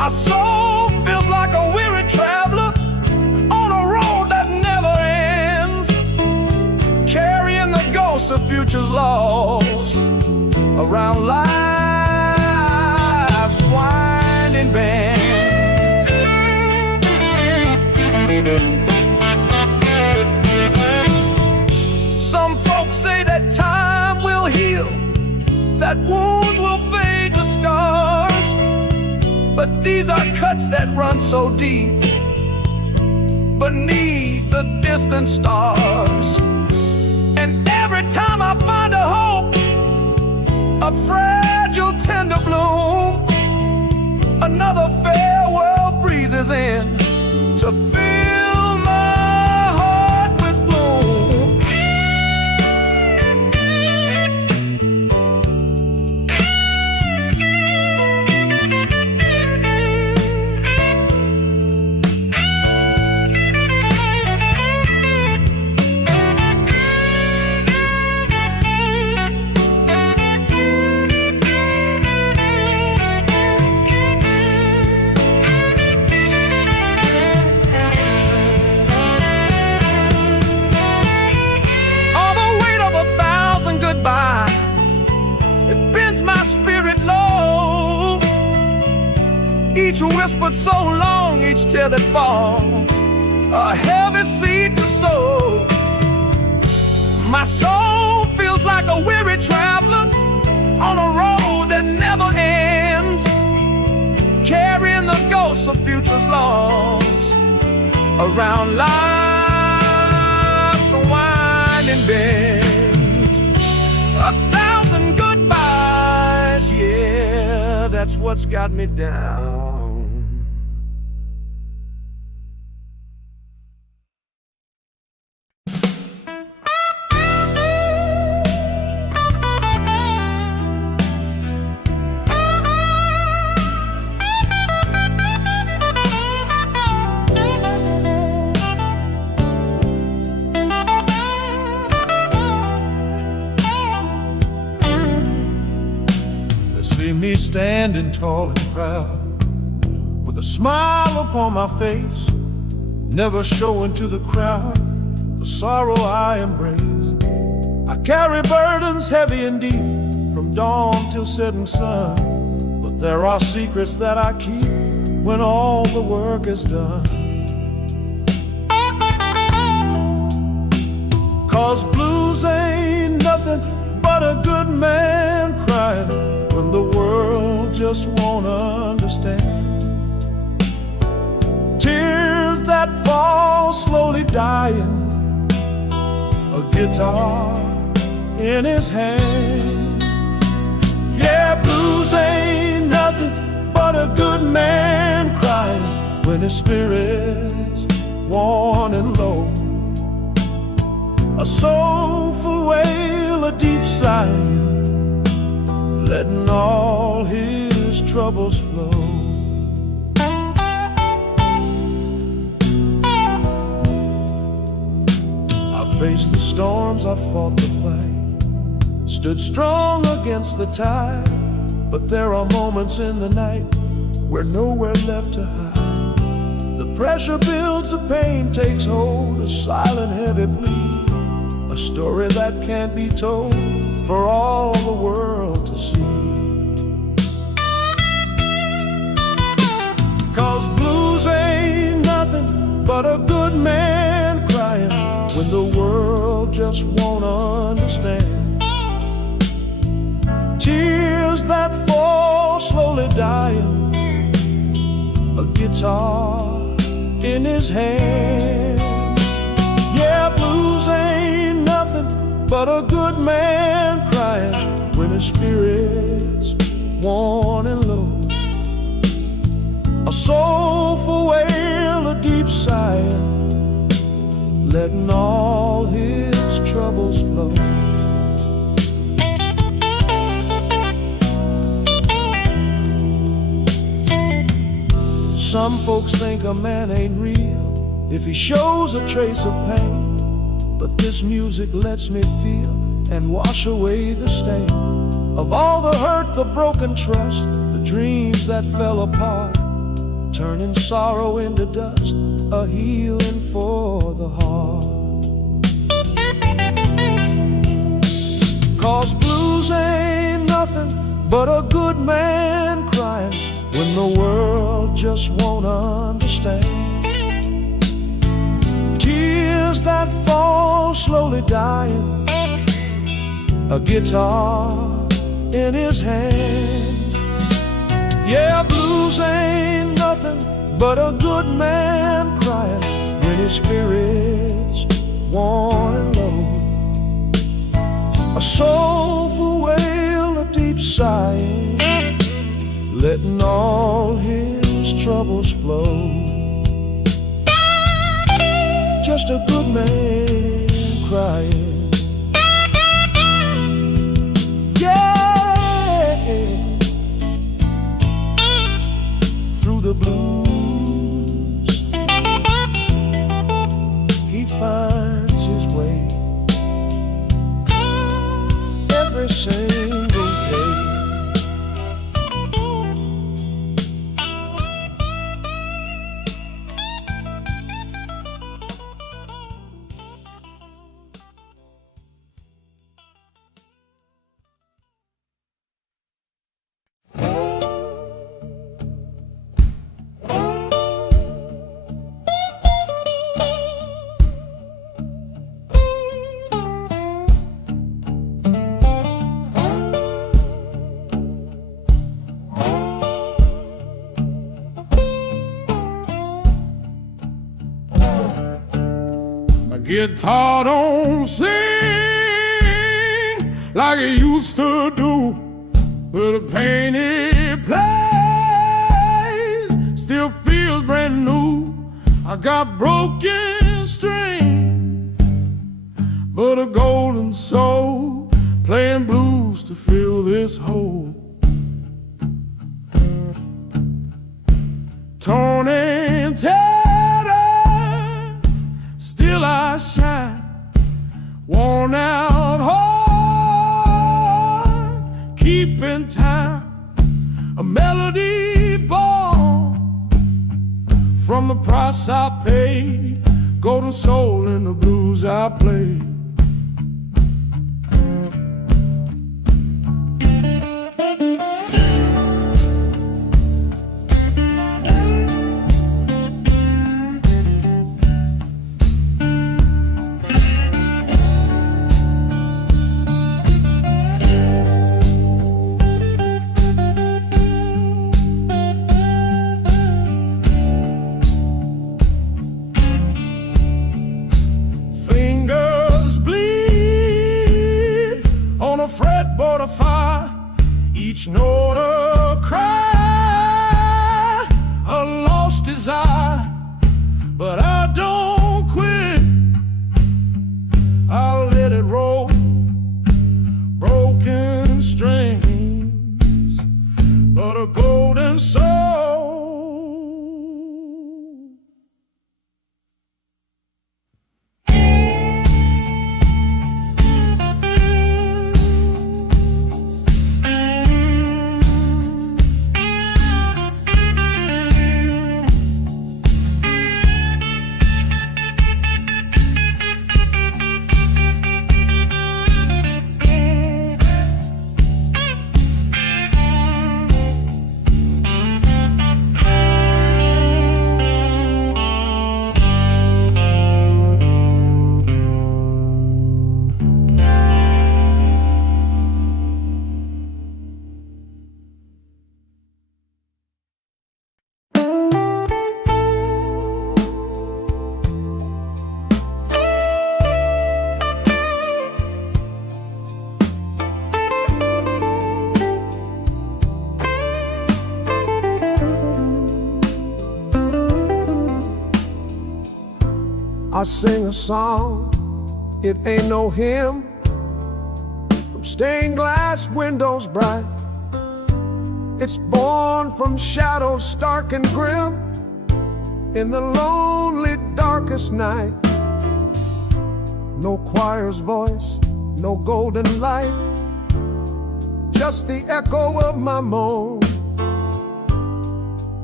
My soul feels like a weary traveler on a road that never ends, carrying the ghosts of futures lost around life's winding bends. Some folks say that time will heal, that wounds will fade to scars, but these are cuts that run so deep beneath the distant stars. And every time I find a hope, a fragile tender bloom, another farewell breezes in to fill my heart with gloom. It bends my spirit low, each whispered so long, each tear that falls, a heavy seed to sow. My soul feels like a weary traveler on a road that never ends, carrying the ghosts of futures lost around life's winding bend. 1,000 goodbyes, yeah, that's what's got me down. See me standing tall and proud, with a smile upon my face, never showing to the crowd the sorrow I embrace. I carry burdens heavy and deep, from dawn till setting sun, but there are secrets that I keep when all the work is done. 'Cause blues ain't nothing but a good man crying when the world just won't understand. Tears that fall slowly dying, a guitar in his hand. Yeah, blues ain't nothing but a good man crying when his spirit's worn and low. A soulful wail, a deep sigh, letting all his troubles flow. I faced the storms, I fought the fight, stood strong against the tide, but there are moments in the night where nowhere left to hide. The pressure builds, the pain takes hold, a silent heavy plea, a story that can't be told for all the world to see. 'Cause blues ain't nothing but a good man crying when the world just won't understand. Tears that fall slowly dying, a guitar in his hand. Yeah, blues ain't nothing but a good man crying when his spirit's worn and low. A soulful wail, a deep sigh, letting all his troubles flow. Some folks think a man ain't real if he shows a trace of pain, but this music lets me feel and wash away the stain of all the hurt, the broken trust, the dreams that fell apart, turning sorrow into dust, a healing for the heart. 'Cause blues ain't nothing but a good man crying when the world just won't understand. Tears that fall slowly dying, a guitar in his hand. Yeah, blues ain't nothing but a good man crying when his spirit's worn and low. A soulful wail, a deep sighing, letting all his troubles flow. Just a good man crying. Through the blues, he finds his way every single day. Guitar don't sing like it used to do, but the pain it plays still feels brand new. I got broken string, but a golden soul playing blues to fill this hole. Torn and tattered, still I shine, worn out heart, keeping time, a melody born from the price I paid, golden soul in the blues I played. Fretboard of fire, each note a cry, a lost desire, but I don't quit. I'll let it roll, broken strings, but a golden soul. I sing a song, it ain't no hymn, from stained glass windows bright. It's born from shadows stark and grim, in the lonely darkest night. No choir's voice, no golden light, just the echo of my moan,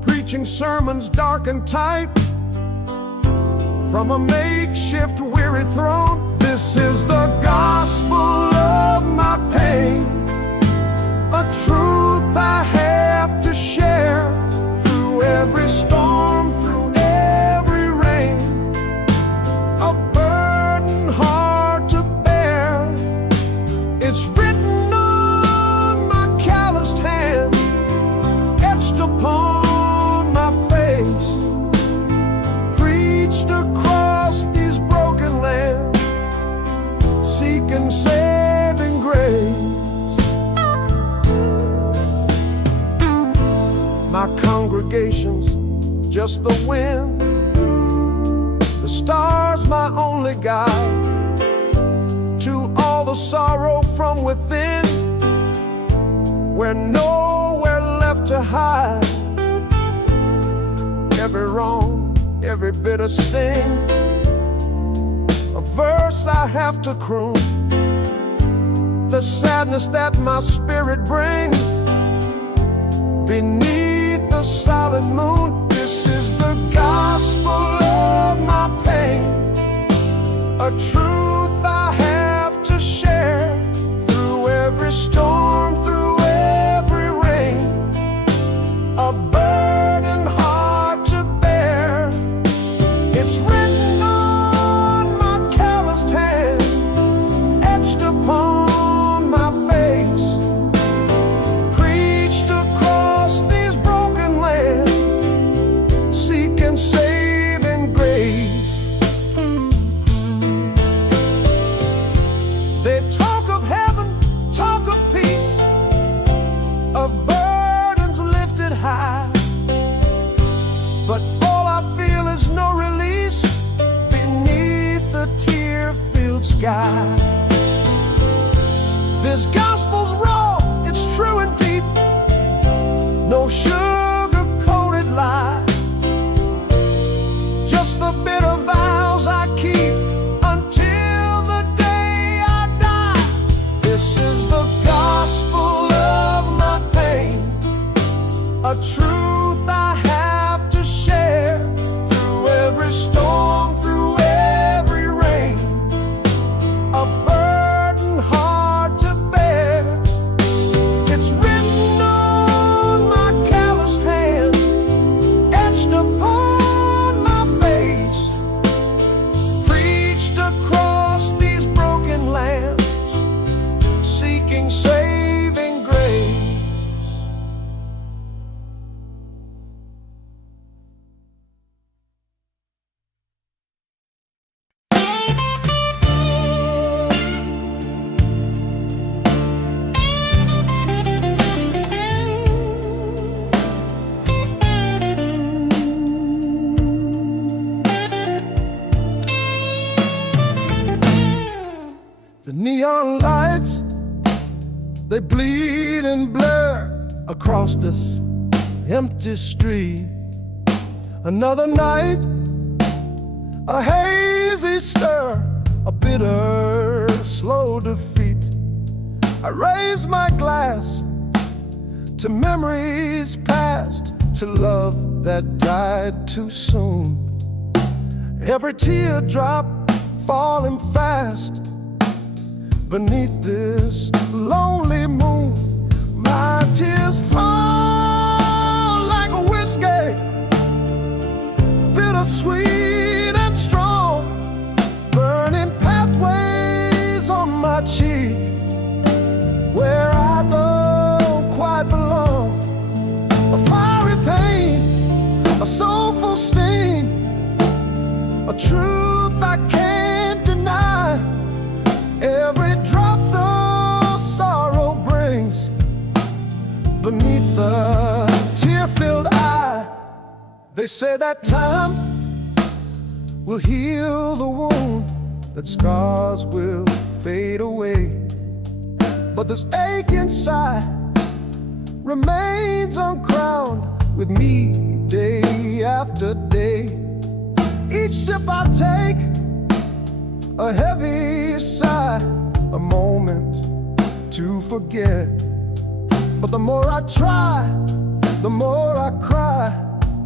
preaching sermons dark and tight from a makeshift weary throne. This is the gospel of my pain, a truth I have to share through every storm, through every rain, a burden hard to bear. It's written on my calloused hand, etched upon my face, preached across these broken lands, seeking saving grace. My congregation's just the wind, the stars my only guide to all the sorrow from within. We're nowhere left to hide. Every wrong, every bitter sting, a verse I have to croon. The sadness that my spirit brings beneath the solid moon. This is the gospel of my pain, a truth I have to share through every storm, through every rain, a burden hard to bear. It's written on my calloused hand, etched upon my face, preached across these broken lands, seeking saving grace. They talk of heaven, talk of peace, of burdens lifted high, but all I feel is no release beneath the tear-filled sky. This gospel's raw, it's true and deep, no sugar-coated lie, just the bitter vows I keep until the day I die. This is the gospel of my pain, a truth I have to share through every storm, through every rain, a burden hard to bear. It's written on my calloused hand, etched upon my face, preached across these broken lands, seeking saving grace. The neon lights, they bleed and blur across this empty street. Another night, a hazy stir, a bitter, slow defeat. I raise my glass to memories past, to love that died too soon. Every teardrop falling fast beneath this lonely moon. My tears fall like a whiskey, bittersweet and strong, burning pathways on my cheek where I don't quite belong. A fiery pain, a soulful sting, a truth I can't deny. Every drop the sorrow brings beneath the tear-filled eye. They say that time will heal the wound, that scars will fade away, but this ache inside remains uncrowned with me day after day. Each sip I take, a heavy sigh, a moment to forget. But the more I try, the more I cry,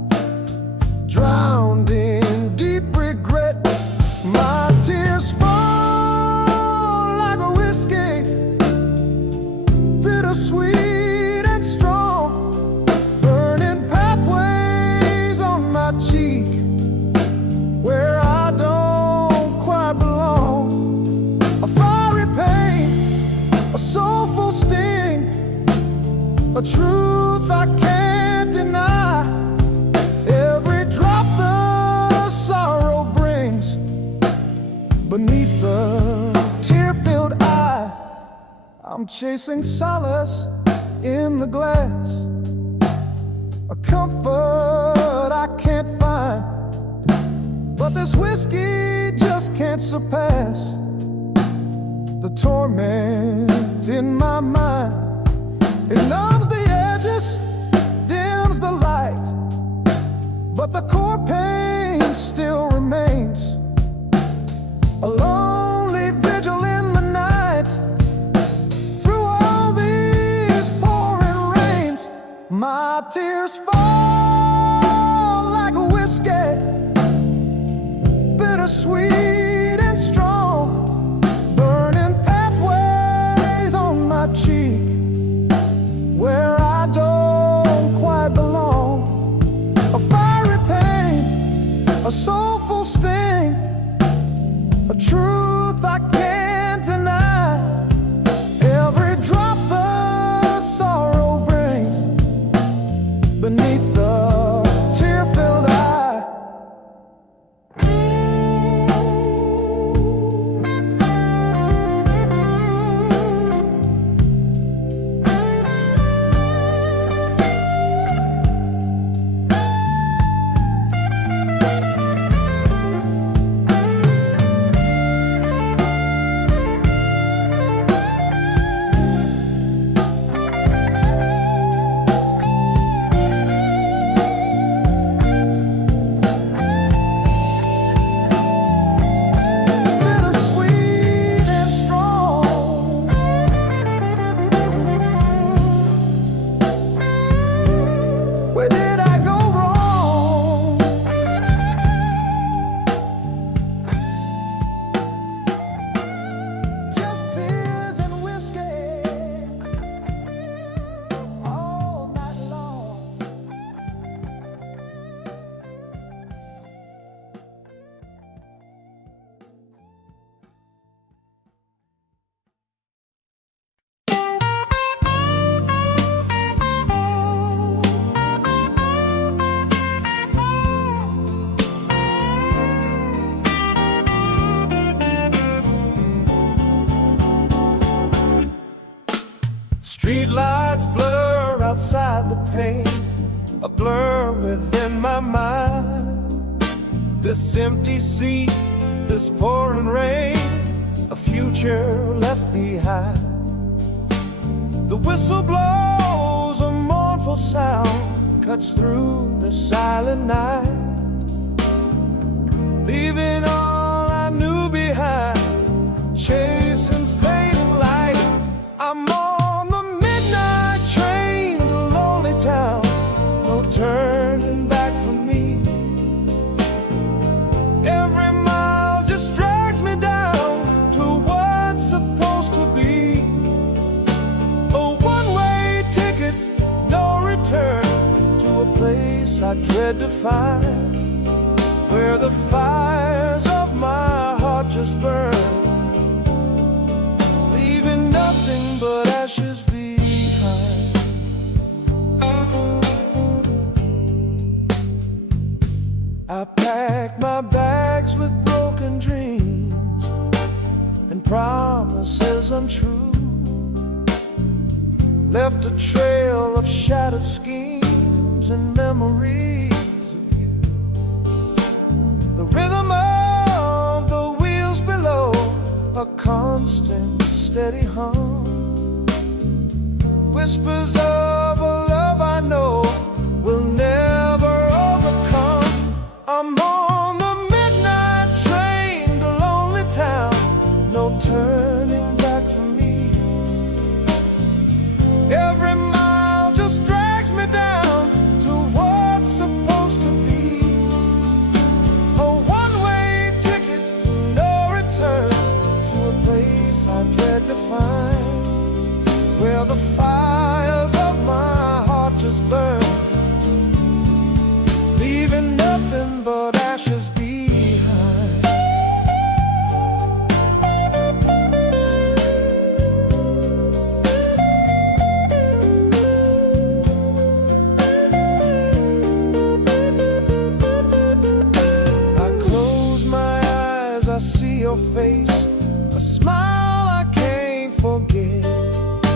chasing solace in the glass, a comfort I can't find, but this whiskey just can't surpass the torment in my mind. It numbs the edges, dims the light, but the core pain still remains. A lonely vigil in the night, through all these pouring rains. My tears fall like a whiskey, bittersweet and strong, burning pathways on my cheek where I don't quite belong. A fiery pain, a soulful sting, a truth I can't deny. Every drop the sorrow brings beneath the tear-filled eye. Where did I go wrong? Just tears and whiskey all night long. Street lights blur outside the pane, a blur within my mind. This empty seat, this pouring rain, a future left behind. The whistle blows, a mournful sound cuts through the silent night, leaving all I knew behind, chasing fading light. I'm on the midnight train to lonely town, no turning back for me. Every mile just drags me down to what's supposed to be a one-way ticket, no return, to a place I dread to find, where the fires of my heart just burn, leaving nothing but ashes behind. I packed my bags with broken dreams and promises untrue, left a trail of shattered schemes and memories of you. The rhythm of the wheels below, a constant steady hum, whispers of a love I know will never overcome. I'm on the midnight train to lonely town, no turning back for me. Every mile just drags me down to what's supposed to be a one-way ticket, no return, to a place I dread to find, where the fires of my heart just burn, leaving nothing but ashes behind. I close my eyes, I see your face, a smile I can't forget.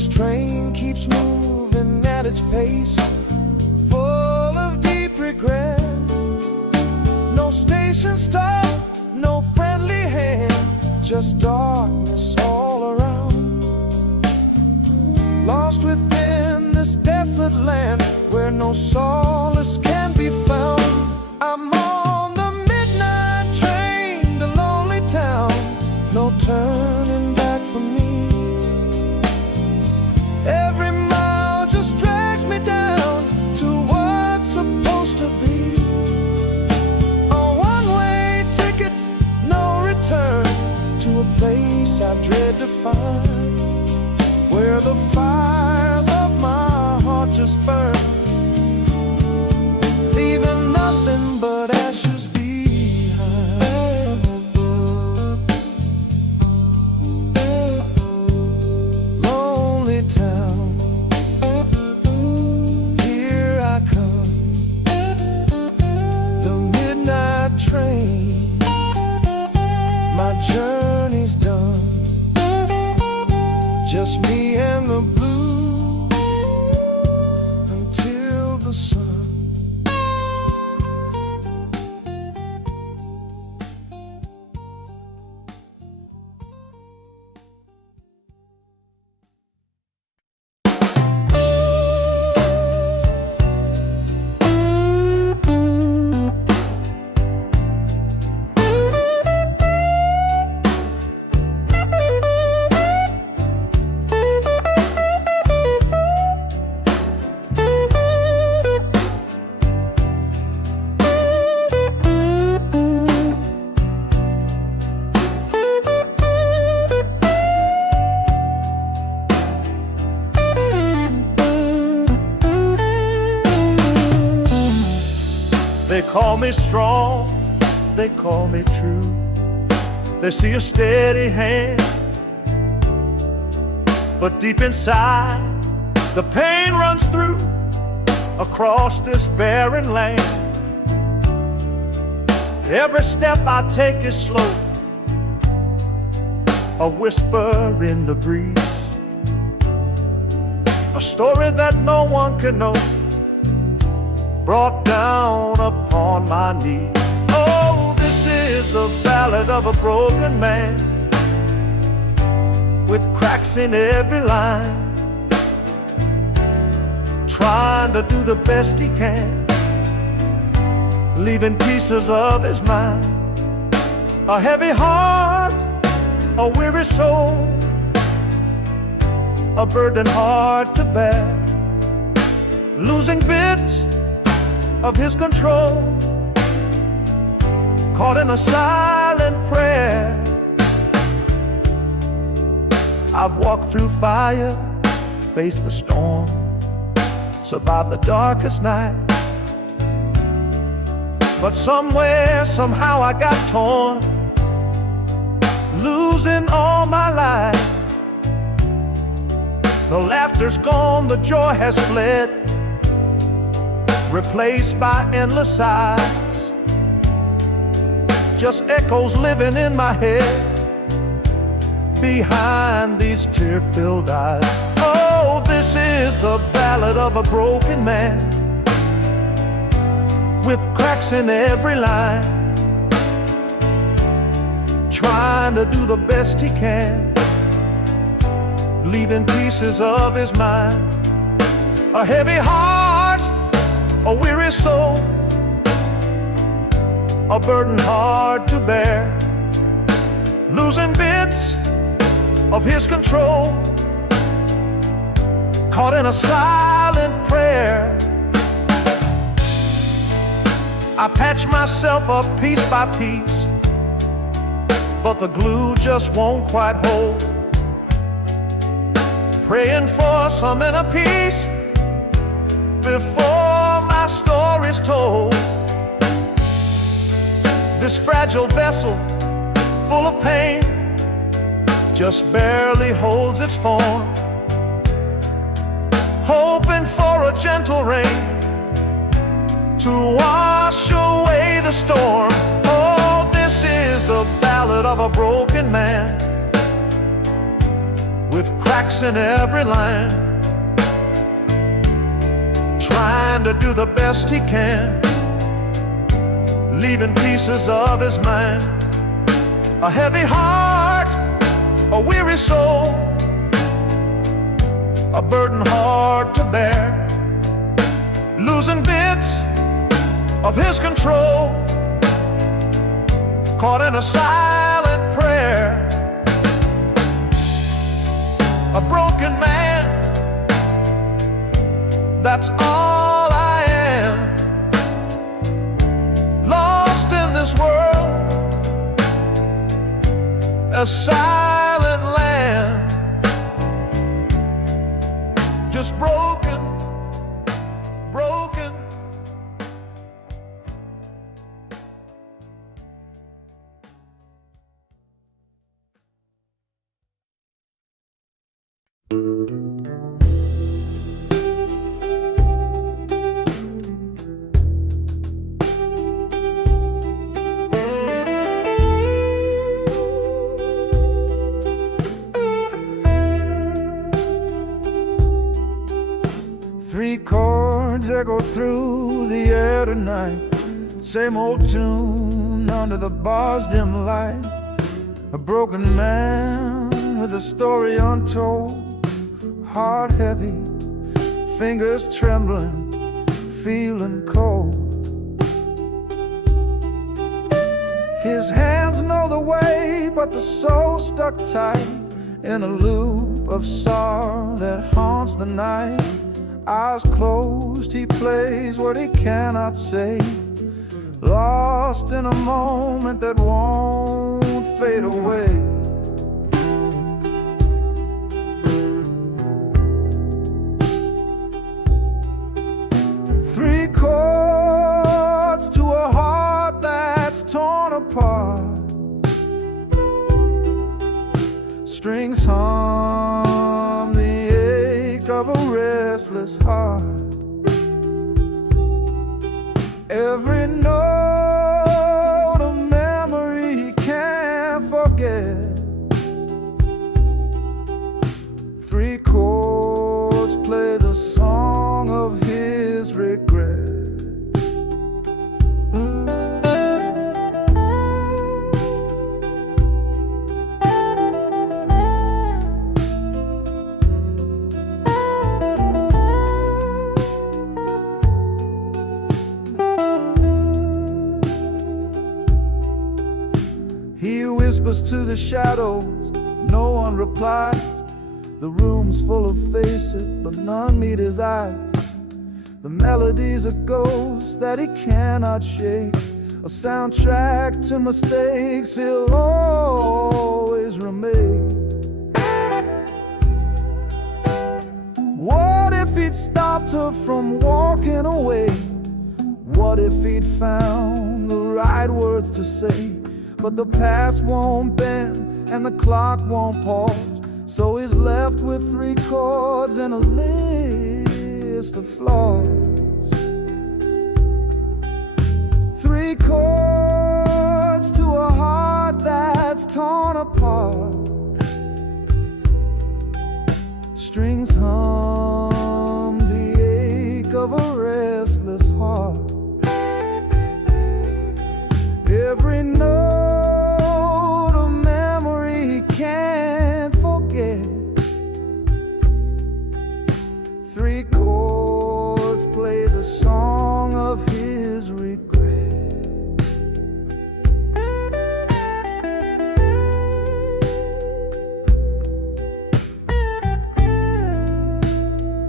This train keeps moving at its pace, full of deep regret. No station stop, no friendly hand, just darkness all around. Lost within this desolate land where no solace can be found. I'm on the midnight train to lonely town, no turning back for me. Every mile just drags me down to what's supposed to be. A one-way ticket, no return, to a place I dread to find, where the fires of my heart just burn, leaving nothing but ashes behind. Lonely town, here I come, the midnight train, my journey's done, just me and the blues until the sun. They call me strong, they call me true. They see a steady hand, but deep inside the pain runs through across this barren land. Every step I take is slow, a whisper in the breeze, a story that no one can know, brought down upon my knees. Oh, this is the ballad of a broken man, with cracks in every line, trying to do the best he can, leaving pieces of his mind. A heavy heart, a weary soul, a burden hard to bear, losing bits of his control, caught in a silent prayer. I've walked through fire, faced the storm, survived the darkest night, but somewhere, somehow I got torn, losing all my life. The laughter's gone, the joy has fled, replaced by endless sighs, just echoes living in my head behind these tear-filled eyes. Oh, this is the ballad of a broken man, with cracks in every line, trying to do the best he can, leaving pieces of his mind. A heavy heart, a weary soul, a burden hard to bear, losing bits of his control, caught in a silent prayer. I patch myself up piece by piece, but the glue just won't quite hold, praying for some inner peace before my story's told. This fragile vessel, full of pain, just barely holds its form, hoping for a gentle rain to wash away the storm. Oh, this is the ballad of a broken man, with cracks in every line, trying to do the best he can, leaving pieces of his mind. A heavy heart, a weary soul, a burden hard to bear, losing bits of his control, caught in a silent prayer. A broken man, that's all I am, lost in this world, a silent land, just broken, broken. Three chords echo through the air tonight, same old tune under the bar's dim light. A broken man with a story untold, heart heavy, fingers trembling, feeling cold. His hands know the way, but the soul stuck tight in a loop of sorrow that haunts the night. Eyes closed, he plays what he cannot say, lost in a moment that won't fade away. Three chords to a heart that's torn apart, strings hum the ache of a restless heart. Every note a memory he can't forget. Three chords play the song of his regret. He whispers to the shadows, no one replies. The room's full of faces, but none meet his eyes. The melody's a ghost that he cannot shake, a soundtrack to mistakes he'll always remake. What if he'd stopped her from walking away? What if he'd found the right words to say? But the past won't bend and the clock won't pause, so he's left with three chords and a list of flaws. Three chords to a heart that's torn apart, strings hum the ache of a restless heart. Every note a memory he can't forget. Three chords play the song of his regret.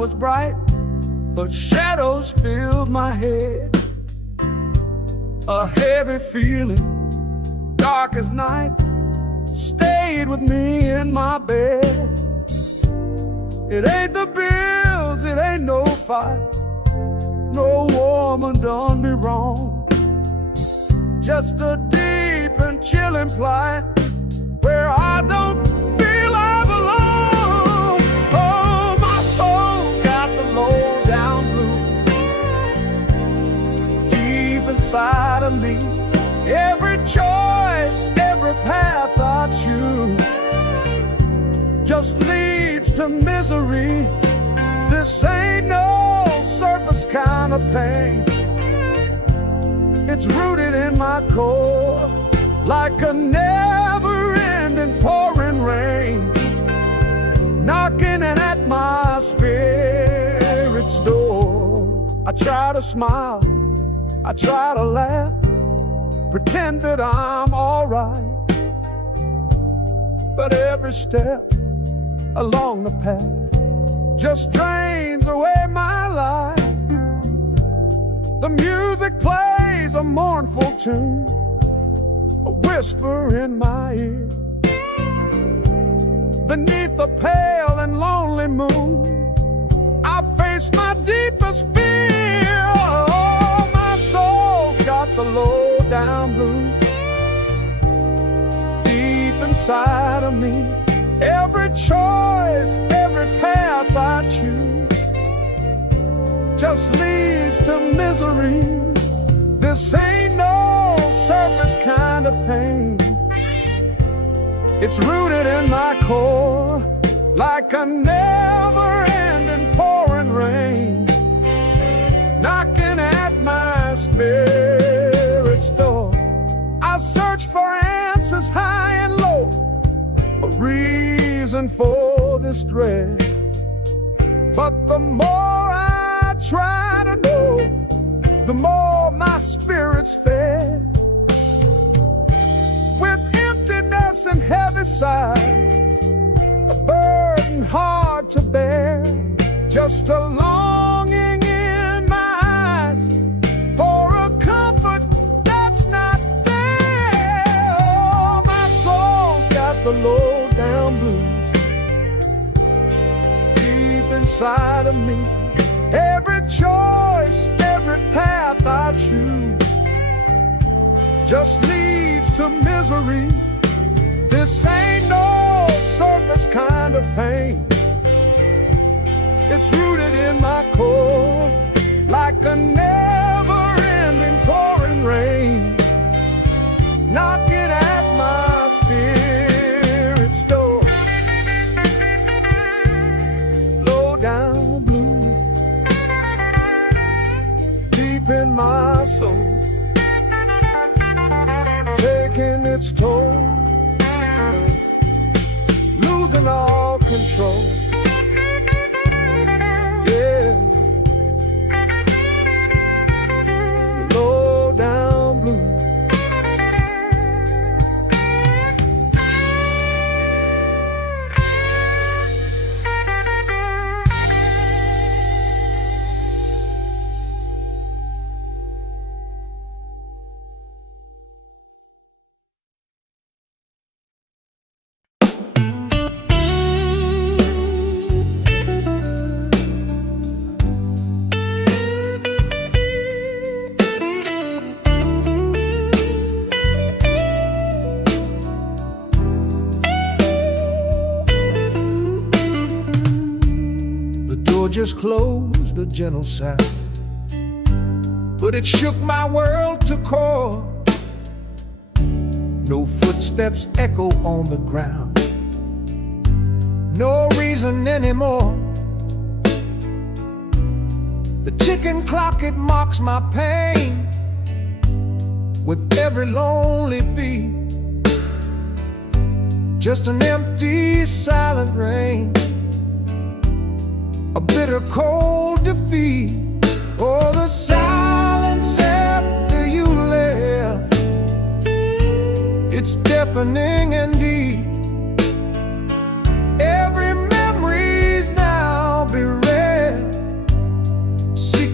was bright, but shadows filled my head. A heavy feeling, dark as night, stayed with me in my bed. It ain't the bills, it ain't no fight, no woman done me wrong. Just a deep and chilling plight where I don't feel I belong. Oh, my soul's got the low down blues deep inside of me. Every choice, every path I choose just leads to misery. This ain't no surface kind of pain. It's rooted in my core like a never-ending pouring rain, knocking at my spirit's door. I try to smile, I try to laugh, pretend that I'm alright, but every step along the path just drains away my life. The music plays a mournful tune, a whisper in my ear. Beneath the pale and lonely moon, I face my deepest fear. Oh, my soul's got the low down blues deep inside of me. Every choice, every path I choose just leads to misery. This ain't no surface kind of pain. It's rooted in my core like a never-ending pouring rain, knocking at my spirit's door. I search for answers high and low, a reason for this dread, but the more I try to know, the more my spirit's fed. With emptiness and heavy sighs, a burden hard to bear, just a longing in my eyes for a comfort that's not there. Oh, my soul's got the low down blues deep inside of me. Every choice, every path I choose just leads to misery. This ain't no surface kind of pain. It's rooted in my core like a never-ending pouring rain, knocking at my spirit's door. Low down blue deep in my soul, taking its toll, losing all control. Yeah, low down blue. Just closed, a gentle sound, but it shook my world to core. No footsteps echo on the ground, no reason anymore. The ticking clock, it mocks my pain with every lonely beat. Just an empty, silent rain, a bitter cold defeat. Oh, the silence after you left, it's deafening and deep. Every memory's now bereft.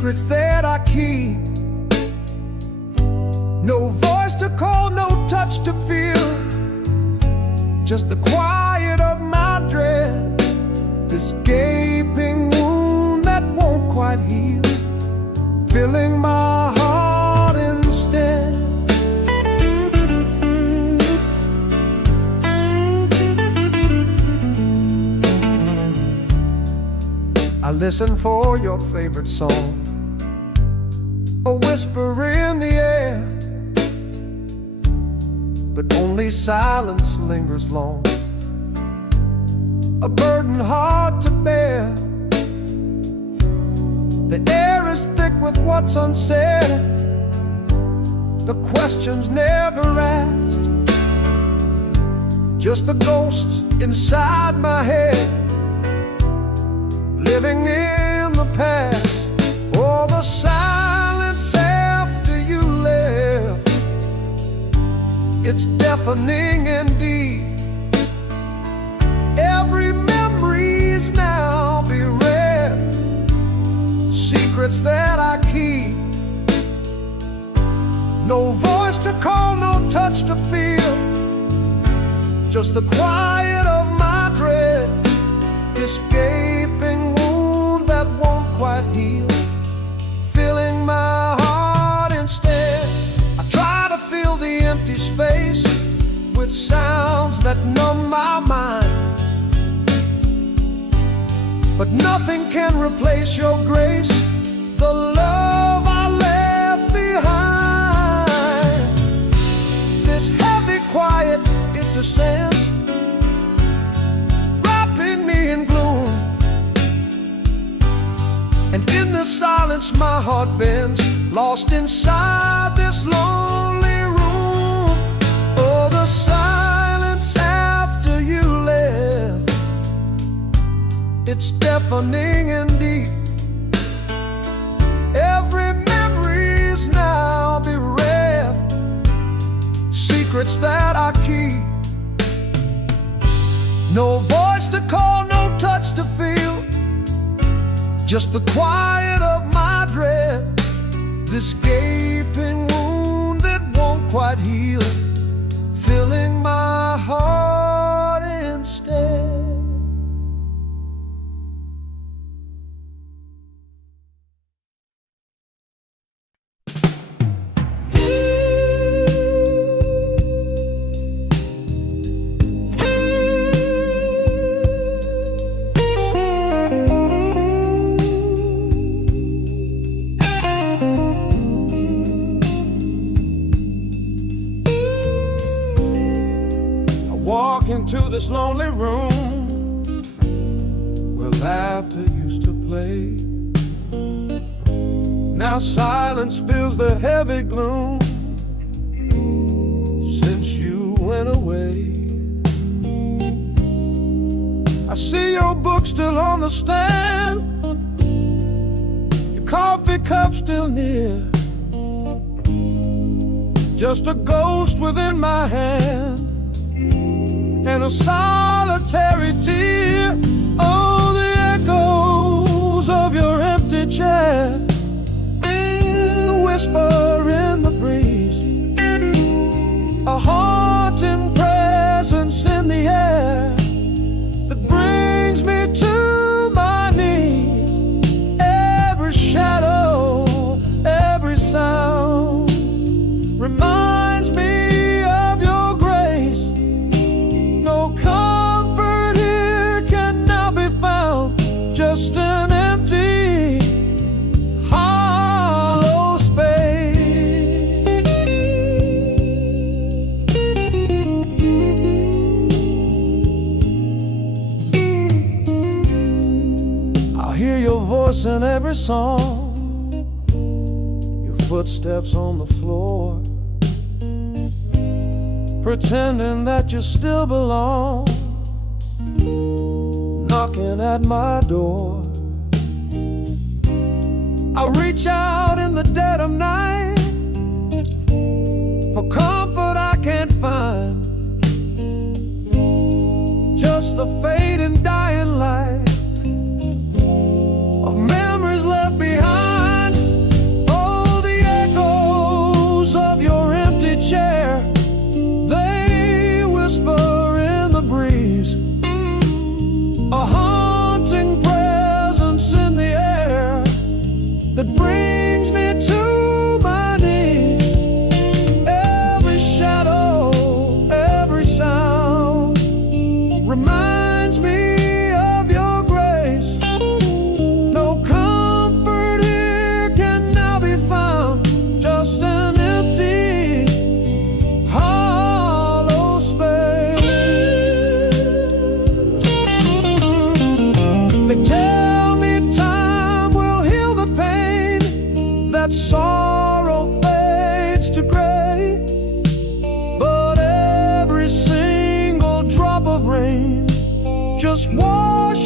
secrets that I keep. No voice to call, no touch to feel, just the quiet of my dread, this gaping wound that won't quite heal, filling my heart instead. I listen for your favorite song, a whisper in the air, but only silence lingers long, a burden hard to bear. The air is thick with what's unsaid, the questions never asked, just the ghosts inside my head, living in the past. Oh, the silence after you left, it's deafening indeed. Every memory's now bereft, secrets that I keep. No voice to call, no touch to feel, just the quiet of my dread, this gaping wound that won't quite heal, filling my heart instead. I try to fill the empty space with sounds that numb my mind, but nothing can replace your grace, the love I left behind. This heavy quiet, it descends, wrapping me in gloom, and in the silence my heart bends, lost inside this lonely room. Oh, the silence after you left, it's deafening indeed. Every memory's now bereft, secrets that I keep. No voice to call, no touch to feel, just the quiet of my dread, this gaping wound that won't quite heal, filling my heart instead. Walk into this lonely room where laughter used to play. Now silence fills the heavy gloom since you went away. I see your book still on the stand, your coffee cup still near, just a ghost within my hand and a solitary tear. Oh, the echoes of your empty chair, the whisper in the breeze, a haunting presence in the air that brings me to my knees. Every shadow, every sound reminds me of your grace. No comfort here can now be found, just an empty, hollow space. I hear your voice in every song, your footsteps on the floor, pretending that you still belong, knocking at my door. I reach out in the dead of night for comfort I can't find, just the fading dying light of memories left behind.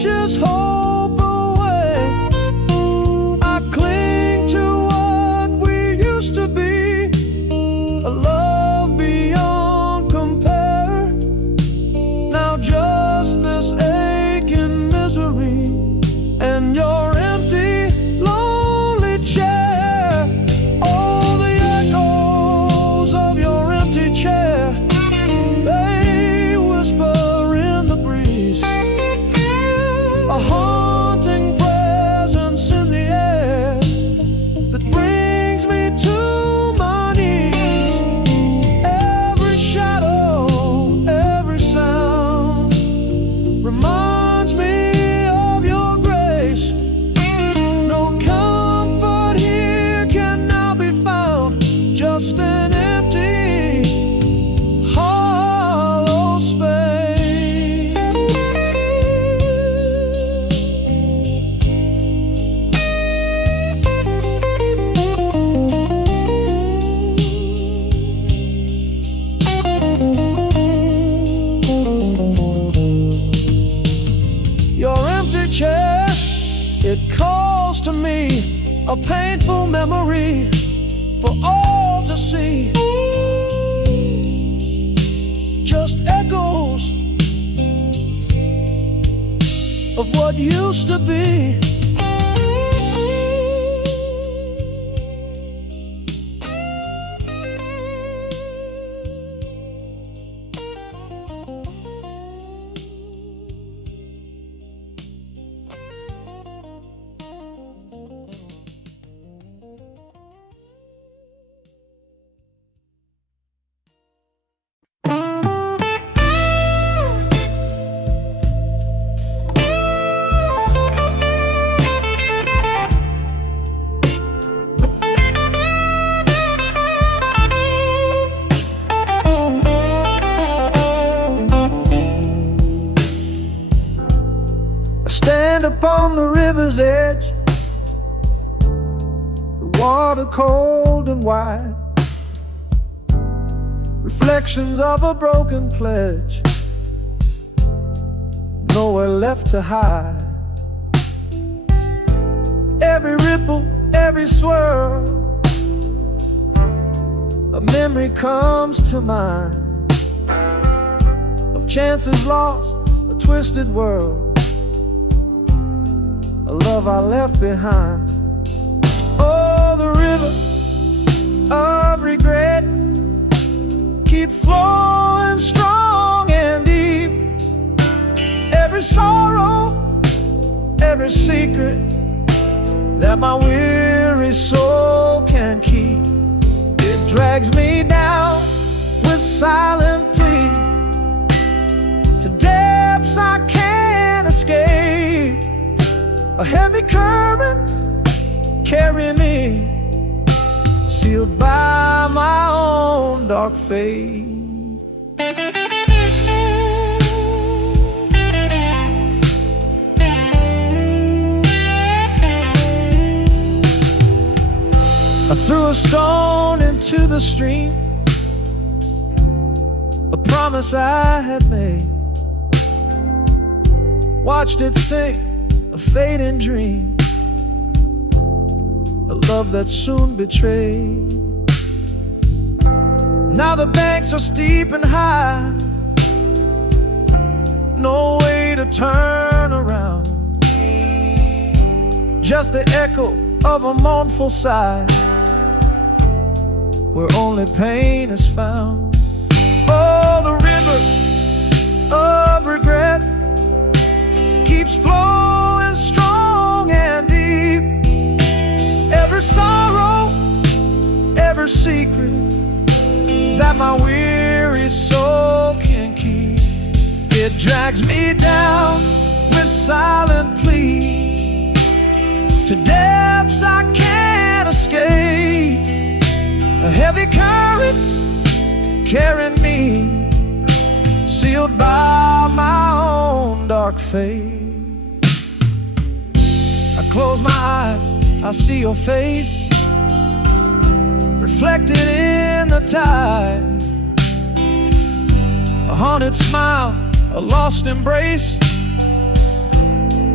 washes hope away. I cling to what we used to be, a love beyond compare. Now just this aching misery and your empty, lonely chair. Oh, the echoes of your empty chair, they whisper in the breeze, a haunting presence in the air that brings me to my knees. Every shadow, every sound reminds me of your grace. No comfort here can now be found, just an empty, hollow space. Your empty chair, it calls to me, a painful memory for all to see. Just echoes of what used to be. Stand upon the river's edge, the water cold and wide, reflections of a broken pledge, nowhere left to hide. Every ripple, every swirl, a memory comes to mind of chances lost, a twisted world, a love I left behind. Oh, the river of regret keeps flowing strong and deep. Every sorrow, every secret that my weary soul can keep, it drags me down with silent plea to depths I can't escape. A heavy current carrying me, sealed by my own dark fate. I threw a stone into the stream, a promise I had made, watched it sink, a fading dream, a love that soon betrayed. Now the banks are steep and high, no way to turn around, just the echo of a mournful sigh, where only pain is found. Oh, the river of regret keeps flowing strong and deep. Every sorrow, every secret that my weary soul can keep, it drags me down with silent plea to depths I can't escape. A heavy current carrying me, sealed by my own dark fate. I close my eyes, I see your face reflected in the tide, a haunted smile, a lost embrace,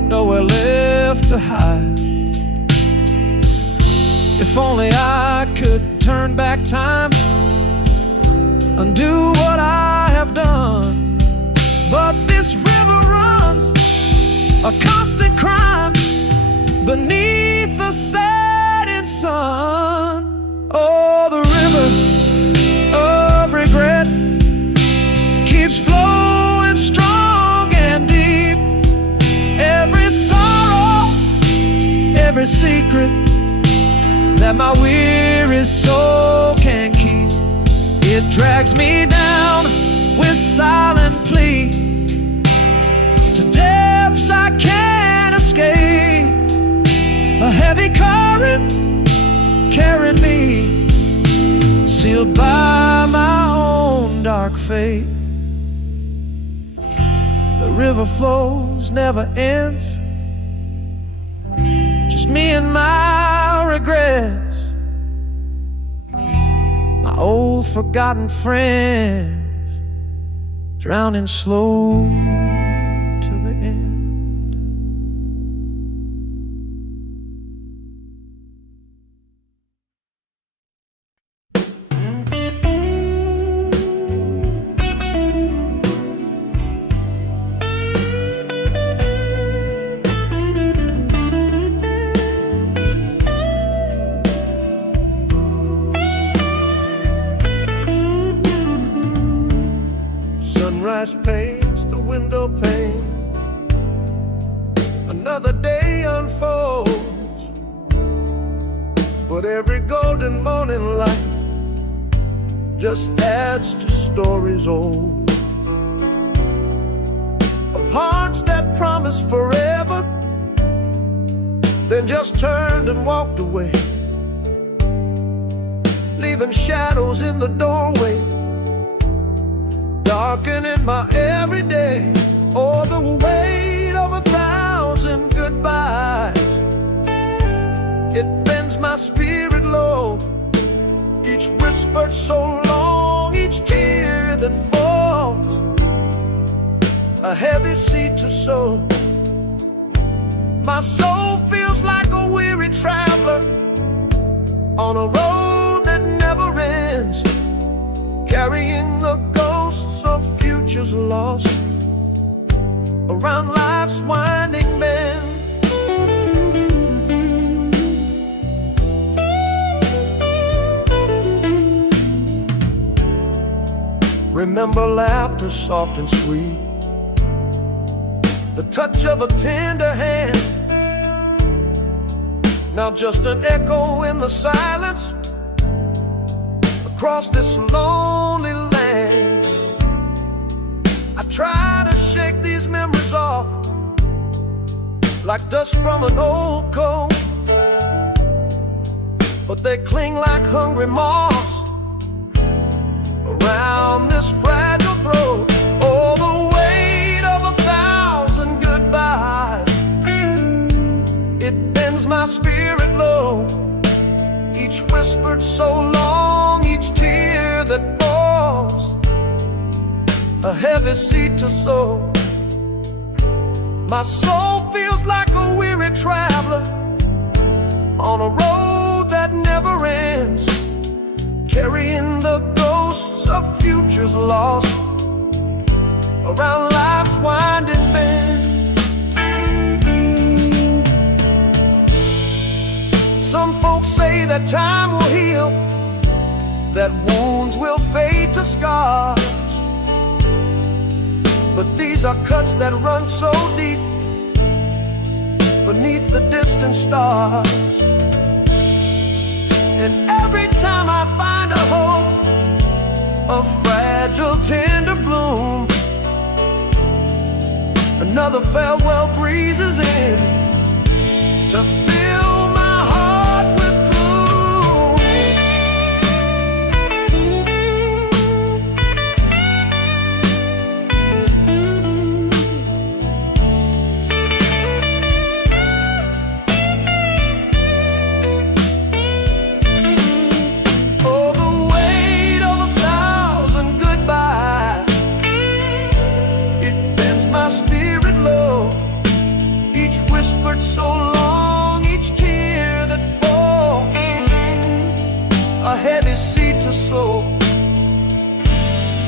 nowhere left to hide. If only I could turn back time, undo what I have done. But this river runs a constant crime beneath the setting sun. Oh, the river of regret keeps flowing strong and deep. Every sorrow, every secret that my weary soul can keep, it drags me down with silent plea to depths I can't escape. A heavy current carrying me, sealed by my own dark fate. The river flows, never ends, just me and my regrets, my old forgotten friends, drowning slow to the end. Sunrise paints the window pane, another day unfolds, but every golden morning light just adds to stories old, of hearts that promised forever, then just turned and walked away, leaving shadows in the doorway, darkening my everyday. Oh, the weight of 1,000 goodbyes, it bends my spirit low. Each whispered so long, each tear that falls, a heavy seed to sow. My soul feels like a weary traveler on a road that never ends, carrying the ghosts of futures lost around life's winding bend. Remember laughter soft and sweet, the touch of a tender hand, now just an echo in the silence across this lonely land. I try to shake these memories off like dust from an old coat, but they cling like hungry moths around this fragile throat. Oh, the weight of 1,000 goodbyes, it bends my spirit low. Each whispered so long, each tear that falls, a heavy seed to sow. My soul feels like a weary traveler on a road that never ends, carrying the ghosts of futures lost around life's winding bend. Some folks say that time will heal, that wounds will fade to scars, but these are cuts that run so deep beneath the distant stars. And every time I find a hope, a fragile tender bloom, another farewell breezes in to fill my heart with gloom. Oh, the weight of 1,000 goodbyes, it bends my spirit low. Each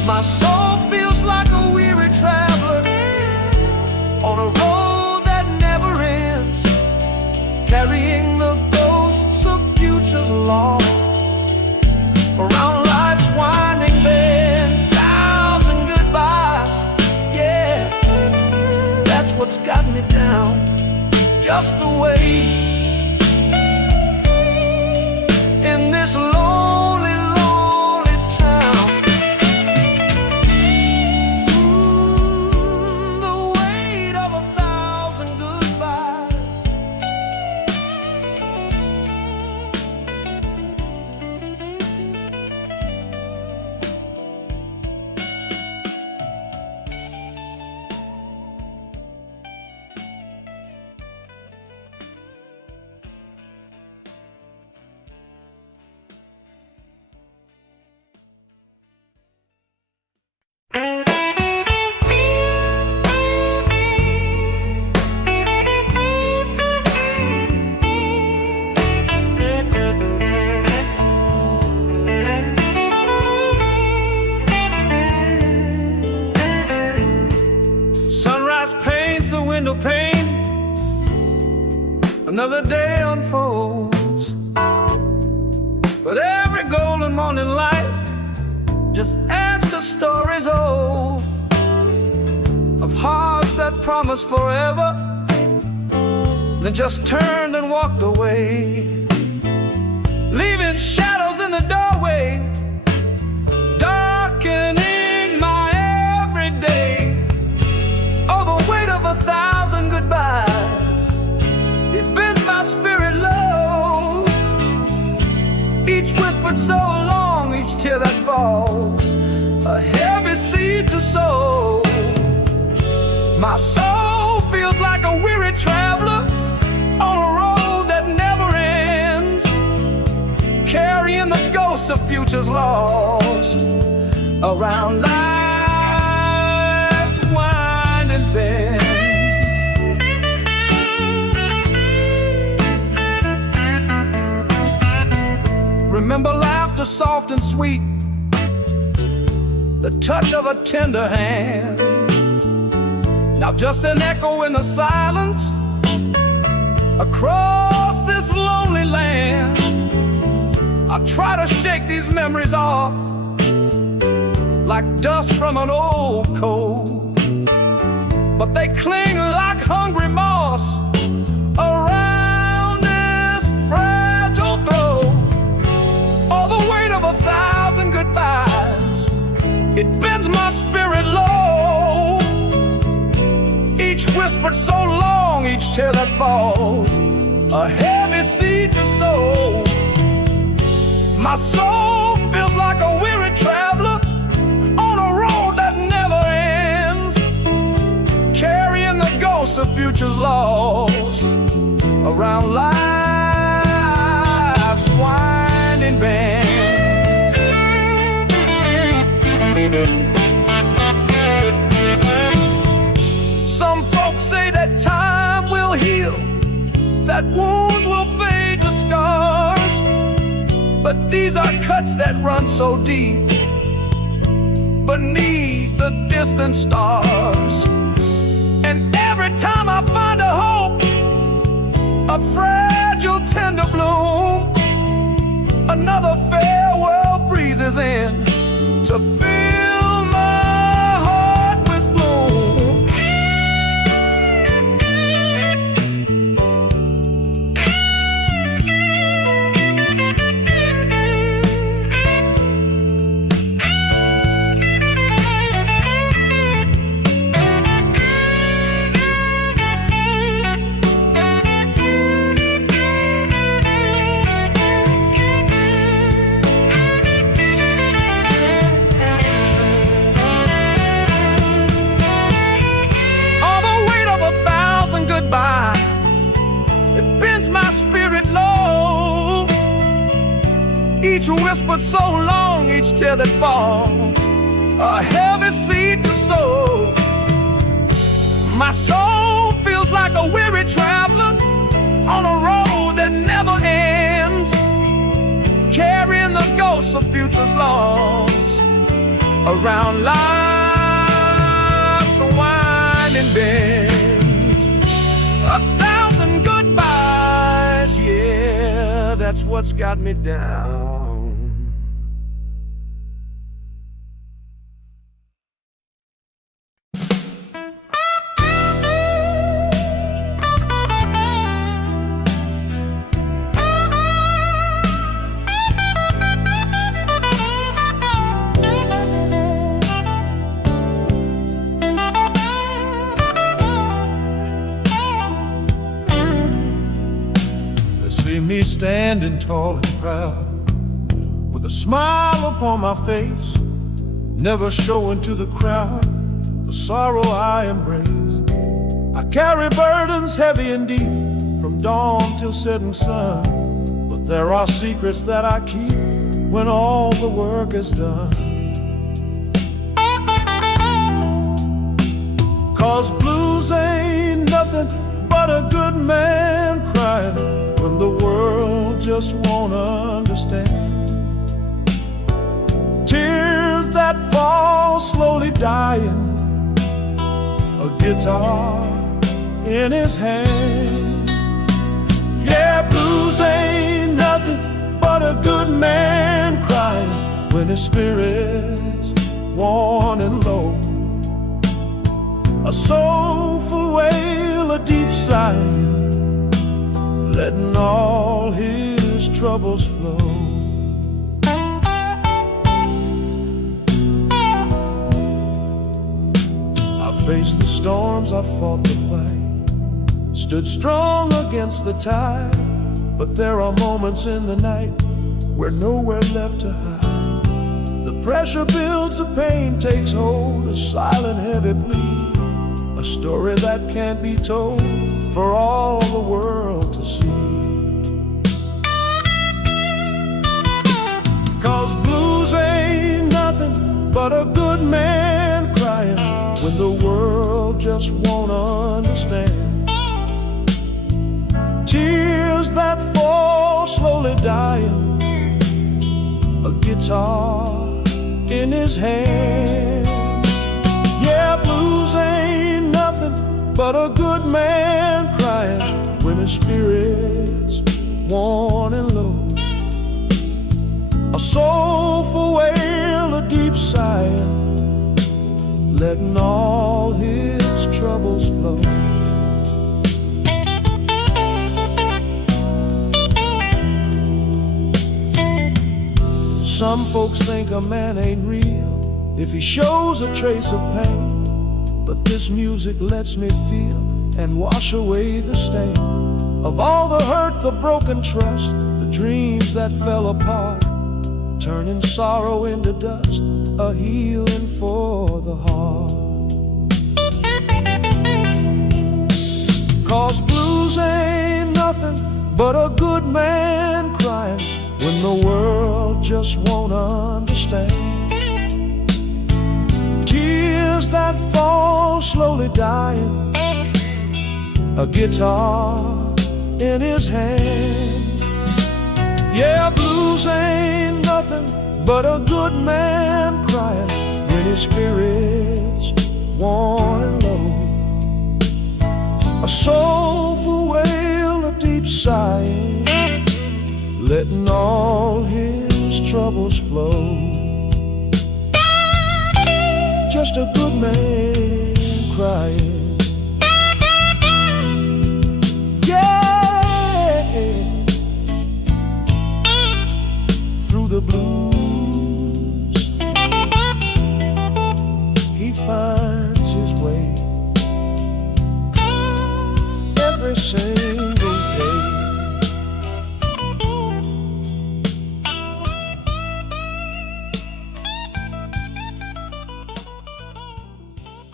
My soul feels like a weary traveler on a road that never ends, carrying the ghosts of futures lost around life's winding bend. Thousand goodbyes, yeah, that's what's got me down. Just the way in this lonely, lonely town. The weight of 1,000 goodbyes. Sunrise paints the window pane, another day unfolds, but every golden morning light just adds to stories old of hearts that promised forever, then just turned and walked away, leaving shadows in the doorway, darkening my everyday. Oh, the weight of 1,000 goodbyes, it bends my spirit low. Each whispered so long, each tear that falls, a heavy seed to sow. My soul feels like a weary traveler on a road that never ends, carrying the ghosts of futures lost around life's winding bends. Remember laughter soft and sweet, the touch of a tender hand. Now just an echo in the silence across this lonely land. I try to shake these memories off like dust from an old coat, but they cling like hungry moss around this fragile throat. All the weight of 1,000 goodbyes, it bends my spirit low. Each whispered so long, each tear that falls, a heavy seed to sow. My soul feels like a weary traveler on a road that never ends, carrying the ghosts of futures lost around life's winding bends. Some folks say that time will heal, that wounds will fade to scars, but these are cuts that run so deep beneath the distant stars. And every time I find a hope, a fragile tender bloom, another farewell breezes in to fill my heart with gloom. Goodbyes, it bends my spirit low. Each whispered so long, each tear that falls, a heavy seed to sow. My soul feels like a weary traveler on a road that never ends, carrying the ghosts of futures lost around life's winding bends. 1,000 goodbyes, yeah, that's what's got me down. See me standing tall and proud, with a smile upon my face, never showing to the crowd the sorrow I embrace. I carry burdens heavy and deep, from dawn till setting sun, but there are secrets that I keep when all the work is done. 'Cause blues ain't nothing but a good man crying when the world just won't understand. Tears that fall slowly dying, a guitar in his hand. Yeah, blues ain't nothing but a good man crying when his spirit's worn and low. A soulful wail, a deep sigh, letting all his troubles flow. I faced the storms, I fought the fight, stood strong against the tide, but there are moments in the night where nowhere left to hide. The pressure builds, the pain takes hold, a silent heavy plea, a story that can't be told for all the world to see. 'Cause blues ain't nothing but a good man crying when the world just won't understand. Tears that fall slowly dying, a guitar in his hand. Yeah, blues ain't nothing but a good man crying when his spirit's worn and low. A soulful wail, a deep sigh, letting all his troubles flow. Some folks think a man ain't real if he shows a trace of pain, but this music lets me feel and wash away the stain of all the hurt, the broken trust, the dreams that fell apart, turning sorrow into dust, a healing for the heart. 'Cause blues ain't nothing but a good man crying when the world just won't understand. Tears that fall slowly dying, a guitar in his hand. Yeah, blues ain't nothing but a good man crying when his spirit's worn and low. A soulful wail, a deep sigh, letting all his troubles flow. Just a good man crying. Yeah, through the blues he finds his way every single day.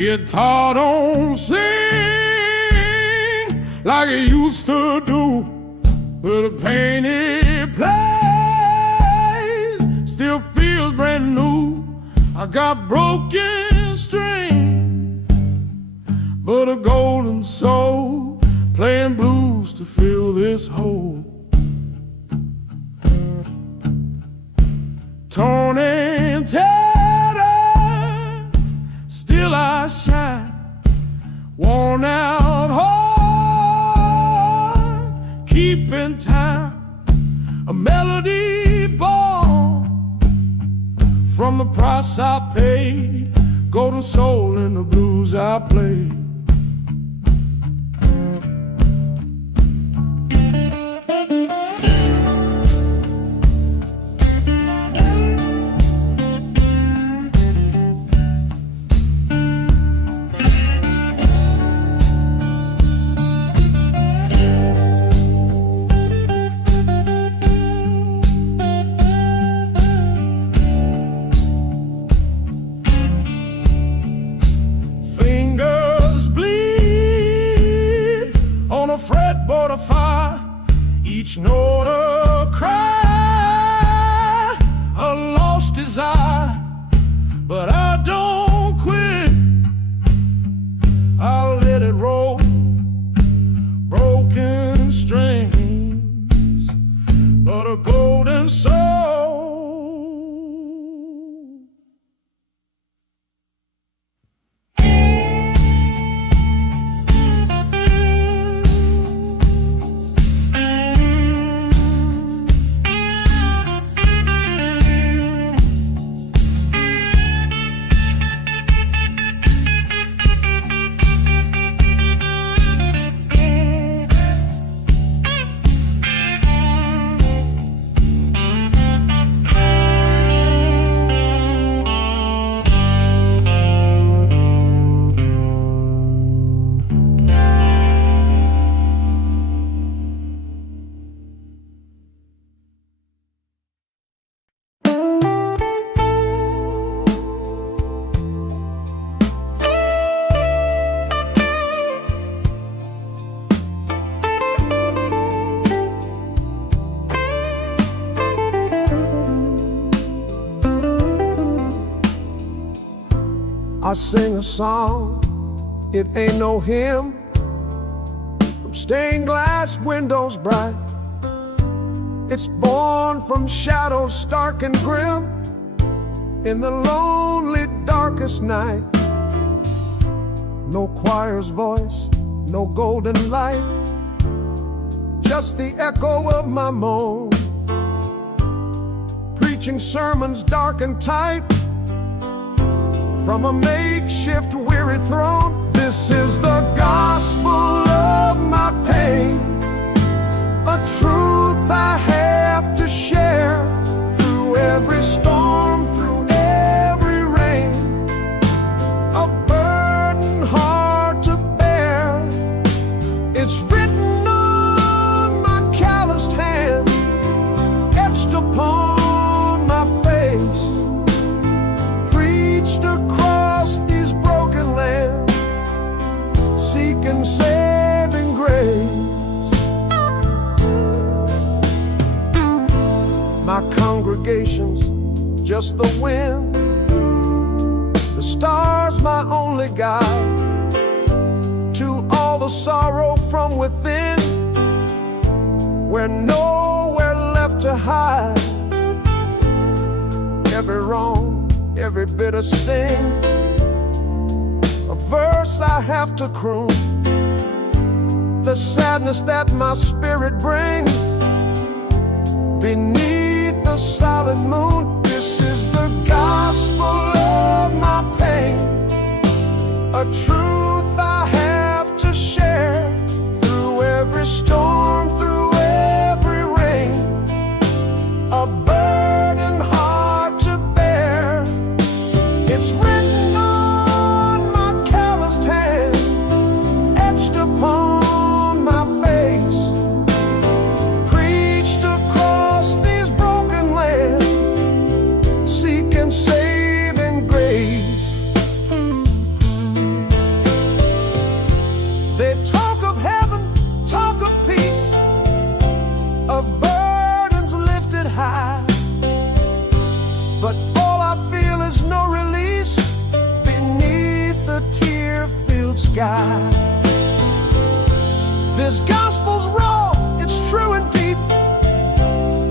Guitar don't sing like it used to do, but the pain it plays still feels brand new. I got broken strings, but a golden soul playing blues to fill this hole. Torn and tattered, still I shine. Worn out heart, keeping time. A melody born from the price I paid. Golden soul in the blues I played. Fretboard of fire, each note a cry, a lost desire. But I don't quit, I'll let it roll. Broken strings, but a golden soul. I sing a song, it ain't no hymn, from stained glass windows bright. It's born from shadows stark and grim, in the lonely darkest night. No choir's voice, no golden light, just the echo of my moan, preaching sermons dark and tight from a makeshift weary throne. This is the gospel of my pain, a truth I have to share through every storm, through every rain, a burden hard to bear. It's written on my calloused hand, etched upon my face, preached across these broken lands, seeking saving grace. My congregation's just the wind, the stars my only guide to all the sorrow from within, where nowhere left to hide. Every wrong, every bitter sting, a verse I have to croon, the sadness that my spirit brings beneath the solid moon. This is the gospel of my pain, a truth I have to share through every storm, through every rain, a burden hard to bear. It's written on my calloused hand, etched upon my face, preached across these broken lands, seeking saving grace.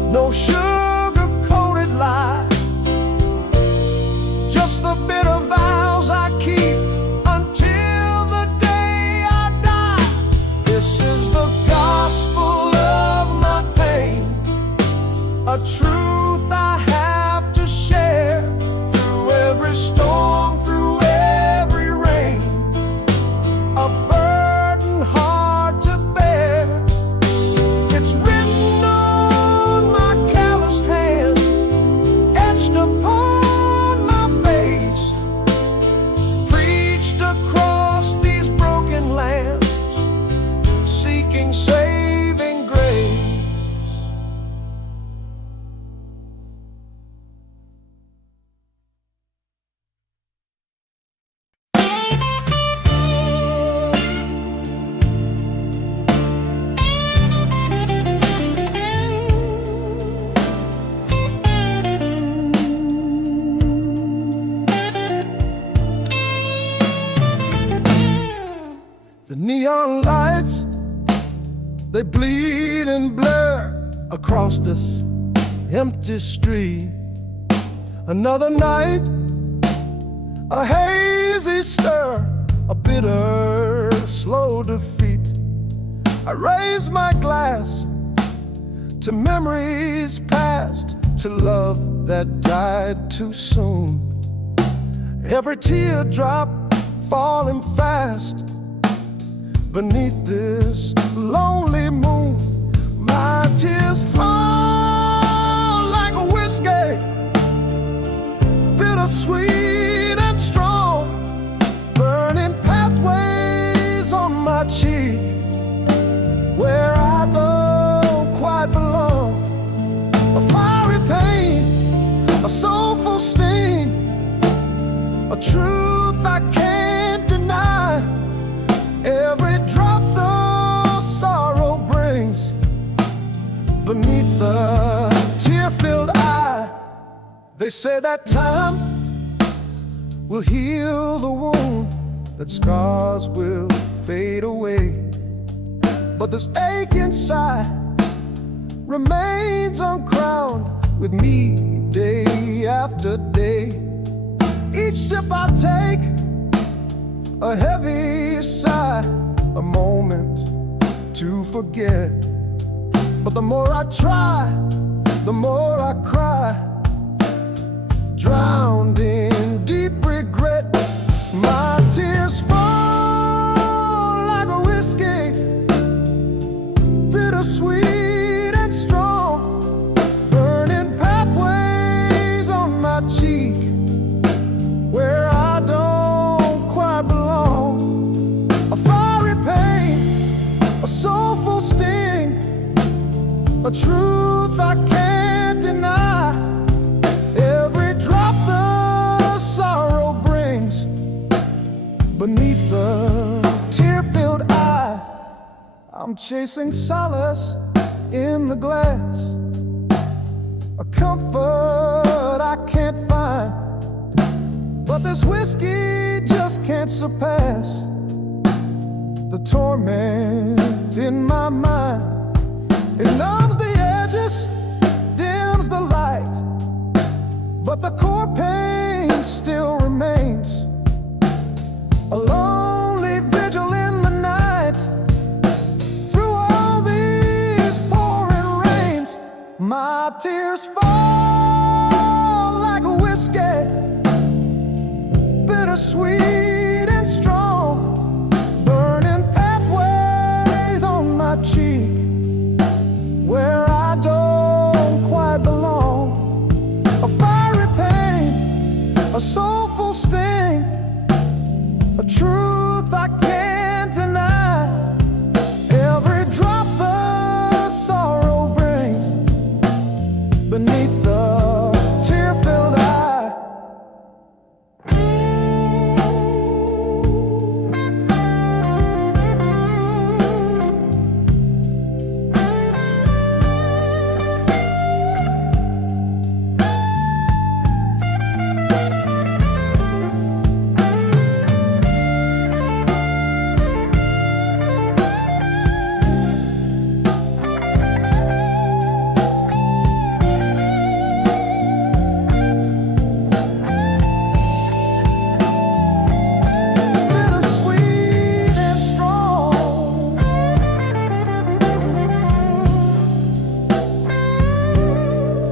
no sugar-coated lie, just the bitter vows I keep until the day I die. This is the gospel of my pain, a truth I have to share through every storm, through every rain, a burden hard to bear. It's written on my calloused hand, etched upon my face, preached across these broken lands, seeking saving grace. The neon lights, they bleed and blur across this empty street. Another night, a hazy stir, a bitter, slow defeat. I raise my glass to memories past, to love that died too soon. Every teardrop falling fast beneath this lonely moon. My tears fall like a whiskey, bittersweet and strong, burning pathways on my cheek where I don't quite belong. A fiery pain, a soulful sting, a truth I can't deny. Every drop the sorrow brings beneath the tear-filled eye. They say that time will heal the wound, that scars will fade away, but this ache inside remains uncrowned with me day after day. Each sip I take, a heavy sigh, a moment to forget. But the more I try, the more I cry, drowned in deep regret. My tears fall like a whiskey, bittersweet and strong, burning pathways on my cheek where I don't quite belong. A fiery pain, a soulful sting, a truth I can't deny. Every drop the sorrow brings beneath the tear-filled eye. I'm chasing solace in the glass, a comfort I can't find, but this whiskey just can't surpass the torment in my mind. It numbs the edges, dims the light, but the core pain still remains. A lonely vigil in the night, through all these pouring rains. My tears fall like a whiskey, bittersweet and strong, burning pathways on my cheek where I don't quite belong. A fiery pain, a soulful sting, a truth I can't deny. Every drop the sorrow brings beneath the tear-filled eye.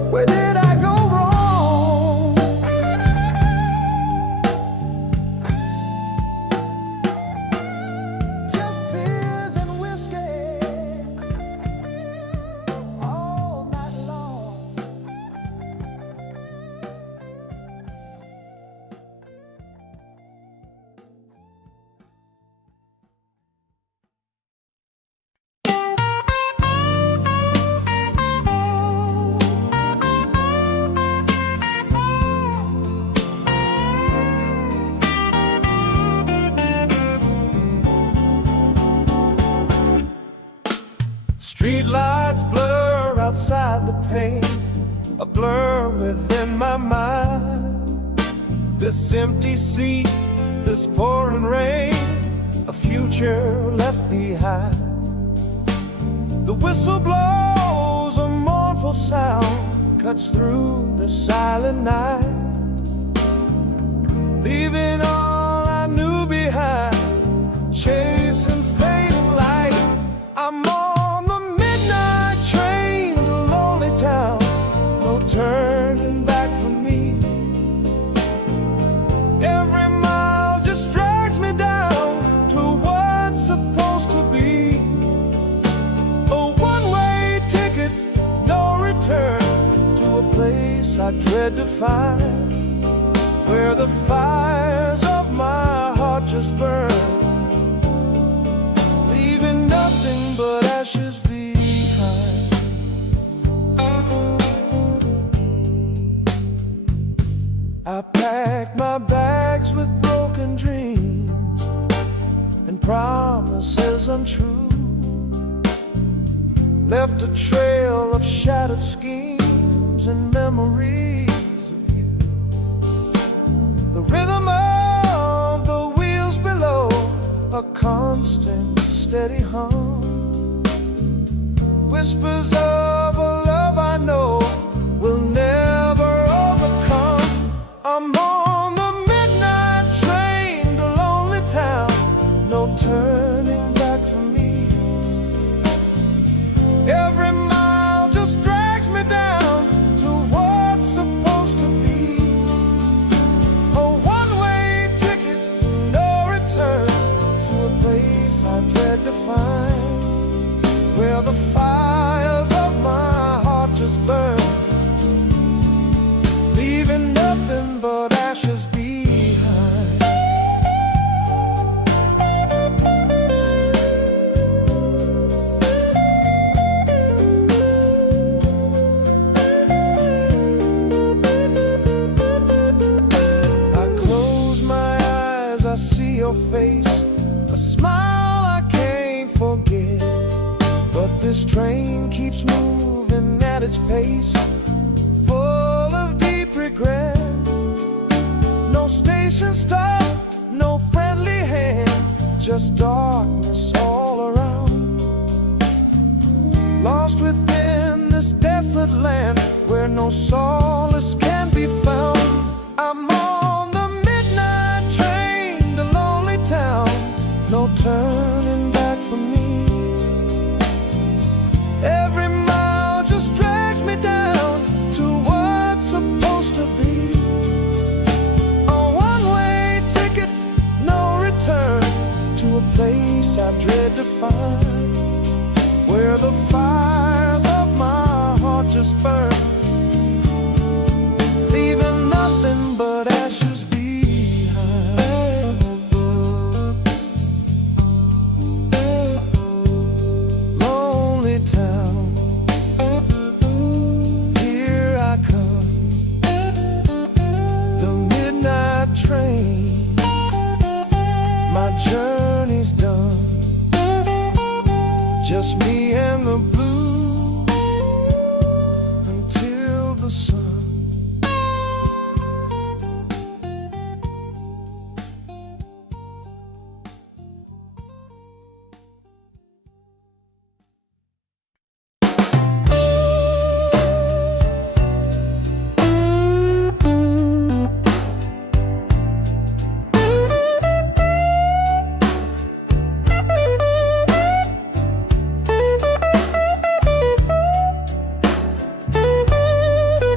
Where did I go wrong? Just tears and whiskey all night long. Street lights blur outside the pane, a blur within my mind. This empty seat, this pouring rain, a future left behind. The whistle blows, a mournful sound cuts through the silent night, leaving all I knew behind, chasing fading light. I'm on the midnight train to lonely town, no turning back for me. Every mile just drags me down to what's supposed to be. A one-way ticket, no return, to a place I dread to find, where the fires of my heart just burn, leaving nothing but ashes behind. I packed my bags with broken dreams and promises untrue, left a trail of shattered schemes and memories of you. The rhythm of the wheels below, a constant steady hum, whispers of a love I know will never overcome. I'm on the midnight train to lonely town, no turning back for me. Every mile just drags me down to what's supposed to be. A one-way ticket, no return, to a place I dread to find, where the fires of my heart just burn, leaving nothing but ashes behind. I close my eyes, I see your face, a smile I can't forget. But this train keeps moving at its pace, full of deep regret. No station stop, no friendly hand, just darkness all around. Lost within this desolate land, where no solace can be found. I'm on the midnight train to lonely town, no turning back for me. Every mile just drags me down to what's supposed to be. A one-way ticket, no return, to a place I dread to find, where the fires of my heart just burn, leaving nothing but ashes behind. Lonely town, here I come, the midnight train, my journey's done, just me and the blues until the sun.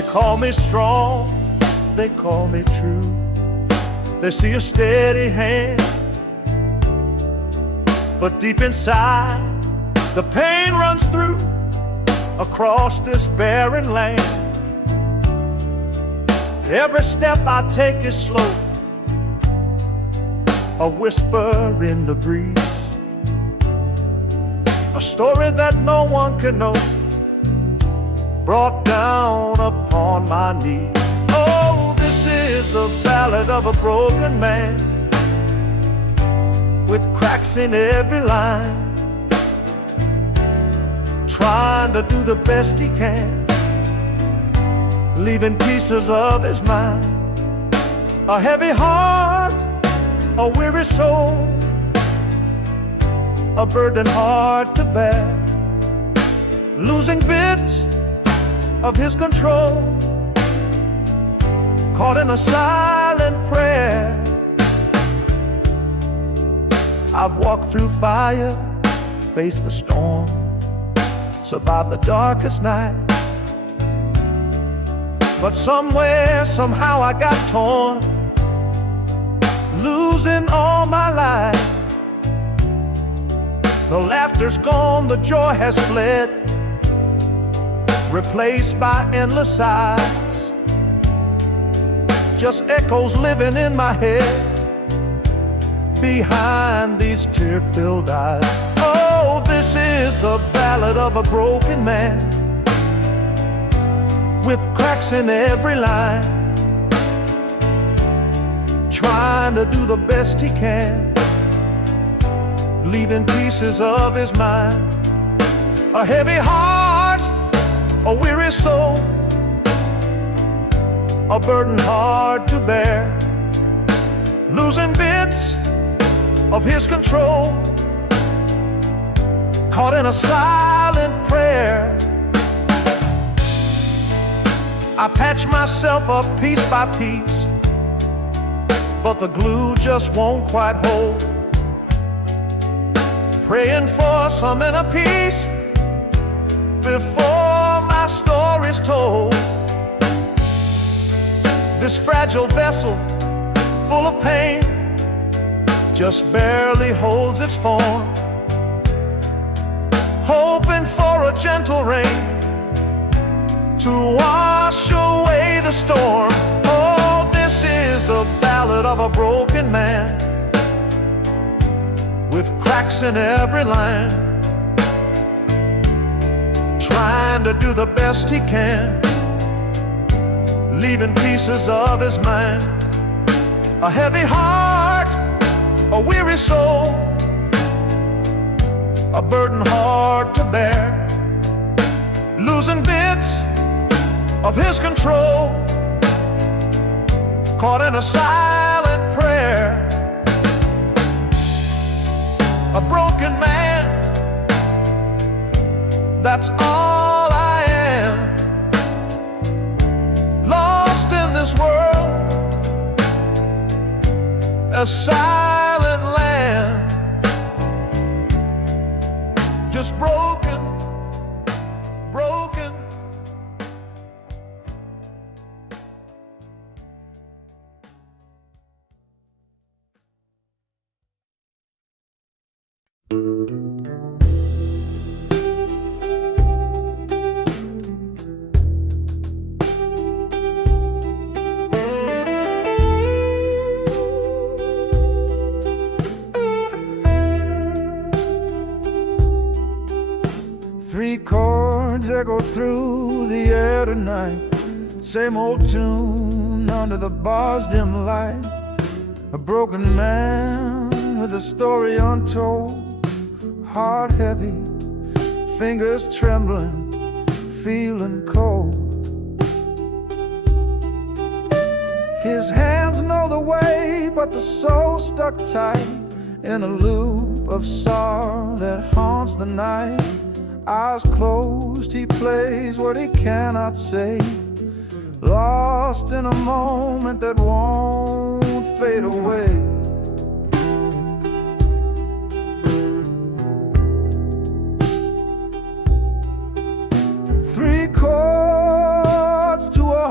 They call me strong, they call me true. They see a steady hand, but deep inside the pain runs through across this barren land. Every step I take is slow, a whisper in the breeze, a story that no one can know, brought down upon my knees. Oh, this is the ballad of a broken man, with cracks in every line, trying to do the best he can, leaving pieces of his mind. A heavy heart, a weary soul, a burden hard to bear, losing bits of his control, caught in a silent prayer. I've walked through fire, faced the storm, survived the darkest night, but somewhere, somehow I got torn, losing all my life. The laughter's gone, the joy has fled, replaced by endless sighs, just echoes living in my head behind these tear-filled eyes. Oh, this is the ballad of a broken man, with cracks in every line, trying to do the best he can, leaving pieces of his mind. A heavy heart, a weary soul, a burden hard to bear, losing bits of his control, caught in a silent prayer. I patch myself up piece by piece, but the glue just won't quite hold, praying for some inner peace before my story's told. This fragile vessel, full of pain, just barely holds its form, hoping for a gentle rain to wash away the storm. Oh, this is the ballad of a broken man, with cracks in every line, trying to do the best he can, leaving pieces of his mind. A heavy heart, a weary soul, a burden hard to bear, losing bits of his control, caught in a silent prayer. A broken man, that's all I am, lost in this world, a silent land, just broken, broken. Three chords echo through the air tonight, same old tune under the bar's dim light. A broken man with a story untold, heart heavy, fingers trembling, feeling cold. His hands know the way, but the soul stuck tight in a loop of sorrow that haunts the night. Eyes closed, he plays what he cannot say, lost in a moment that won't fade away. Three chords to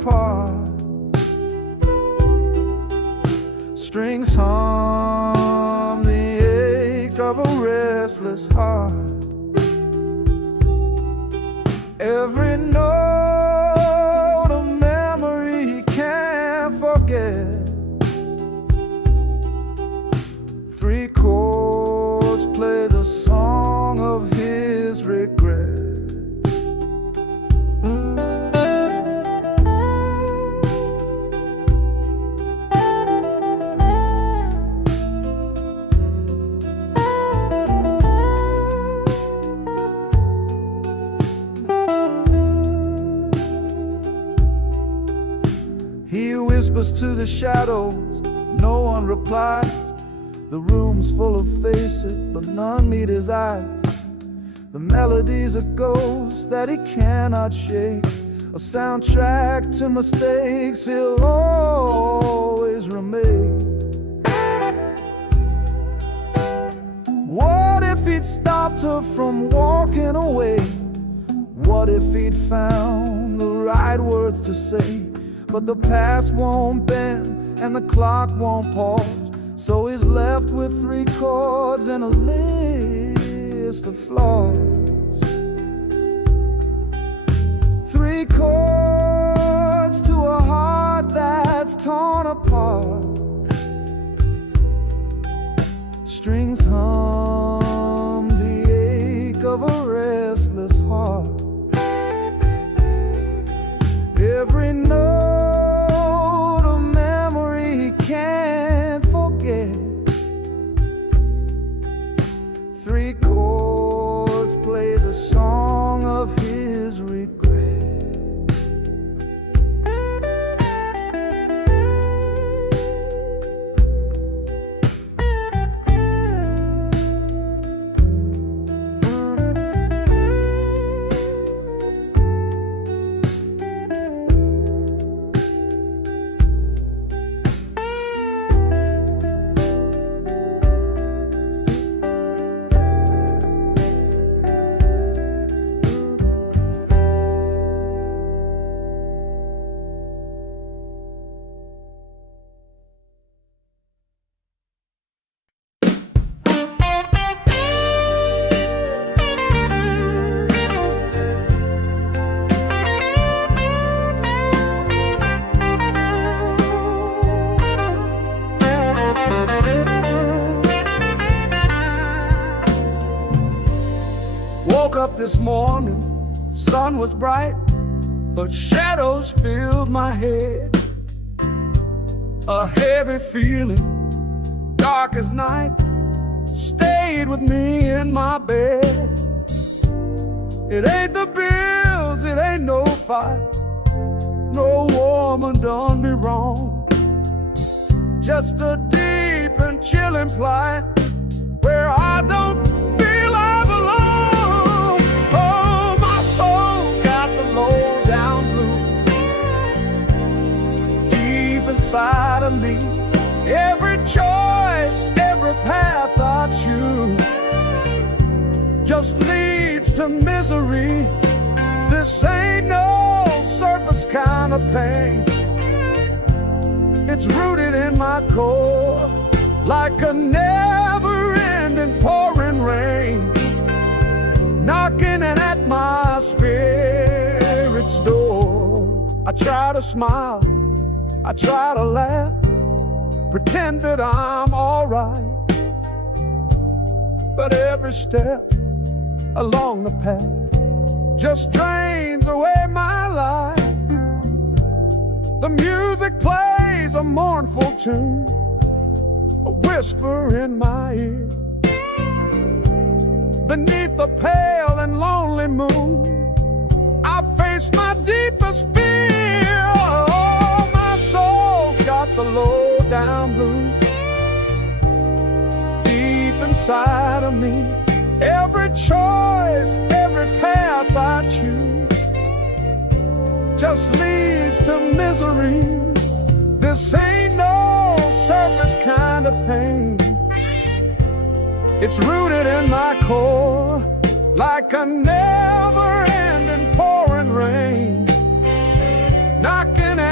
apart. Strings hum the ache of a restless heart. Every note a memory he can't forget. Three chords play the song of his regret. He whispers to the shadows, no one replies. The room's full of faces, but none meet his eyes. The melody's a ghost that he cannot shake, a soundtrack to mistakes he'll always remake. What if he'd stopped her from walking away? What if he'd found the right words to say? But the past won't bend and the clock won't pause, so he's left with three chords and a list of flaws. Three chords to a heart that's torn apart. Strings hum the ache of a restless heart. Every note a memory he can't forget. Three chords play the song of his regret. Woke up this morning, sun was bright, but shadows filled my head. A heavy feeling, dark as night, stayed with me in my bed. It ain't the bills, it ain't no fight, no woman done me wrong. Just a deep and chilling plight where I don't feel I belong. Oh, my soul's got the low down blues deep inside of me. Every choice, every path I choose just leads to misery. This ain't no surface kind of pain. It's rooted in my core like a never-ending pouring rain, knocking in at my spirit's door. I try to smile, I try to laugh, pretend that I'm alright, but every step along the path just drains away my life. The music plays a mournful tune, a whisper in my ear. Beneath the pale and lonely moon, I face my deepest fear. Oh, my soul's got the low down blues deep inside of me. Every choice, every path I choose just leads to misery. This ain't no surface kind of pain. It's rooted in my core like a never-ending pouring rain, knocking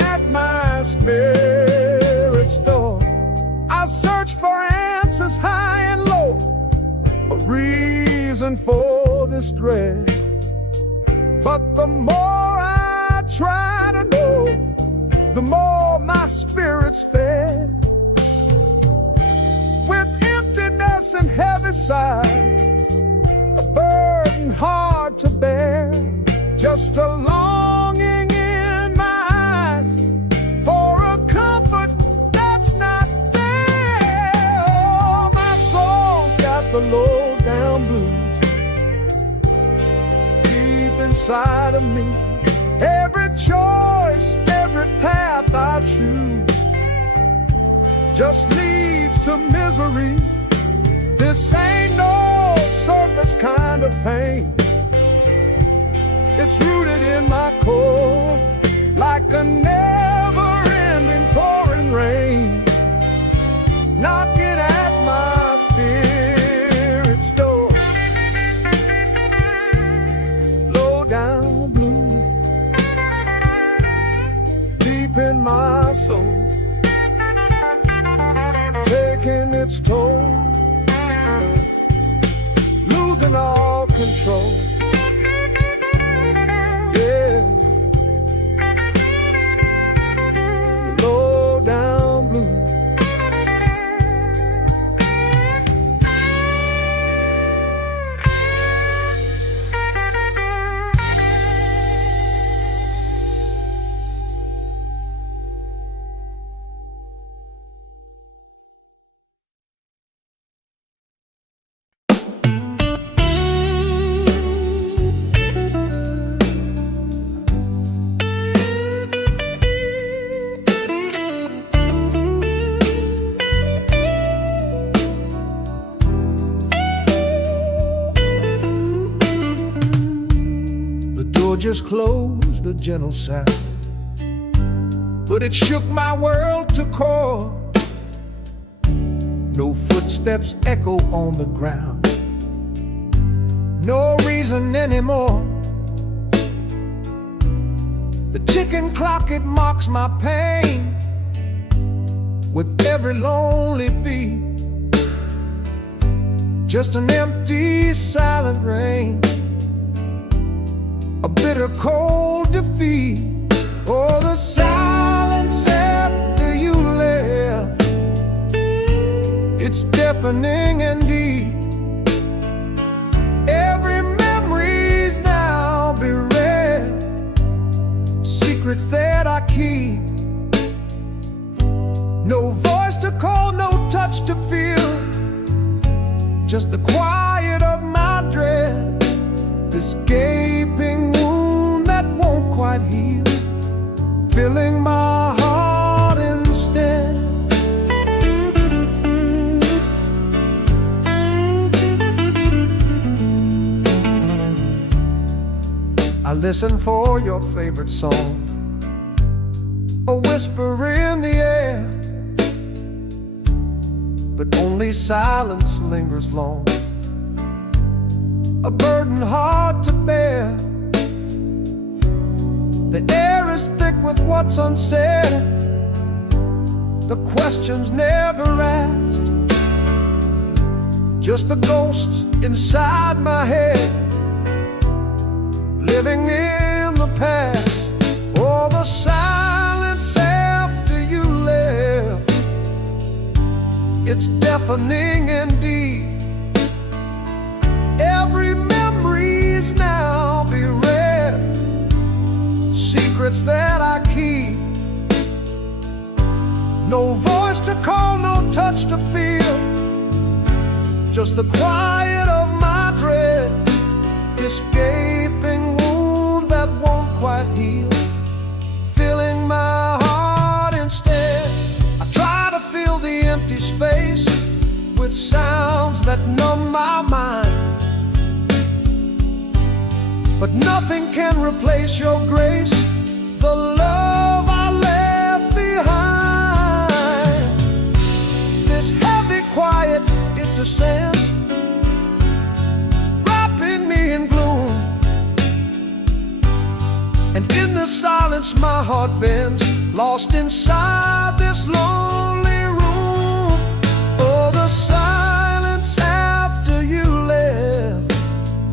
for this dread. But the more I try to know, the more my spirit's fed. With emptiness and heavy sighs, a burden hard to bear, just a longing in my eyes for a comfort that's not there. Oh, my soul's got the low down blues deep inside of me. Every choice, every path I choose just leads to misery. This ain't no surface kind of pain. It's rooted in my core, like a never-ending pouring rain, knocking at my spirit's door. Low down blue, deep in my soul, taking its toll, losing all control. Yeah, low down blue. Just closed, a gentle sound, but it shook my world to core. No footsteps echo on the ground, no reason anymore. The ticking clock, it mocks my pain with every lonely beat. Just an empty, silent rain, a bitter cold defeat. Oh, the silence after you left, it's deafening and deep. Every memory's now bereft, secrets that I keep. No voice to call, no touch to feel, just the quiet of my dread. This gaping wound that won't quite heal, filling my heart instead. I listen for your favorite song, a whisper in the air, but only silence lingers long, a burden hard to bear. The air is thick with what's unsaid, the questions never asked, just the ghosts inside my head, living in the past. Oh, the silence after you left, it's deafening indeed. Every memory's now bereft, secrets that I keep. No voice to call, no touch to feel, just the quiet of my dread. This gaping wound that won't quite heal, filling my heart instead. I try to fill the empty space with sounds that numb my mind, but nothing can replace your grace, the love I left behind. This heavy quiet, it descends, wrapping me in gloom, and in the silence my heart bends, lost inside this lonely room. Oh, the silence after you left,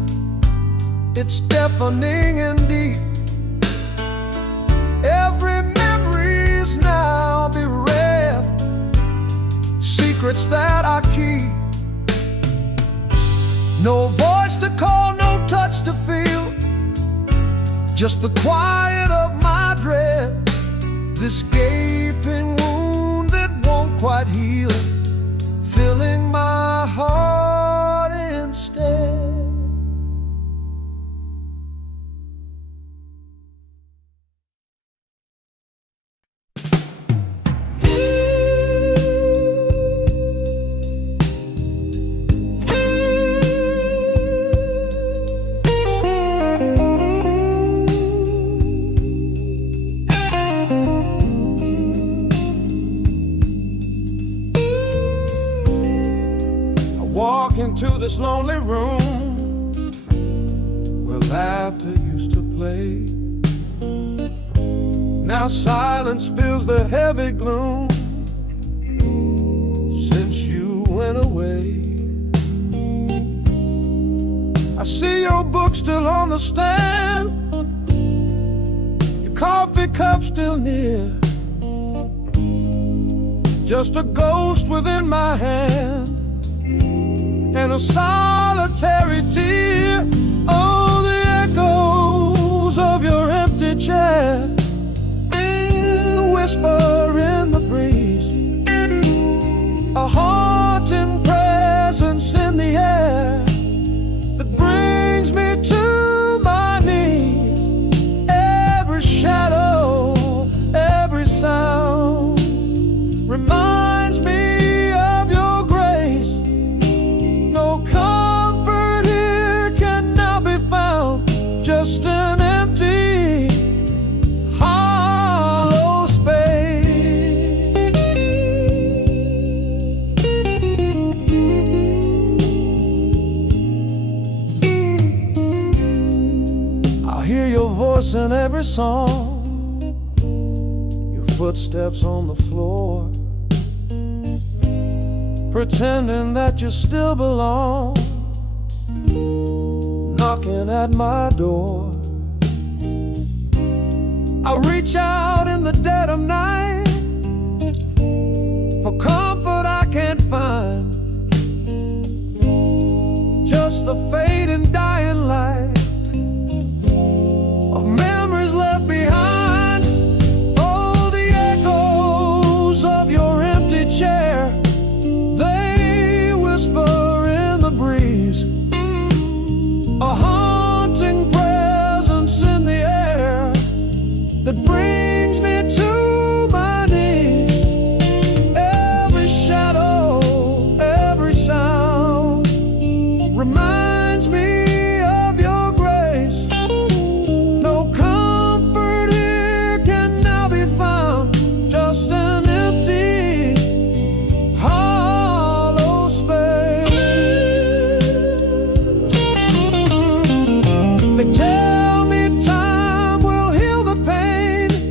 It's deafening indeed. Every memory's now bereft, secrets that I keep. No voice to call, no touch to feel, just the quiet of my dread. This gaping wound that won't quite heal, filling my heart instead. Walk into this lonely room where laughter used to play. Now silence fills the heavy gloom since you went away. I see your book still on the stand, your coffee cup still near, just a ghost within my hand and a solitary tear. Oh, the echoes of your empty chair, the whisper in the breeze, a haunting presence in the air that brings me to my knees. Every shadow, every sound reminds me of your grace. No comfort here can now be found, just an empty, hollow space. I hear your voice in every song, your footsteps on the floor, pretending that you still belong, knocking at my door. I reach out in the dead of night for comfort I can't find, just the fading dying light of memories left behind. Oh, the echoes of your empty chair, they whisper in the breeze, a haunting presence in the air that brings me to my knees. Every shadow, every sound reminds me of your grace. No comfort here can now be found, just an empty, hollow space. They tell me time will heal the pain,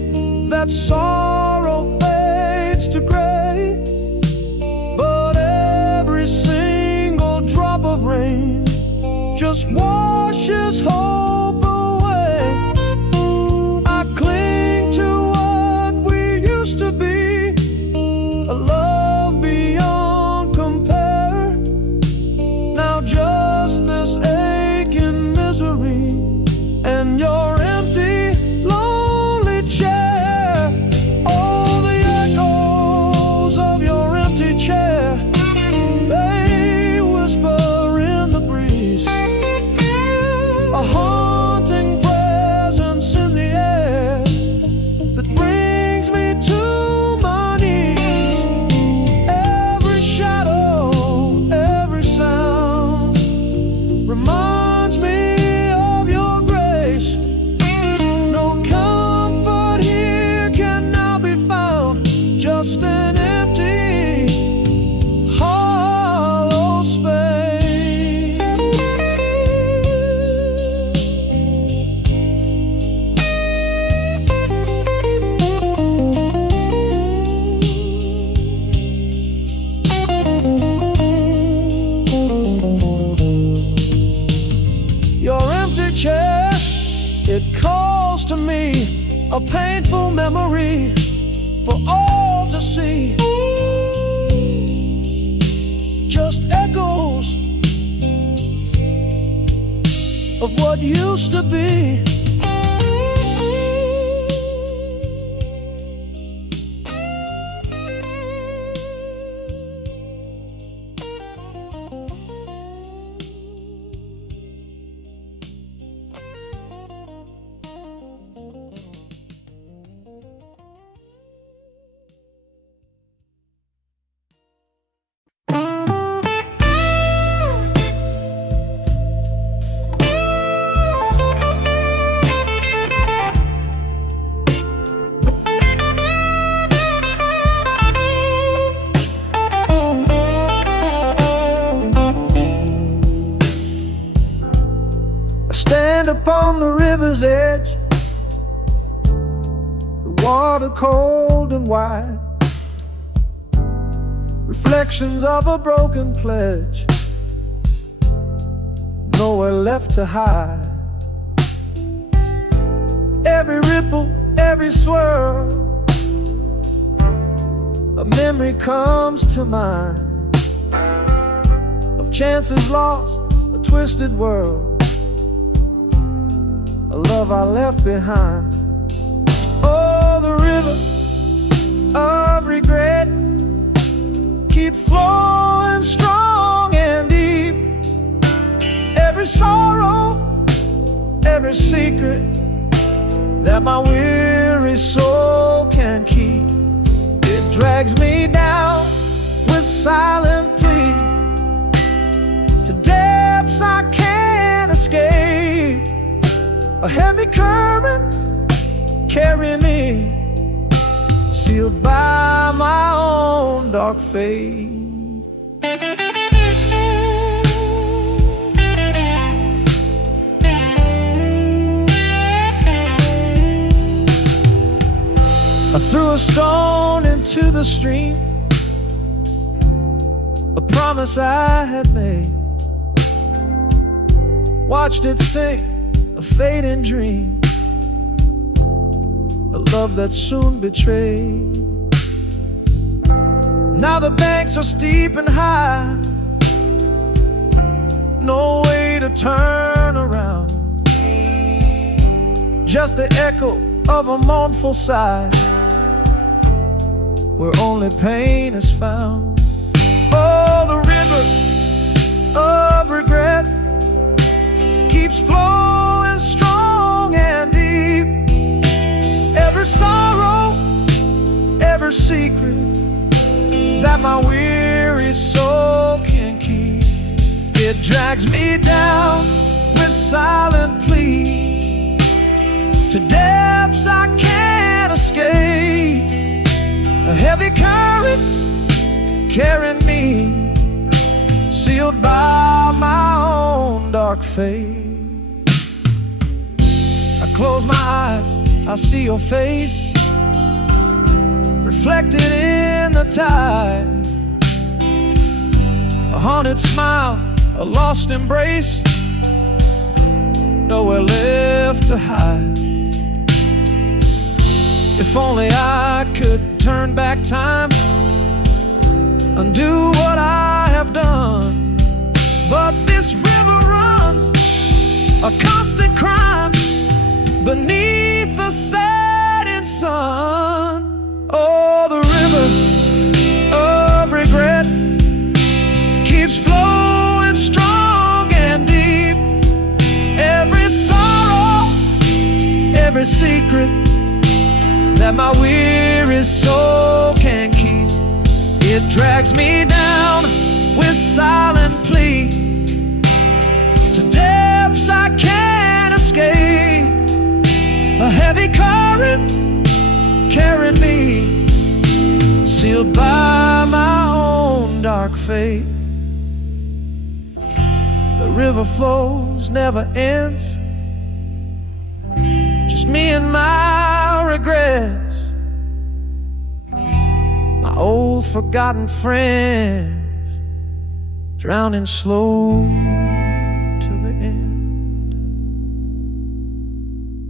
It calls to me a painful memory for all to see. Just echoes of what used to be. Stand upon the river's edge, the water cold and wide, reflections of a broken pledge, nowhere left to hide. Every ripple, every swirl, a memory comes to mind of chances lost, a twisted world, a love I left behind. Oh, the river of regret keep flowing strong and deep. Every sorrow, every secret that my weary soul can keep, it drags me down with silent plea to depths I can't escape. A heavy current carrying me, sealed by my own dark fate. I threw a stone into the stream, a promise I had made, watched it sink, a fading dream, a love that soon betrayed. Now the banks are steep and high, no way to turn around, just the echo of a mournful sigh, where only pain is found. Oh, the river of regret keeps flowing strong and deep. Every sorrow, every secret that my weary soul can keep, it drags me down with silent plea to depths I can't escape. A heavy current carrying me, sealed by my own dark fate. I close my eyes, I see your face reflected in the tide, a haunted smile, a lost embrace, nowhere left to hide. If only I could turn back time, undo what I have done, but this river runs a constant crime beneath the setting sun. Oh, the river of regret keeps flowing strong and deep. Every sorrow, every secret that my weary soul can keep, it drags me down with silent plea to depths I can't escape. A heavy current carrying me, sealed by my own dark fate. The river flows, never ends, just me and my regrets, my old forgotten friends, drowning slow till the end.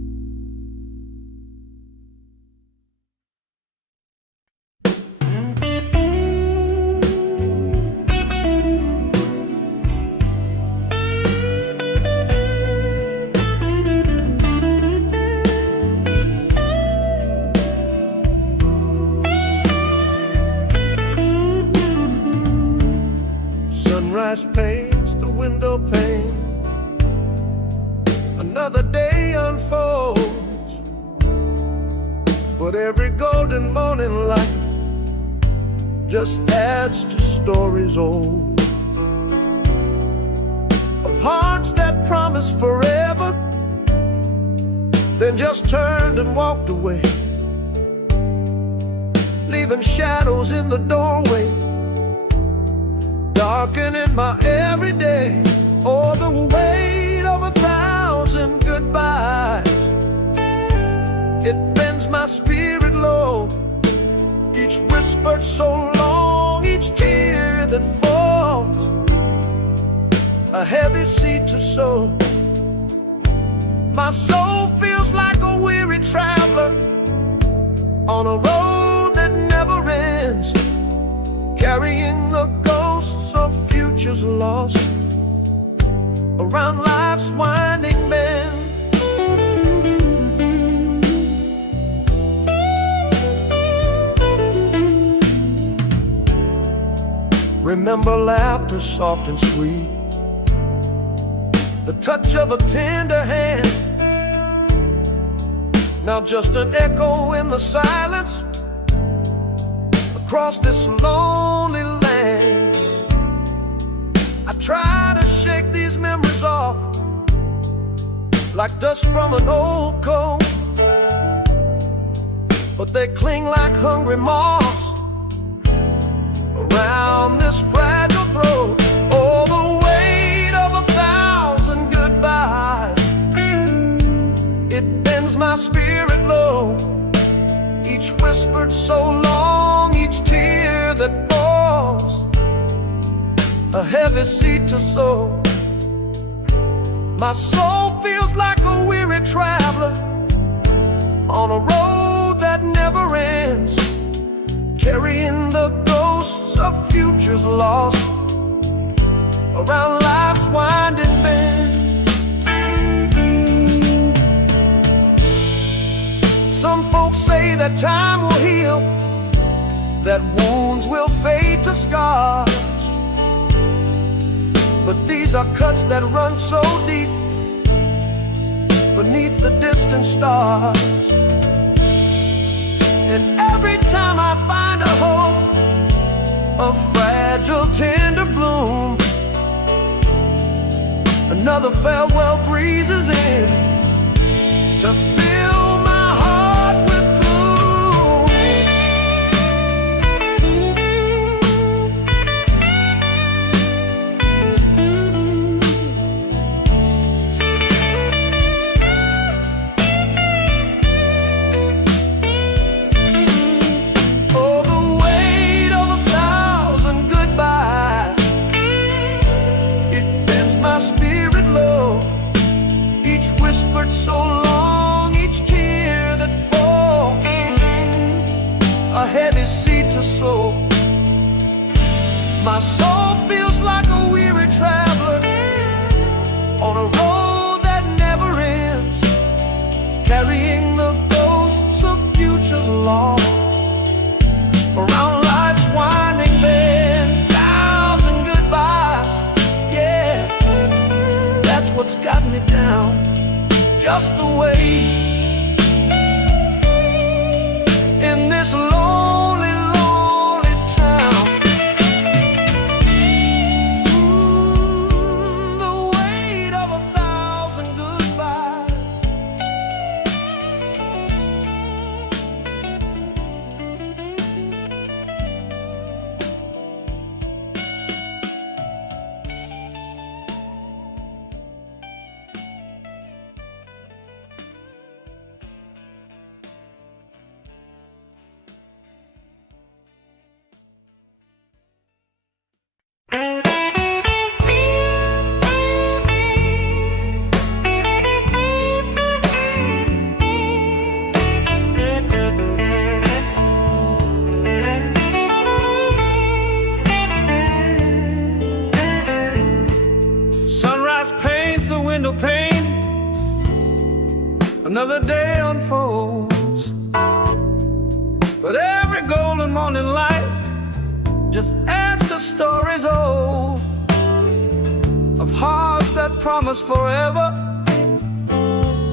day unfolds, but every golden morning light just adds to stories old of hearts that promised forever, then just turned and walked away, leaving shadows in the doorway, darkening my everyday. Oh, the weight of 1,000 goodbyes, it bends my spirit low. Each whispered so long, each tear that falls, a heavy seed to sow. My soul feels like a weary traveler on a road that never ends, carrying the ghosts of futures lost around life's winding bend. Remember laughter soft and sweet, the touch of a tender hand. Now just an echo in the silence across this lonely land. I try to shake these memories off like dust from an old coat, but they cling like hungry moths around this fragile throat. Oh, the weight of 1,000 goodbyes, it bends my spirit low. Each whispered so long, each tear that falls, a heavy seed to sow. My soul feels like a weary traveler on a road that never ends, carrying the ghosts of futures lost around life's winding bend. Some folks say that time will heal, that wounds will fade to scars, but these are cuts that run so deep beneath the distant stars. And every time I find a hope, a fragile tender bloom, another farewell breezes in to fill my heart with gloom. Oh, the weight of 1,000 goodbyes, it bends my spirit low. Each whispered so long, each tear that falls, a heavy seed to sow. My soul feels like a weary traveler on a road that never ends, carrying the ghosts of futures lost around life's winding bend. 1,000 goodbyes, yeah, that's what's got me down, just the way in this lonely, lonely town. The weight of 1,000 goodbyes. Sunrise paints the window pane, another day unfolds, but every golden morning light just adds to stories old of hearts that promise forever,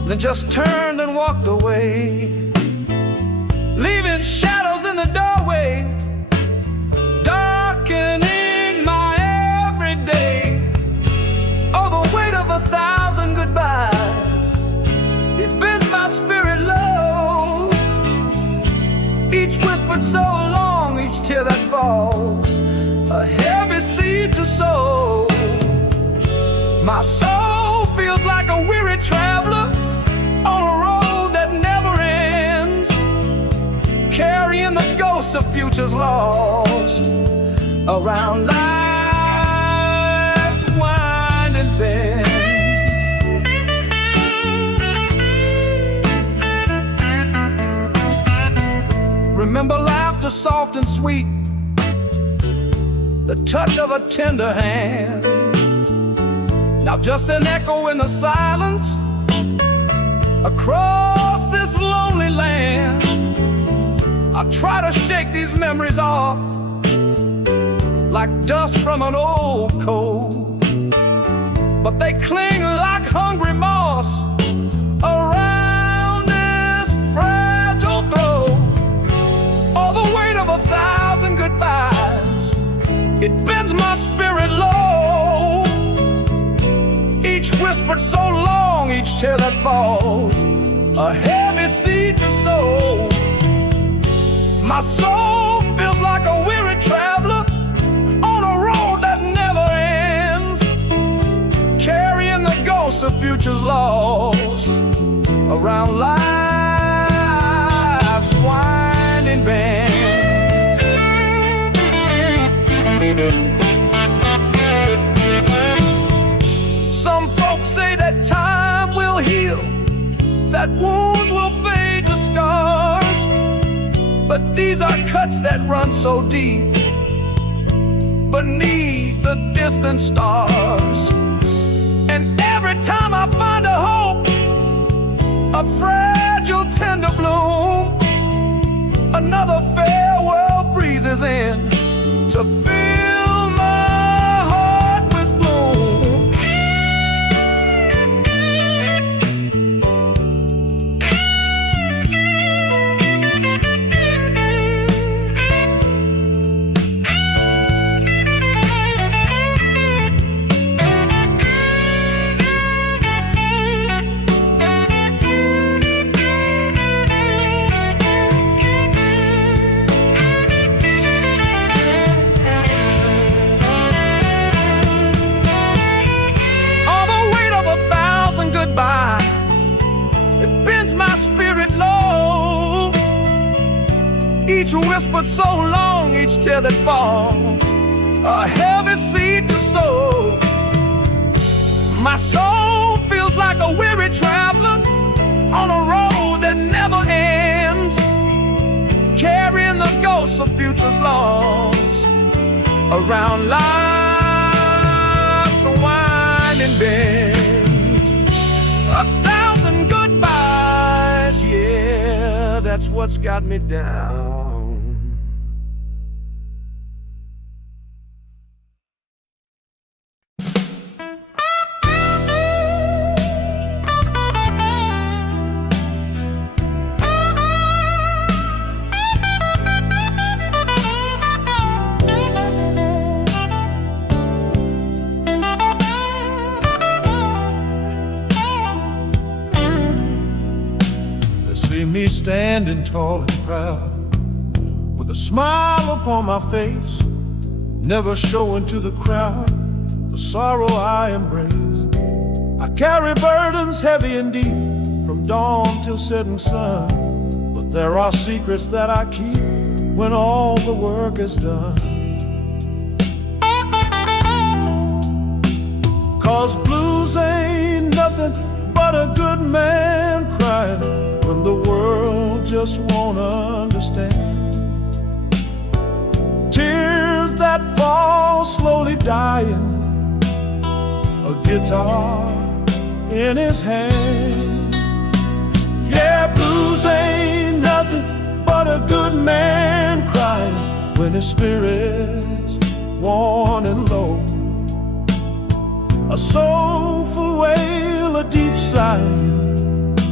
then just turned and walked away, leaving shadows in the doorway, darkening my everyday. Oh, the weight of 1,000 goodbyes, it bends my spirit low. Each whispered so long, each tear that falls, a heavy seed to sow. My soul feels like a weary traveler on a road that never ends, carrying the ghosts of futures lost around life's winding bends. Remember laughter soft and sweet, the touch of a tender hand. Now just an echo in the silence across this lonely land. I try to shake these memories off like dust from an old coat, but they cling like hungry moss around this fragile throat. All the weight of 1,000 goodbyes, it bends my spirit low. Each whispered so long, each tear that falls, a heavy seed to sow. My soul feels like a weary traveler on a road that never ends, carrying the ghosts of futures lost around life's winding bends. Some folks say that time will heal, that wounds will fade to scars, but these are cuts that run so deep beneath the distant stars. And every time I find a hope, a fragile tender bloom, another farewell breezes in to fill my heart with gloom. Goodbyes, it bends my spirit low. Each whispered so long, each tear that falls, a heavy seed to sow. My soul feels like a weary traveler on a road that never ends, carrying the ghosts of futures lost around life's winding bend. 1,000 goodbyes, yeah, that's what's got me down. See me standing tall and proud, with a smile upon my face, never showing to the crowd the sorrow I embraced. I carry burdens heavy and deep, from dawn till setting sun, but there are secrets that I keep when all the work is done. 'Cause blues ain't nothing but a good man crying when the world just won't understand. Tears that fall slowly dying, a guitar in his hand. Yeah, blues ain't nothing but a good man crying when his spirit's worn and low. A soulful wail, a deep sigh,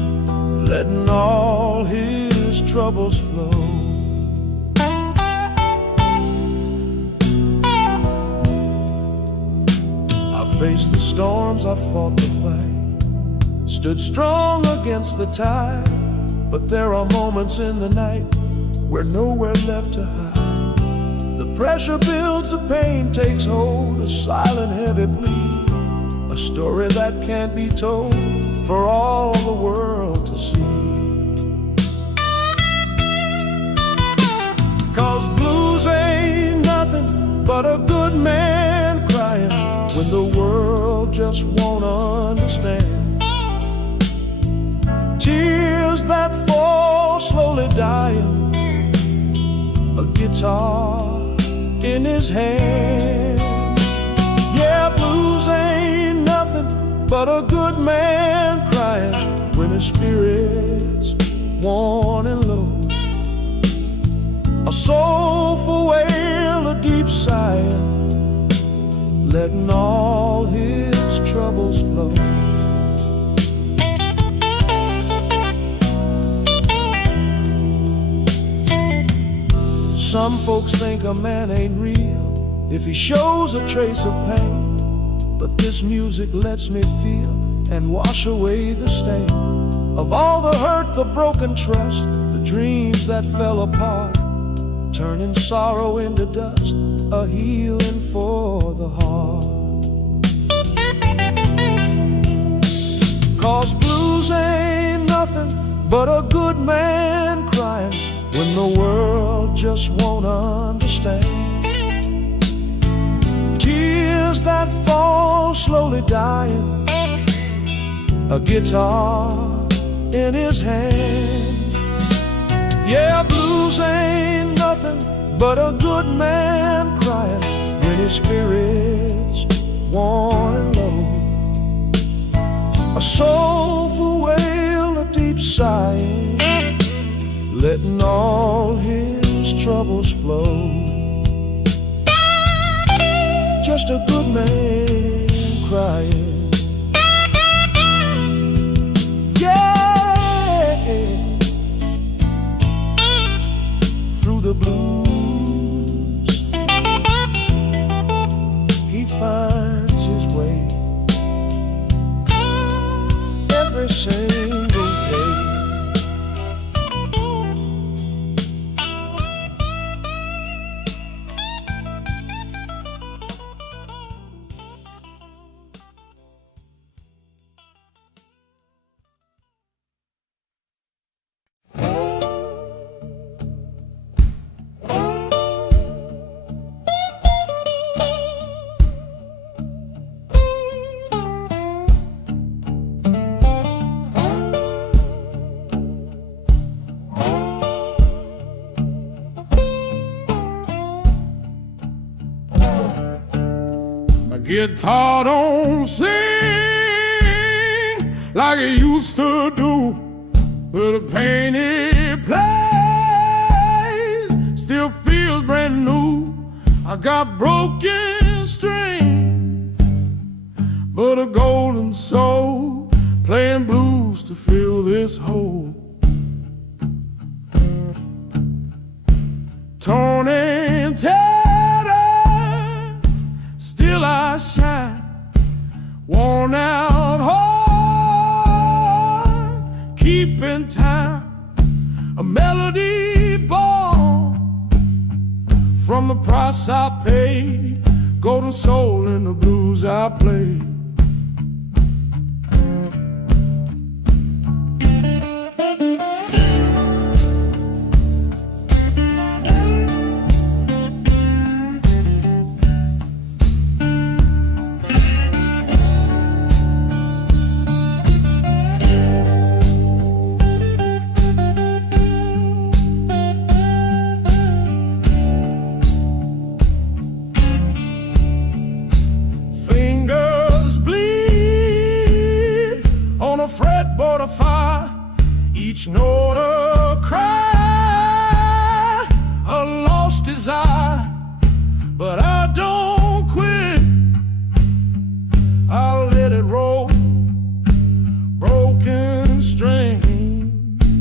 letting all his troubles flow. I faced the storms, I fought the fight, stood strong against the tide. But there are moments in the night where nowhere left to hide. The pressure builds, the pain takes hold, a silent heavy plea, a story that can't be told for all the world to see. 'Cause blues ain't nothing but a good man crying when the world just won't understand. Tears that fall slowly dying, a guitar in his hand. Yeah, blues ain't nothing but a good man crying when his spirit's worn and low. A soulful wail, a deep sighing, letting all his troubles flow. Some folks think a man ain't real if he shows a trace of pain, but this music lets me feel and wash away the stain of all the hurt, the broken trust, the dreams that fell apart, turning sorrow into dust, a healing for the heart. 'Cause blues ain't nothing but a good man crying when the world just won't understand. Tears that fall slowly dying, a guitar in his hand. Yeah, blues ain't nothing but a good man crying when his spirit's worn and low. A soulful wail, a deep sighing, letting all his troubles flow. Just a good man crying. Yeah, through the blues he finds his way every single day. Guitar don't sing like it used to do, but the pain it plays still feels brand new. I got broken string, but a golden soul playing blues to fill this hole. Torn and tattered, still I shine. Worn out heart, keeping time. A melody born from the price I paid. Golden soul in the blues I play. Fretboard of fire, each note a cry, a lost desire. But I don't quit, I'll let it roll. Broken string,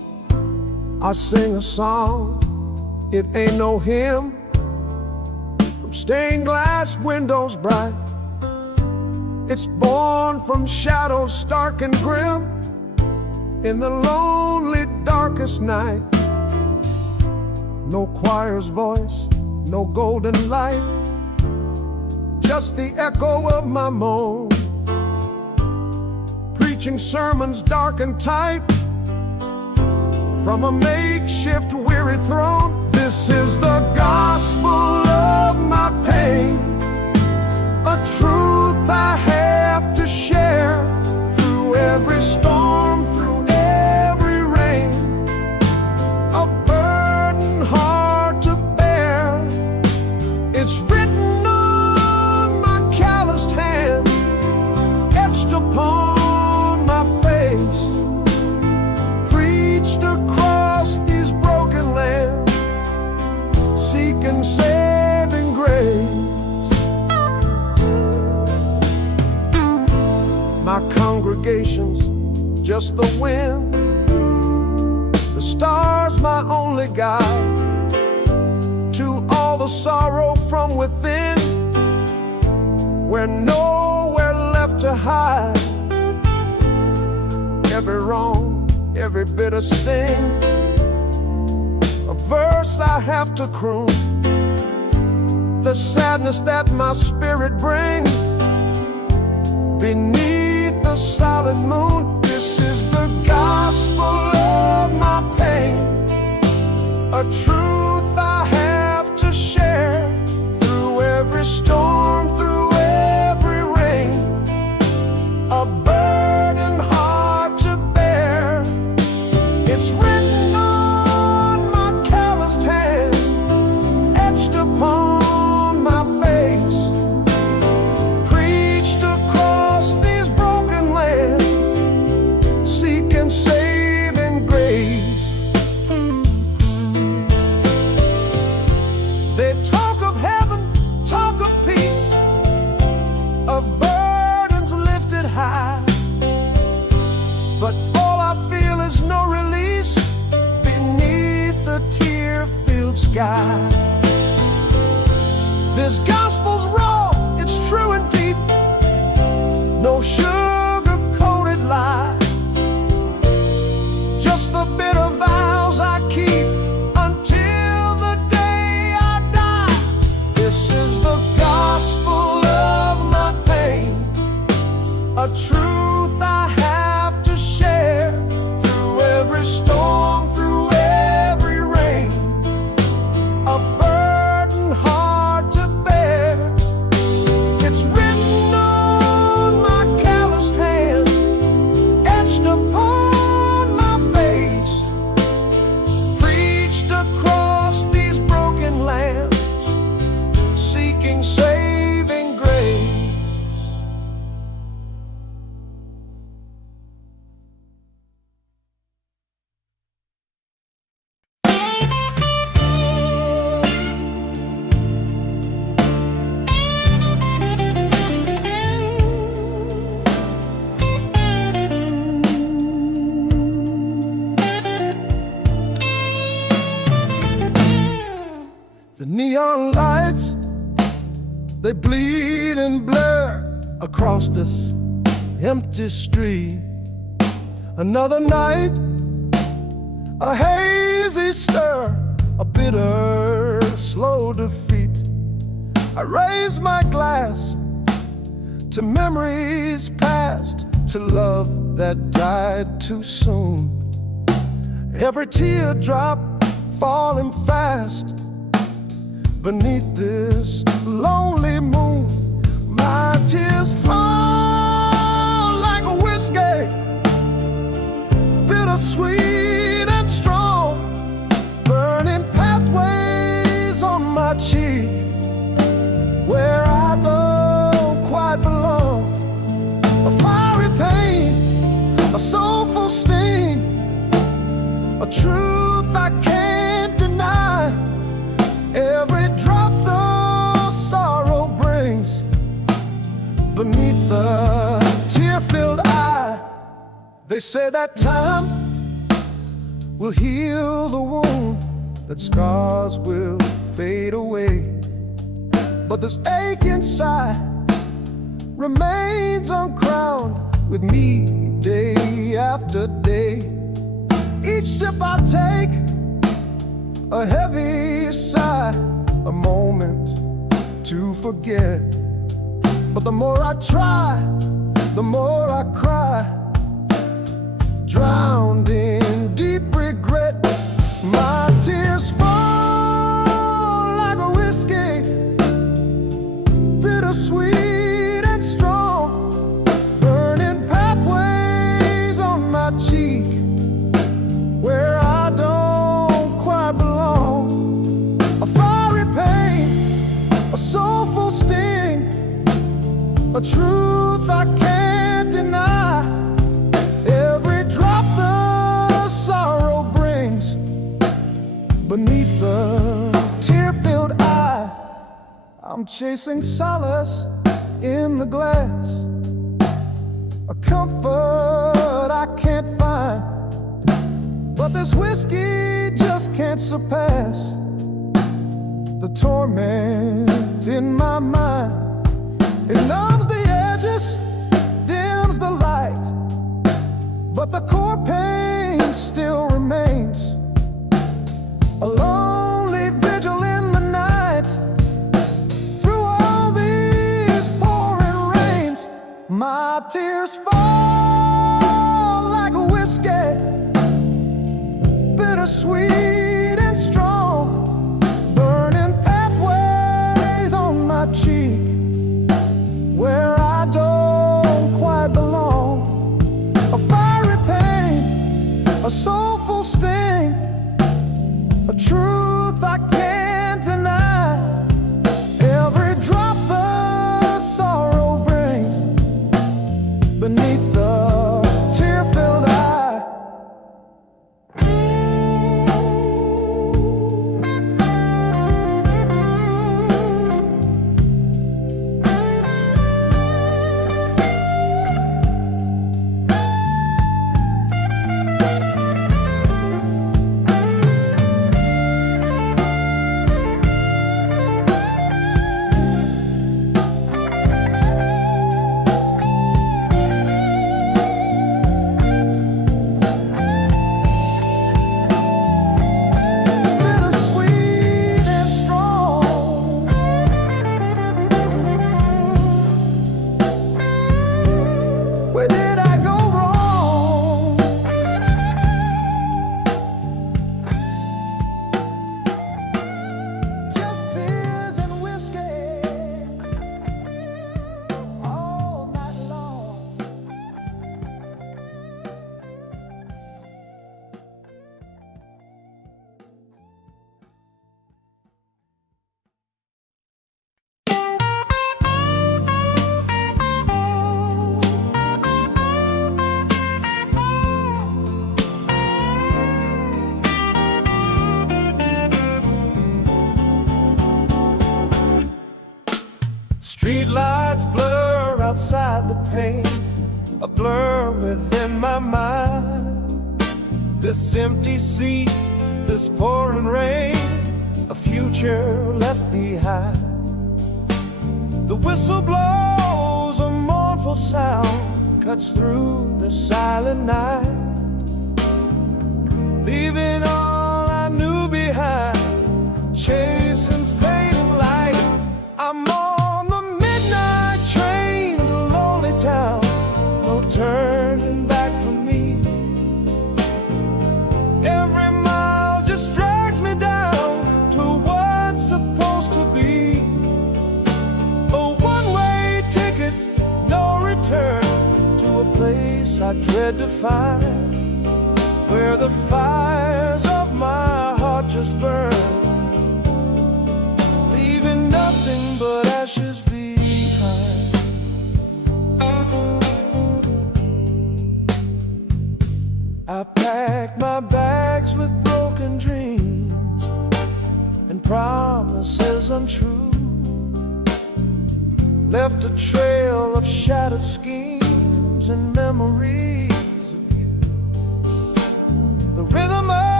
I sing a song, it ain't no hymn, from stained glass windows bright. It's born from shadows stark and grim, in the lonely darkest night. No choir's voice, no golden light, just the echo of my moan, preaching sermons dark and tight from a makeshift weary throne. This is the gospel of my pain, a truth I have to share through every storm, through every rain, a burden hard to bear. It's written on my calloused hand, etched upon my face, preached across these broken lands, seeking saving grace. My congregation's just the wind, the stars my only guide to all the sorrow from within, where nowhere left to hide. Every wrong, every bitter sting, a verse I have to croon, the sadness that my spirit brings beneath the solid moon. This is the gospel of my pain, a truth I have to share through every storm, through every rain, a burden hard to bear. It's written on my calloused hand, etched upon my face, preached across these broken lands, seeking saving grace. They talk of heaven, talk of peace, of burdens lifted high, but all I feel is no release beneath the tear-filled sky. This gospel's raw, it's true and deep, no sugar-coated lie, just the bitter vows I keep until the day I die. This is the gospel of my pain, a truth I have to share through every storm, through every rain, a burden hard to bear. It's written on my calloused hand, etched upon my face, preached across these broken lands, seeking saving grace. The neon lights, they bleed and blur across this empty street. Another night, a hazy stir, a bitter, slow defeat. I raise my glass to memories past, to love that died too soon. Every teardrop falling fast beneath this lonely moon. My tears fall like a whiskey, bittersweet and strong, burning pathways on my cheek, where I don't quite belong. A fiery pain, a soulful sting, a truth I can't deny. Every drop the sorrow brings beneath the tear-filled eye. They say that time will heal the wound, that scars will fade away. But this ache inside remains uncrowned with me day after day. Each sip I take, a heavy sigh, a moment to forget. But the more I try, the more I cry, drowned in deep regret. My tears fall like a whiskey, bittersweet and strong, burning pathways on my cheek where I don't quite belong. A fiery pain, a soulful sting, a truth I can't deny. Every drop the sorrow brings beneath the tear-filled eye. I'm chasing solace in the glass, a comfort I can't find. But this whiskey just can't surpass the torment in my mind. It numbs the edges, dims the light, but the core pain still remains. A lonely vigil in the night, through all these pouring rains. My tears fall like a whiskey, bittersweet and strong, burning pathways on my cheek where I don't quite belong. A fiery pain, a soulful sting, a truth I can't deny. Every drop the sorrow brings beneath the tear-filled eye. Where did I go wrong? Just tears and whiskey all night long. Street lights blur outside the pane, a blur within my mind. This empty seat, this pouring rain, a future left behind. The whistle blows, a mournful sound cuts through the silent night, leaving all I knew behind, chasing fading light. I'm on the midnight train to lonely town, no turning back for me. Every mile just drags me down to what's supposed to be a one-way ticket, no return, to a place I dread to find, where the fires of my heart just burn, leaving nothing but ashes behind. I packed my bags with broken dreams and promises untrue, left a trail of shattered schemes and memories of you. The rhythm of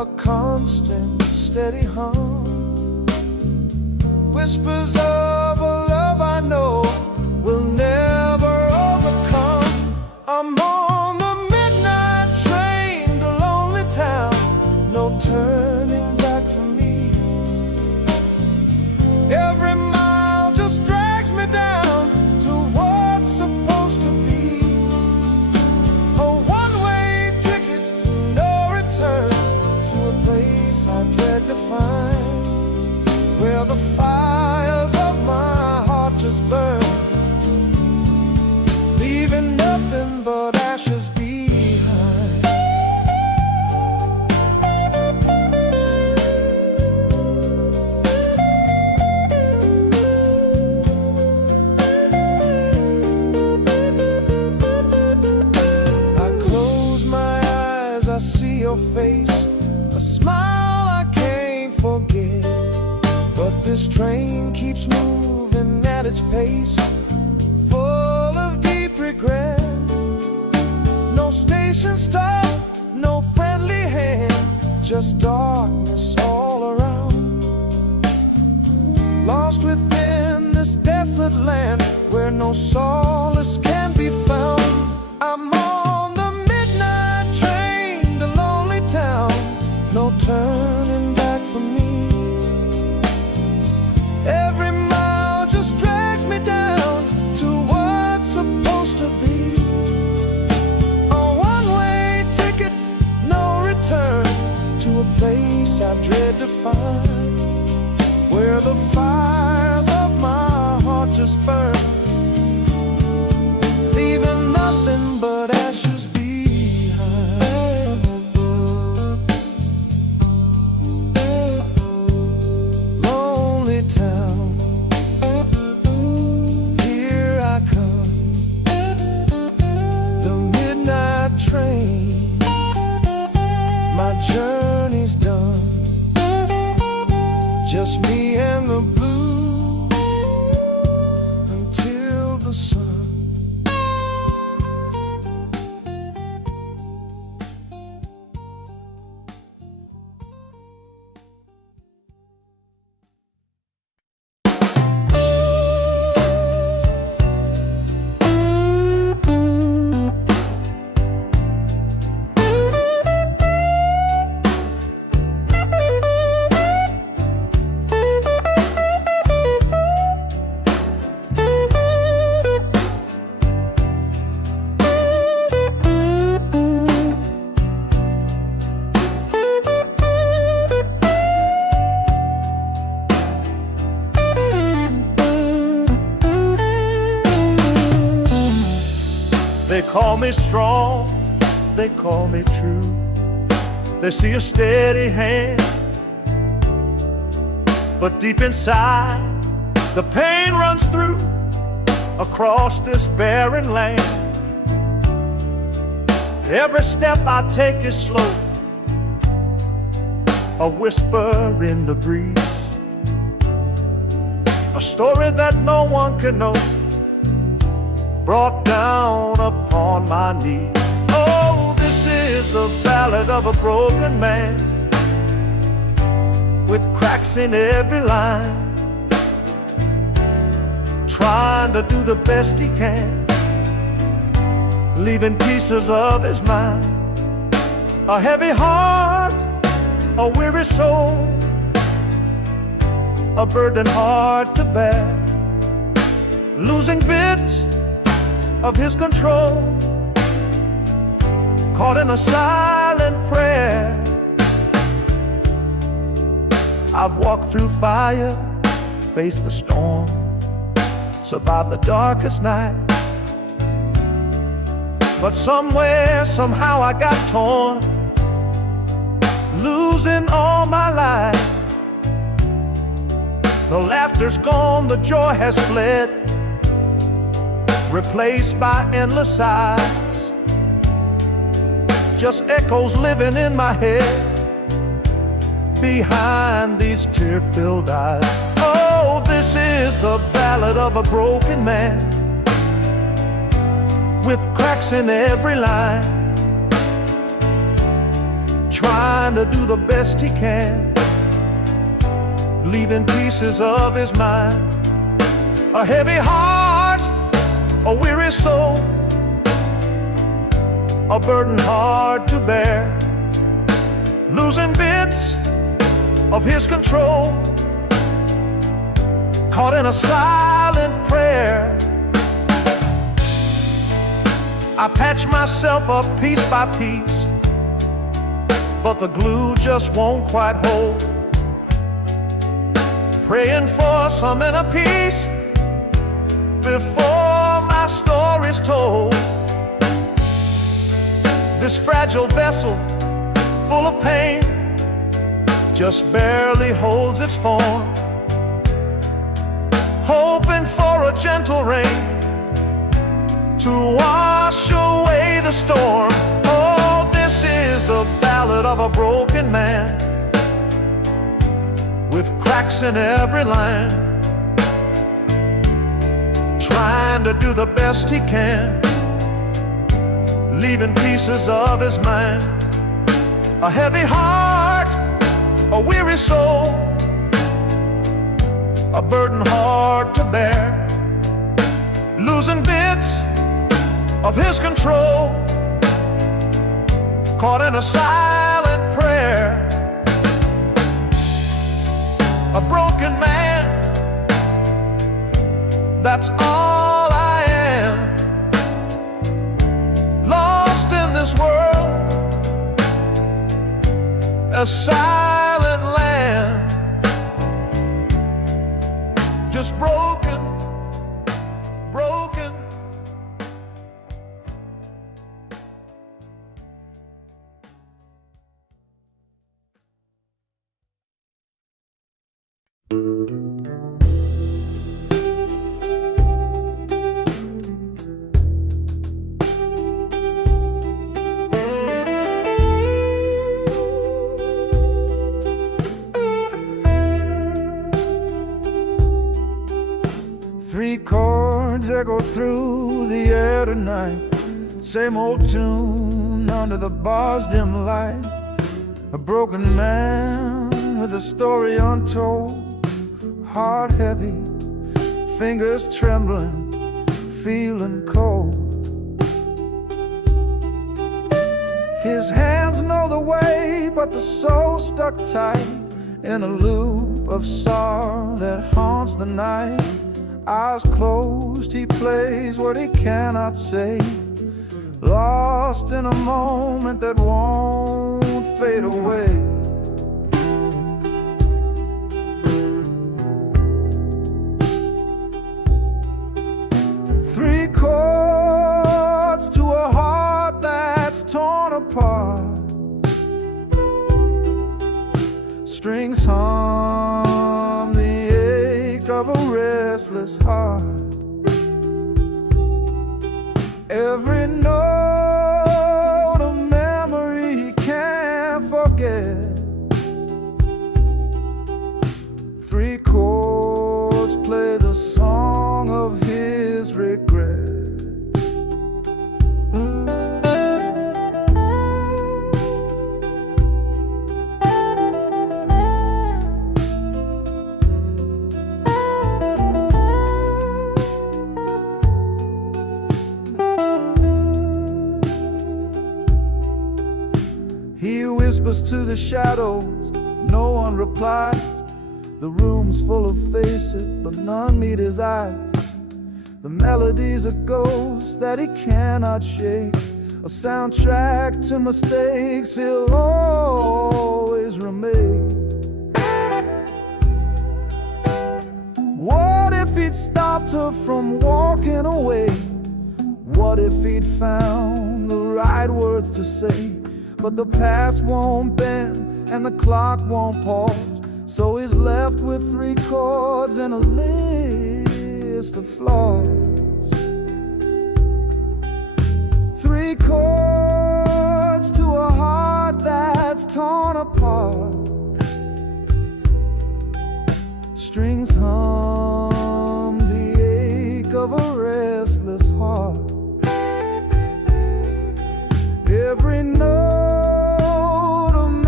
a constant, steady hum. Whispers of a love I know will never overcome. I'm on the midnight train to lonely town, no turning back for me. Every mile just drags me down to what's supposed to be. A one-way ticket, no return, to a place I dread to find, where the fires of my heart just burn, leaving nothing but ashes behind. I close my eyes, I see your face, a smile I can't forget. But this train keeps moving at its pace, full of deep regret. No station stop, no friendly hand, just darkness all around. Lost within this desolate land where no solace can be found. I'm on the midnight train to lonely town, no turning back for me. Every mile just drags me down to what's supposed to be. A one-way ticket, no return, to a place I dread to find, where the fires of my heart just burn, leaving nothing but ashes behind. Lonely town, here I come, the midnight train, my journey's done, just me and the blues until the sun. They call me strong, they call me true. They see a steady hand, but deep inside the pain runs through across this barren land. Every step I take is slow, a whisper in the breeze, a story that no one can know, brought down upon my knees. Oh, this is the ballad of a broken man, with cracks in every line, trying to do the best he can, leaving pieces of his mind. A heavy heart, a weary soul, a burden hard to bear, losing bits of his control, caught in a silent prayer. I've walked through fire, faced the storm, survived the darkest night, but somewhere, somehow I got torn, losing all my life. The laughter's gone, the joy has fled, replaced by endless sighs, just echoes living in my head behind these tear-filled eyes. Oh, this is the ballad of a broken man, with cracks in every line, trying to do the best he can, leaving pieces of his mind. A heavy heart, a weary soul, a burden hard to bear, losing bits of his control, caught in a silent prayer. I patch myself up piece by piece, but the glue just won't quite hold. Praying for some inner peace before my story's told. This fragile vessel, full of pain, just barely holds its form, hoping for a gentle rain to wash away the storm. Oh, this is the ballad of a broken man, with cracks in every line, trying to do the best he can, leaving pieces of his mind. A heavy heart, a weary soul, a burden hard to bear, losing bits of his control, caught in a silent prayer. A broken man, that's all I am, lost in this world, a silent land, just broken, broken. Three chords echo through the air tonight, same old tune under the bar's dim light. A broken man with a story untold, heart heavy, fingers trembling, feeling cold. His hands know the way, but the soul stuck tight in a loop of sorrow that haunts the night. Eyes closed, he plays what he cannot say, lost in a moment that won't fade away. Three chords to a heart that's torn apart, strings hum the ache of a restless heart. Every note a memory he can't forget. Three chords play the song of his regret. He whispers to the shadows, no one replies. The room's full of faces, but none meet his eyes. The melody's a ghost that he cannot shake, a soundtrack to mistakes he'll always remake. What if he'd stopped her from walking away? What if he'd found the right words to say? But the past won't bend and the clock won't pause, so he's left with three chords and a list of flaws. Three chords to a heart that's torn apart, strings hum the ache of a restless heart. Every note a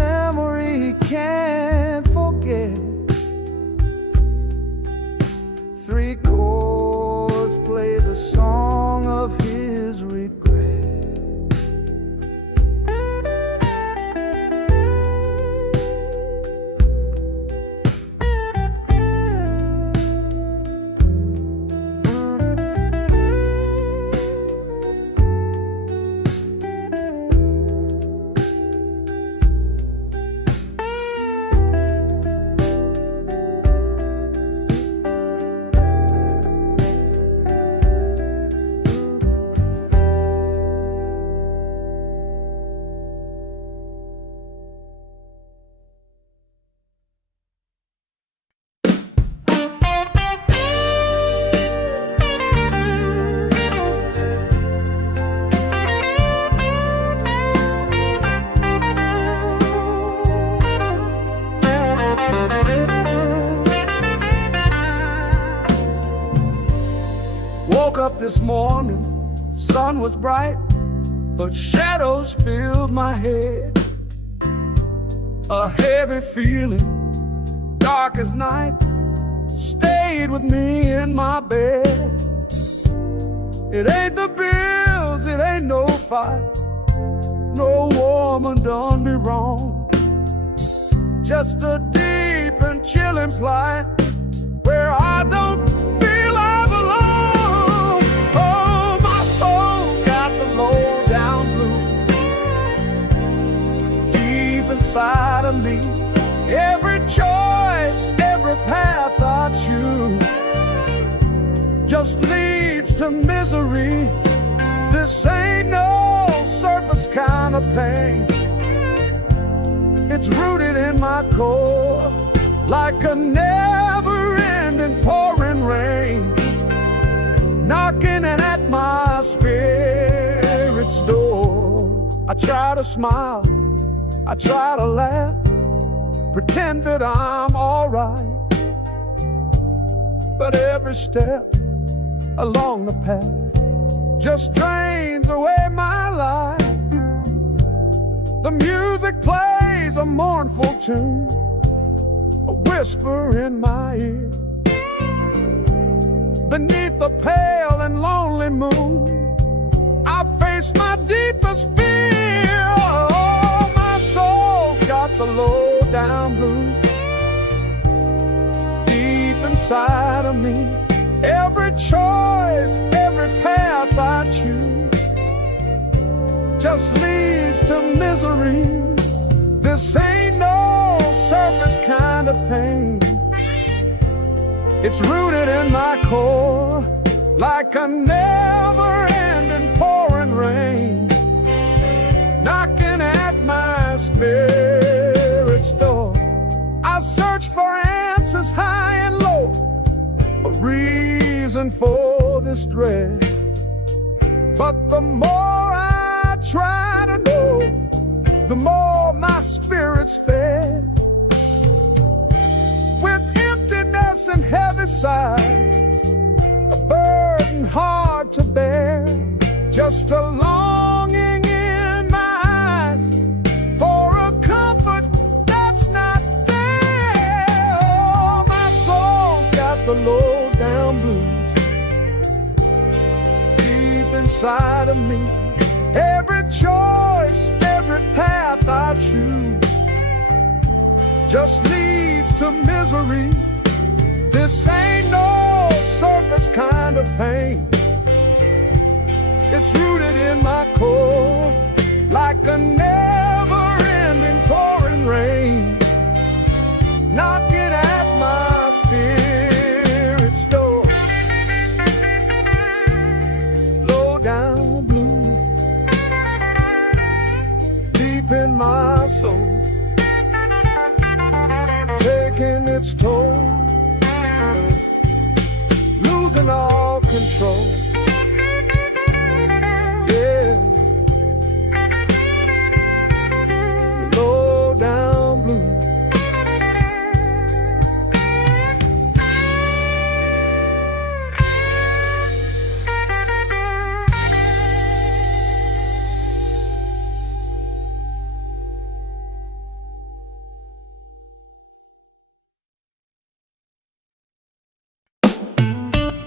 heavy chords play the song of his regret. Woke up this morning, sun was bright, but shadows filled my head. A heavy feeling, dark as night, stayed with me in my bed. It ain't the bills, it ain't no fight, no woman done me wrong. Just a deep and chilling plight where I don't feel I belong. Oh, my soul's got the low down blues deep inside of me. Every choice, every path I choose just leads to misery. This ain't no surface kind of pain. It's rooted in my core like a never-ending pouring rain, knocking at my spirit's door. I try to smile, I try to laugh, pretend that I'm alright, but every step along the path just drains away my life. The music plays a mournful tune, a whisper in my ear. Beneath the pale and lonely moon, I face my deepest fear. Oh, my soul's got the low down blues deep inside of me. Every choice, every path I choose just leads to misery. This ain't no surface kind of pain. It's rooted in my core like a never-ending pouring rain, knocking at my spirit's door. I search for answers high and low, a reason for this dread, but the more I try to know, the more my spirit's fed. With emptiness and heavy sighs, a burden hard to bear, just a longing in my eyes for a comfort that's not there. Oh, my soul's got the low down blues deep inside of me. Every choice, every path I choose just leads to misery. This ain't no surface kind of pain. It's rooted in my core like a never-ending pouring rain, knocking at my spirit's door. Low down blue deep in my soul, taking its toll, losing all control. Yeah, low down blue.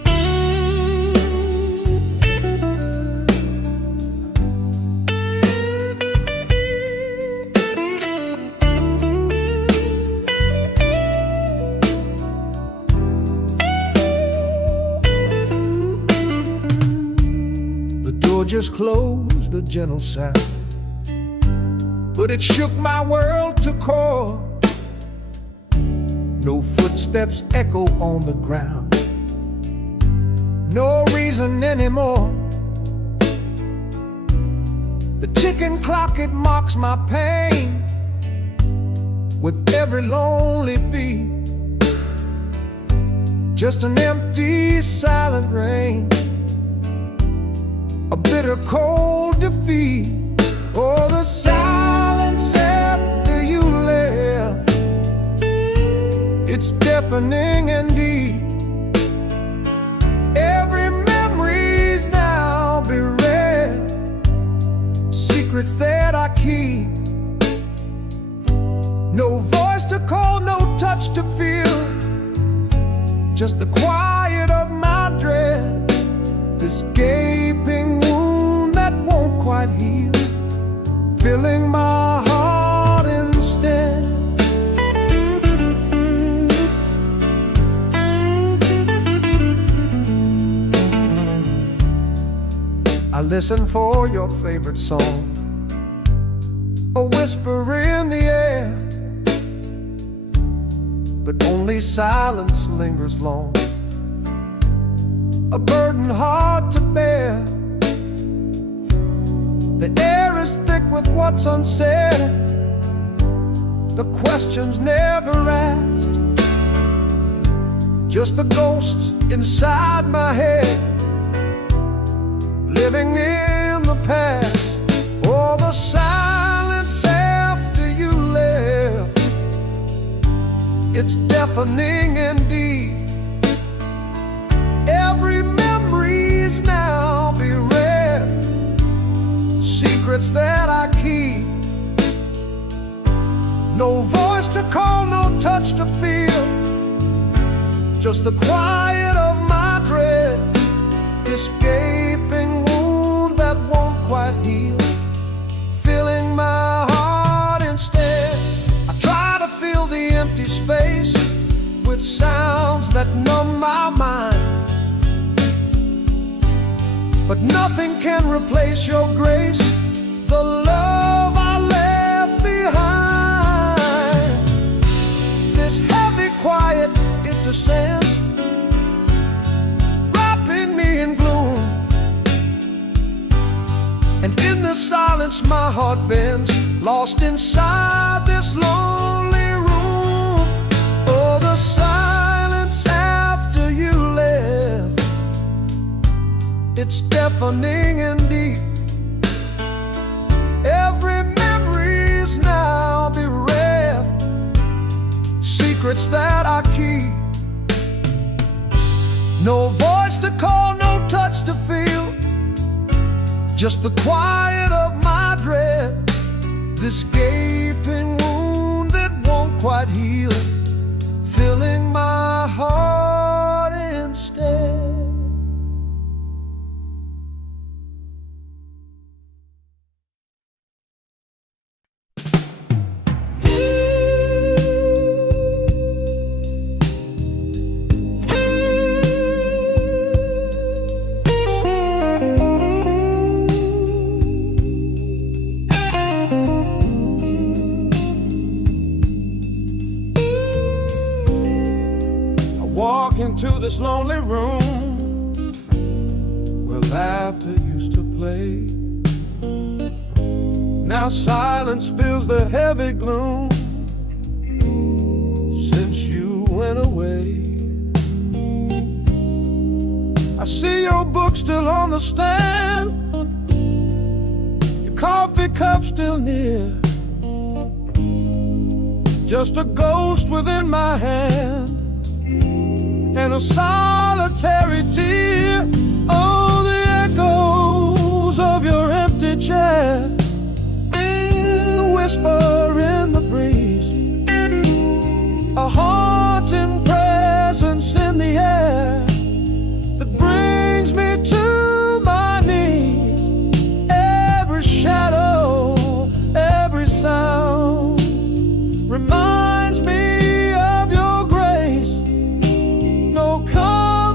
just closed a gentle sound, but it shook my world to core. No footsteps echo on the ground, no reason anymore. The ticking clock, it mocks my pain with every lonely beat. Just an empty, silent rain, a bitter, cold defeat. Oh, the silence after you left, it's deafening indeed. Every memory's now bereft, secrets that I keep. No voice to call, no touch to feel, just the quiet of my dread, this gaping wound that won't quite heal, filling my heart instead. I listen for your favorite song, a whisper in the air, but only silence lingers long, a burden hard to bear. The air is thick with what's unsaid, the questions never asked, just the ghosts inside my head, living in the past. Oh, the silence after you left, it's deafening indeed. Every memory's now bereft, secrets that I keep. No voice to call, no touch to feel, just the quiet of my dread, this gaping wound that won't quite heal, filling my heart instead. I try to fill the empty space with sounds that numb my mind, but nothing can replace your grace, the love I left behind. This heavy quiet, it descends, wrapping me in gloom, and in the silence my heart bends, lost inside this lonely room. Oh, the silence after you left, it's deafening indeed. Every memory's now bereft, secrets that I keep. No voice to call, no touch to feel, just the quiet of my dread, this gaping wound that won't quite heal, filling my heart instead. Walk into this lonely room where laughter used to play. Now silence fills the heavy gloom since you went away. I see your book still on the stand, your coffee cup still near, just a ghost within my hand and a solitary tear. Oh, the echoes of your empty chair, the whisper in the breeze, a haunting presence in the air that brings me to my knees. Every shadow, every sound reminds me of your grace. No comfort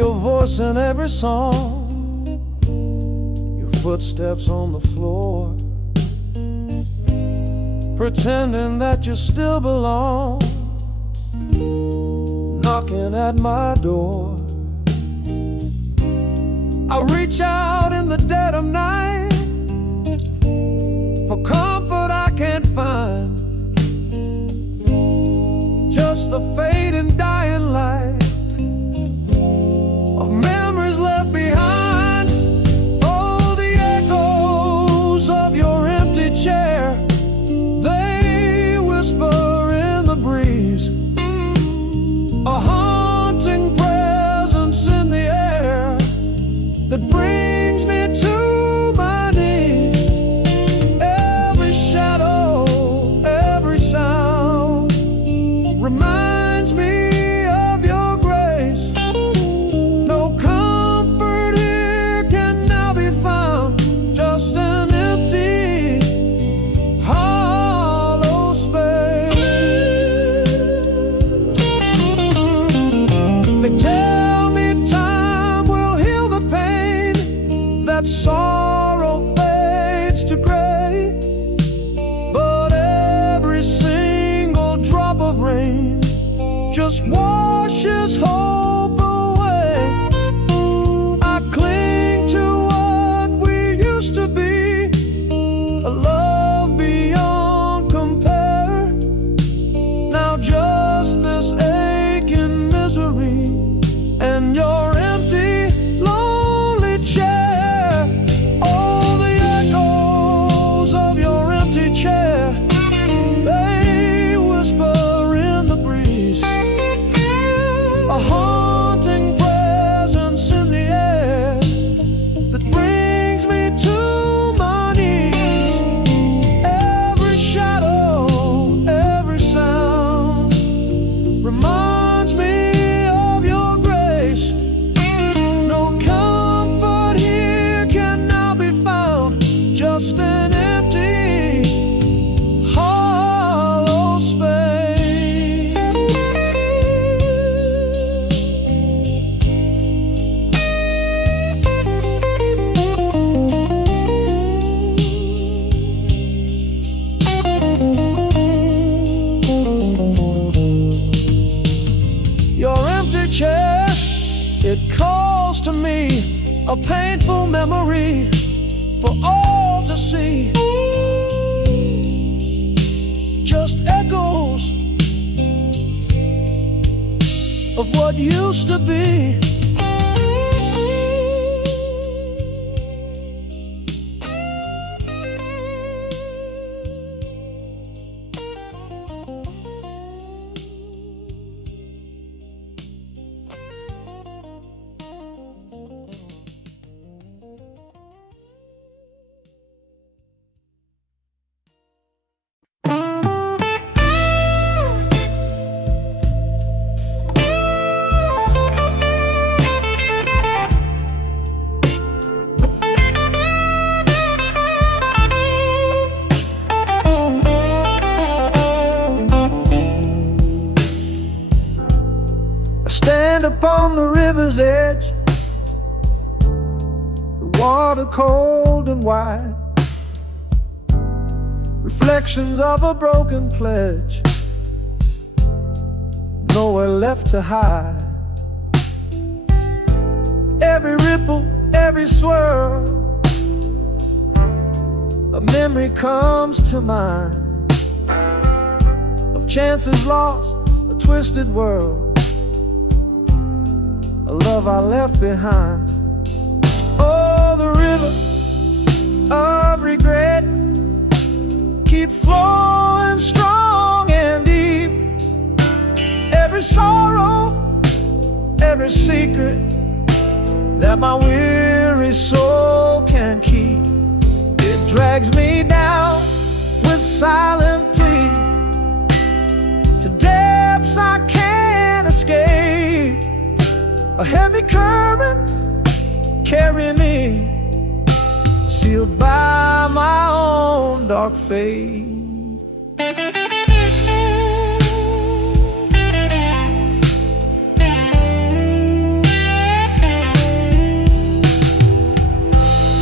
your voice in every song, your footsteps on the floor, pretending that you still belong, knocking at my door. I reach out in the dead of night for comfort I can't find, just the fading dying light of memories left behind. Oh, the echoes of your empty chair, they whisper in the breeze, a haunting presence in the air that brings me to my knees. Every shadow, every sound reminds me of your grace. No comfort here can now be found, just an empty, hollow space. They tell me time will heal the pain, that sorrow fades to gray, but every single drop of rain just washes hope away. I cling to what we used to be, a love beyond compare. Now just this aching misery and your empty, lonely chair. Oh, the echoes of your empty chair, they whisper in the breeze, a haunting presence in the air that brings me to my knees. Every shadow, every sound reminds me of your grace. No comfort here can now be found, just an empty, hollow space. Your empty chair, it calls to me, a painful memory for all to see. Just echoes of what used to be. Stand upon the river's edge, the water cold and wide, reflections of a broken pledge, nowhere left to hide. Every ripple, every swirl, a memory comes to mind of chances lost, a twisted world, a love I left behind. Oh, the river of regret, keep flowing strong and deep. Every sorrow, every secret that my weary soul can keep, it drags me down with silent plea to depths I can't escape. A heavy current carrying me, sealed by my own dark fate.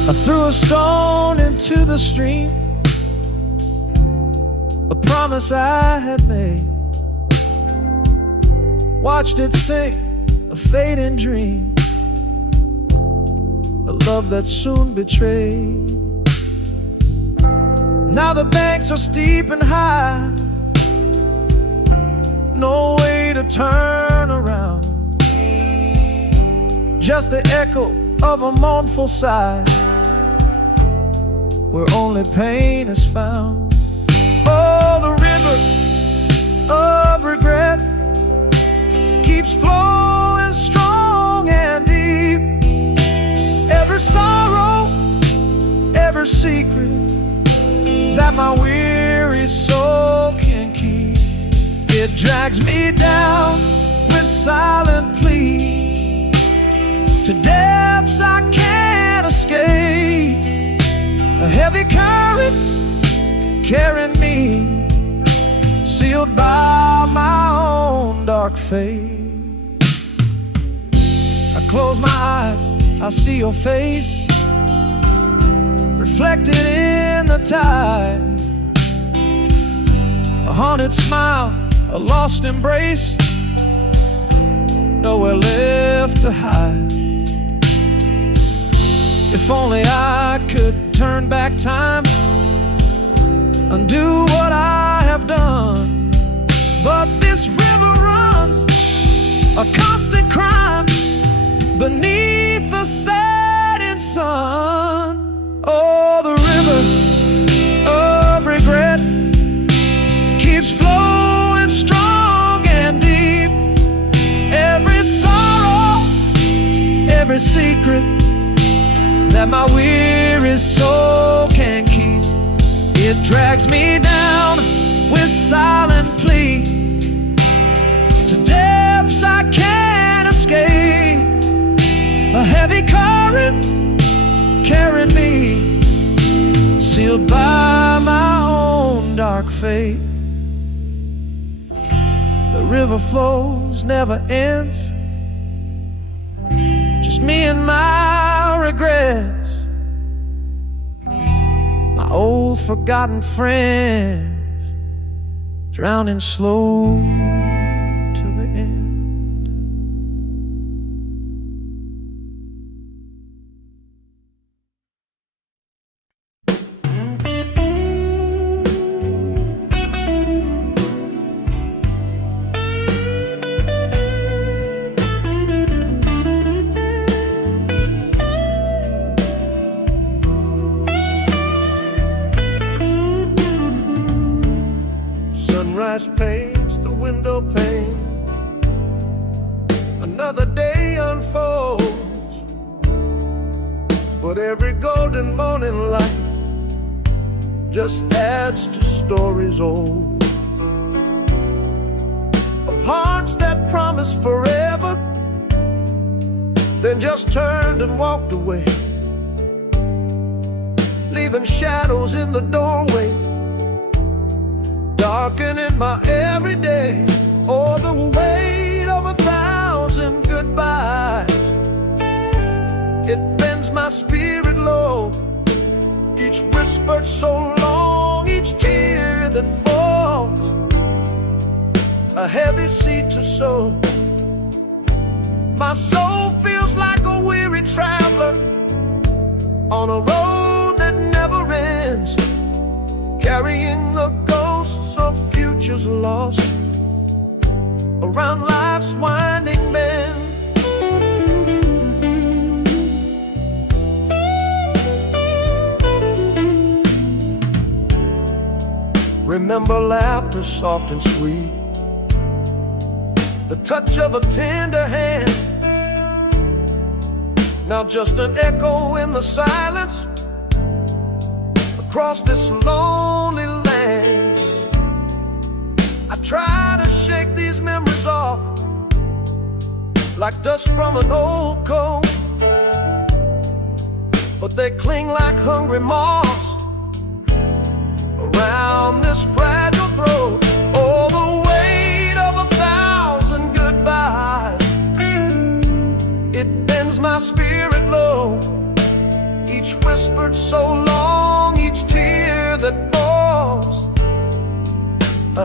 I threw a stone into the stream, a promise I had made. Watched it sink, a fading dream, a love that soon betrayed. Now the banks are steep and high, no way to turn around, just the echo of a mournful sigh, where only pain is found. Oh, the river of regret keeps flowing strong and deep. Every sorrow, every secret that my weary soul can keep, it drags me down with silent plea to depths I can't escape. A heavy current carrying me, sealed by my own dark fate. I close my eyes, I see your face reflected in the tide. A haunted smile, a lost embrace, nowhere left to hide. If only I could turn back time, undo what I have done. But this river runs a constant crime beneath the setting sun. Oh, the river of regret keeps flowing strong and deep. Every sorrow, every secret that my weary soul can keep, it drags me down with silent plea to depths I can't escape. A heavy current carrying me, sealed by my own dark fate. The river flows, never ends, just me and my regrets, my old forgotten friends, drowning slow to the end. Sunrise paints the window pane, another day unfolds, but every golden morning light just adds to stories old, of hearts that promised forever, then just turned and walked away, leaving shadows in the doorway, darkening my everyday. Oh, the weight of 1,000 goodbyes, it bends my spirit low. Each whispered so long, each tear that falls, a heavy seed to sow. My soul feels like a weary traveler on a road that never ends, carrying the ghosts of futures lost around life's winding bend. Remember laughter soft and sweet, the touch of a tender hand, now just an echo in the silence across this lonely land. I try to shake these memories off like dust from an old coat, but they cling like hungry moths around this fragile throat. Oh, the weight of 1,000 goodbyes, it bends my spirit low. Each whisper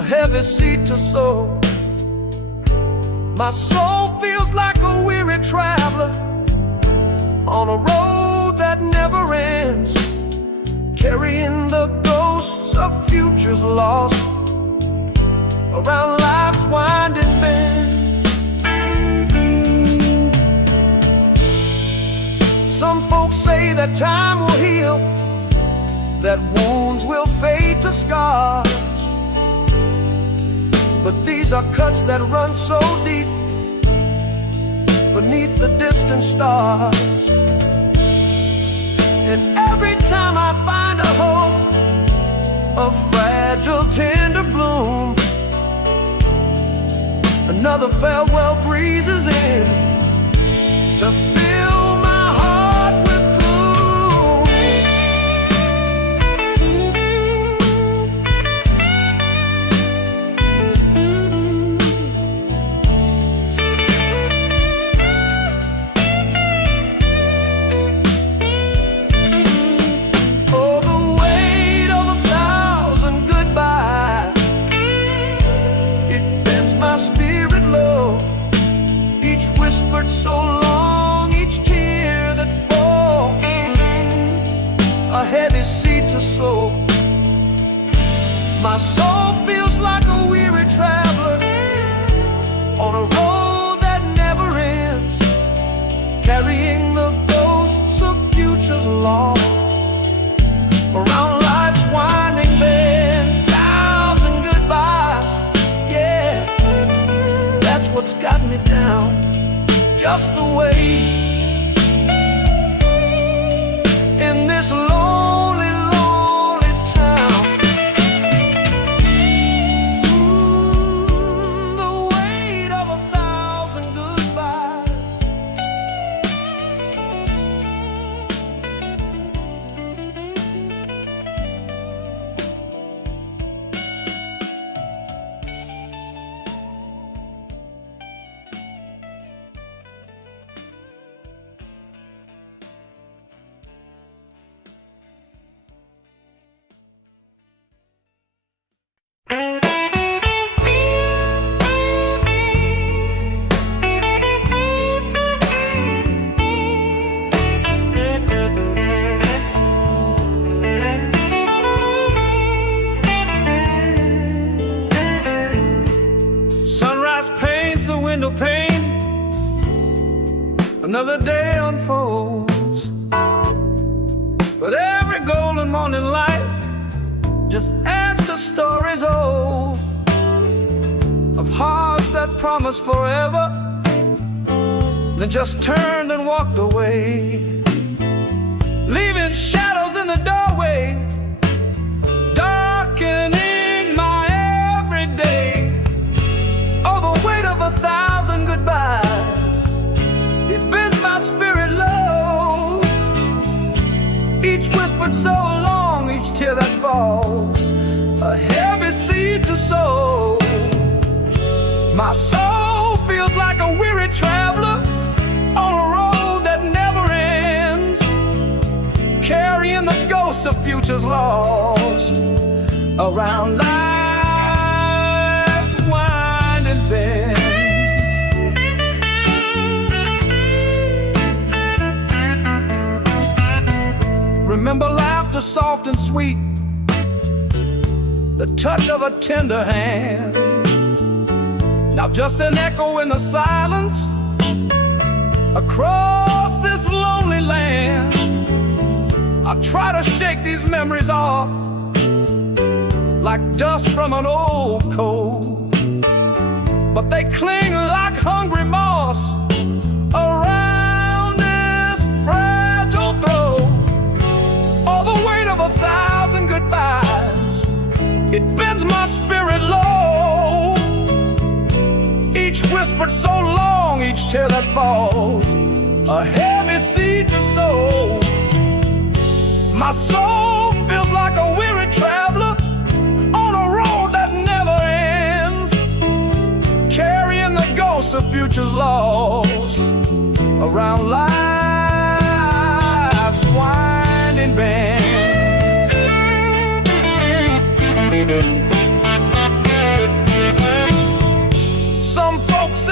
heavy seed to sow. My soul feels like a weary traveler on a road that never ends, carrying the ghosts of futures lost around life's winding bend. Some folks say that time will heal, that wounds will fade to scars, but these are cuts that run so deep beneath the distant stars. And every time I find a hope, a fragile tender bloom, another farewell breezes in to fill my heart with gloom. Oh, the weight of 1,000 goodbyes, it bends my spirit low. Each whispered so long, each tear that falls, a heavy seed to sow. My soul feels like a weary traveler on a road that never ends, carrying the ghosts of futures lost around life's winding bend. 1,000 goodbyes, yeah, that's what's got me down, just the way in this lonely, lonely town. The weight of 1,000 goodbyes. Sunrise paints the window pane, another day unfolds, but every golden morning light just adds to stories old of hearts that promised forever, then just turned and walked away, leaving shadows in the doorway, darkening my everyday. Oh, the weight of 1,000 goodbyes, it bends my spirit low. Each whispered so long, each tear that falls, a heavy seed to sow. My soul feels like a weary traveler on a road that never ends, carrying the ghosts of futures lost around life's winding bends. Remember laughter soft and sweet, the touch of a tender hand. Now just an echo in the silence across this lonely land. I try to shake these memories off like dust from an old coat, but they cling like hungry moss around this fragile throat. All the weight of 1,000 goodbyes, it bends my spirit low. Each whispered so long, each tear that falls, a heavy seed to sow. My soul feels like a weary traveler on a road that never ends, carrying the ghosts of futures lost around life's winding bends.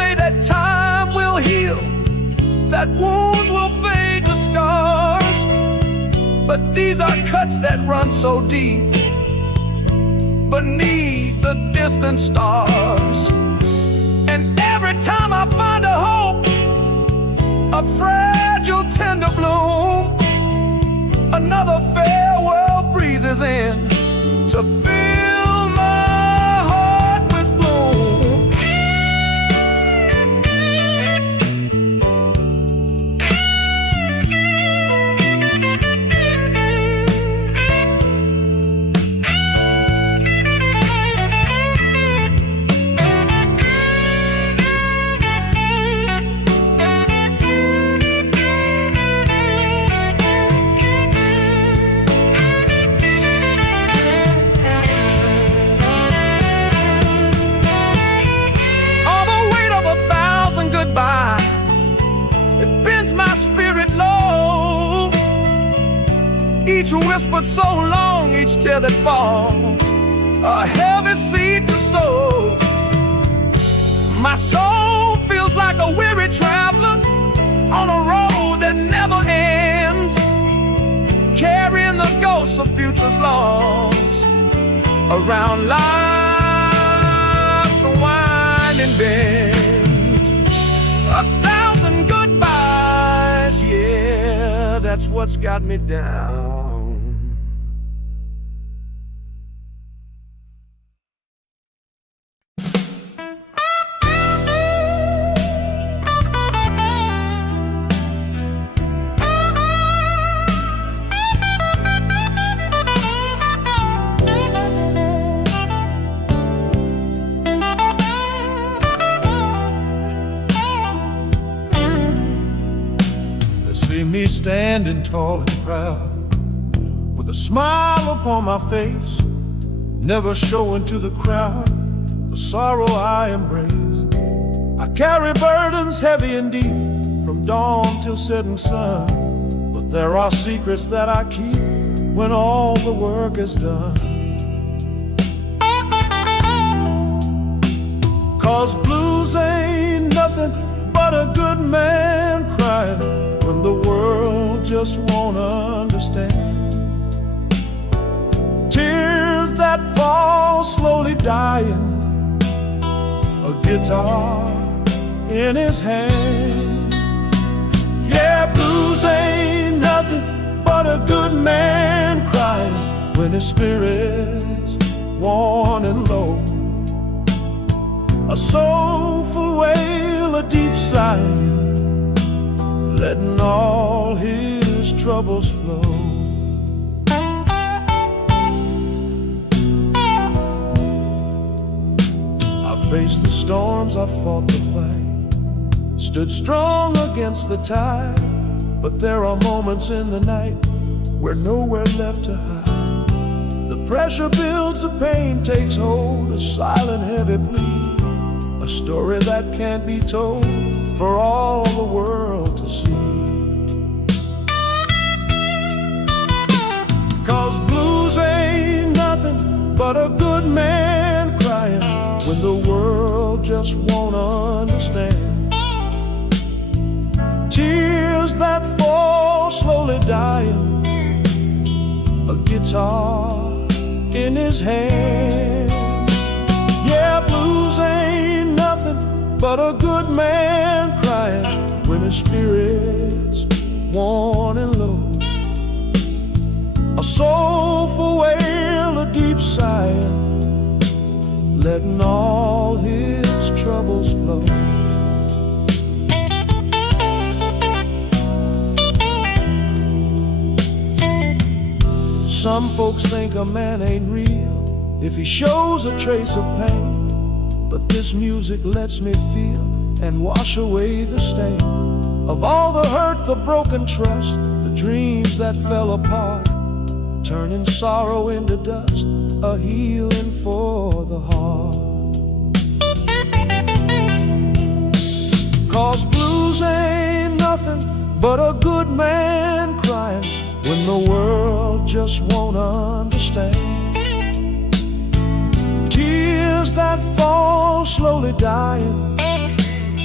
say that time will heal, that wounds will fade to scars, but these are cuts that run so deep beneath the distant stars. And every time I find a hope, a fragile tender bloom, another farewell breezes in to fill my heart with gloom. It bends my spirit low. Each whispered so long, each tear that falls, a heavy seed to sow. My soul feels like a weary traveler on a road that never ends, carrying the ghosts of futures lost around life's winding bend. 1,000 goodbyes, yeah, that's what's got me down. See me standing tall and proud, with a smile upon my face, never showing to the crowd the sorrow I embraced. I carry burdens heavy and deep, from dawn till setting sun, but there are secrets that I keep when all the work is done. 'Cause blues ain't nothing but a good man crying when the world just won't understand. Tears that fall slowly dying, a guitar in his hand. Yeah, blues ain't nothing but a good man crying when his spirit's worn and low. A soulful wail, a deep sigh, letting all his troubles flow. I faced the storms, I fought the fight, stood strong against the tide, but there are moments in the night where nowhere left to hide. The pressure builds, the pain takes hold, a silent heavy plea, a story that can't be told for all the world to see. 'Cause blues ain't nothing but a good man crying when the world just won't understand. Tears that fall slowly dying, a guitar in his hand. Yeah, blues ain't nothing but a good man crying when his spirit's worn and low. A soulful wail, a deep sigh, letting all his troubles flow. Some folks think a man ain't real if he shows a trace of pain, but this music lets me feel and wash away the stain of all the hurt, the broken trust, the dreams that fell apart, turning sorrow into dust, a healing for the heart. 'Cause blues ain't nothing but a good man crying when the world just won't understand. Tears that fall slowly dying,